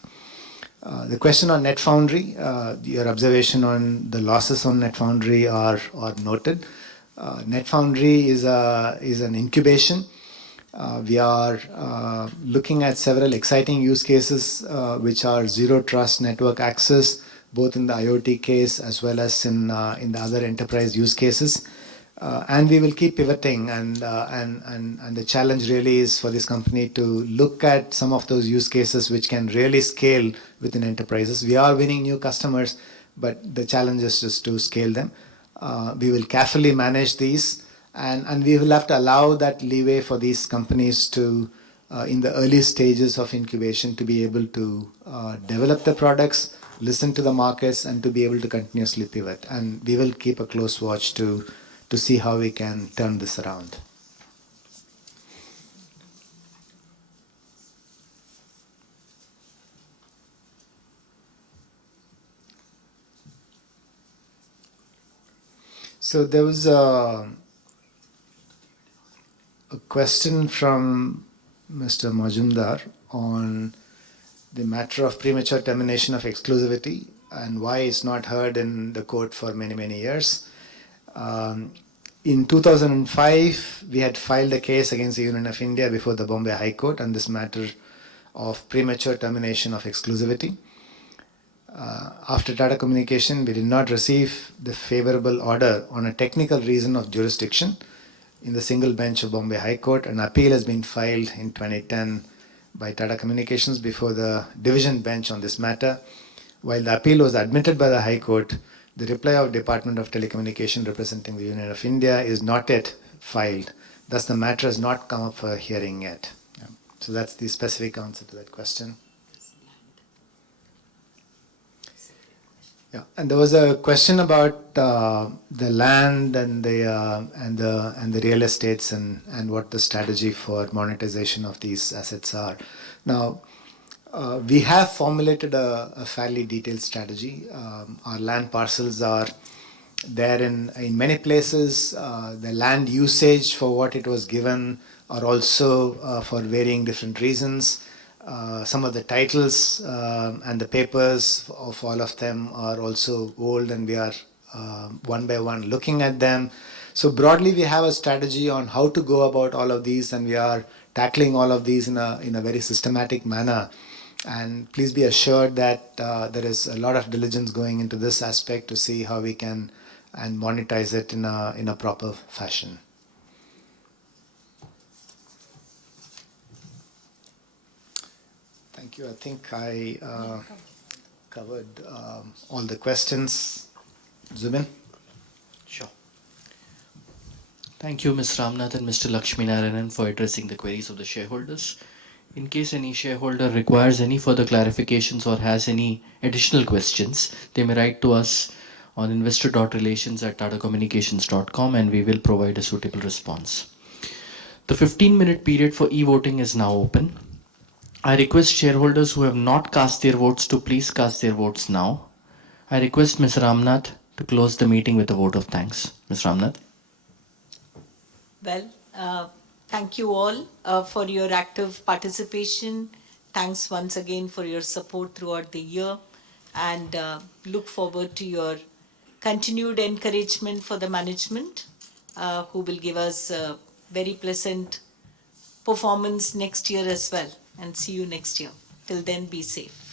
The question on NetFoundry, your observation on the losses on NetFoundry are noted. NetFoundry is an incubation. We are looking at several exciting use cases, which are zero trust network access, both in the IoT case as well as in the other enterprise use cases. And we will keep pivoting, and the challenge really is for this company to look at some of those use cases which can really scale within enterprises. We are winning new customers, but the challenge is just to scale them. We will carefully manage these, and we will have to allow that leeway for these companies to, in the early stages of incubation, to be able to develop the products, listen to the markets, and to be able to continuously pivot. And we will keep a close watch to see how we can turn this around. So there was a question from Mr. Majumdar on the matter of premature termination of exclusivity and why it's not heard in the court for many, many years. In 2005, we had filed a case against the Union of India before the Bombay High Court on this matter of premature termination of exclusivity. After Tata Communication, we did not receive the favorable order on a technical reason of jurisdiction in the single bench of Bombay High Court. An appeal has been filed in 2010 by Tata Communications before the division bench on this matter. While the appeal was admitted by the High Court, the reply of Department of Telecommunication representing the Union of India is not yet filed. Thus, the matter has not come up for hearing yet. Yeah. So that's the specific answer to that question. Yeah, and there was a question about the land and the real estates and what the strategy for monetization of these assets are. Now, we have formulated a fairly detailed strategy. Our land parcels are there in many places. The land usage for what it was given are also for varying different reasons. Some of the titles and the papers of all of them are also old, and we are one by one looking at them. So broadly, we have a strategy on how to go about all of these, and we are tackling all of these in a very systematic manner. And please be assured that there is a lot of diligence going into this aspect to see how we can and monetize it in a proper fashion. Thank you. I think I covered all the questions. Zubin? Sure. Thank you, Ms. Ramnath and Mr. Lakshminarayanan, for addressing the queries of the shareholders. In case any shareholder requires any further clarifications or has any additional questions, they may write to us on investor.relations@tatacommunications.com, and we will provide a suitable response. The 15-minute period for e-voting is now open. I request shareholders who have not cast their votes to please cast their votes now. I request Ms. Ramnath to close the meeting with a vote of thanks. Ms. Ramnath. Well, thank you all for your active participation. Thanks once again for your support throughout the year, and look forward to your continued encouragement for the management, who will give us very pleasant performance next year as well. And see you next year. Till then, be safe.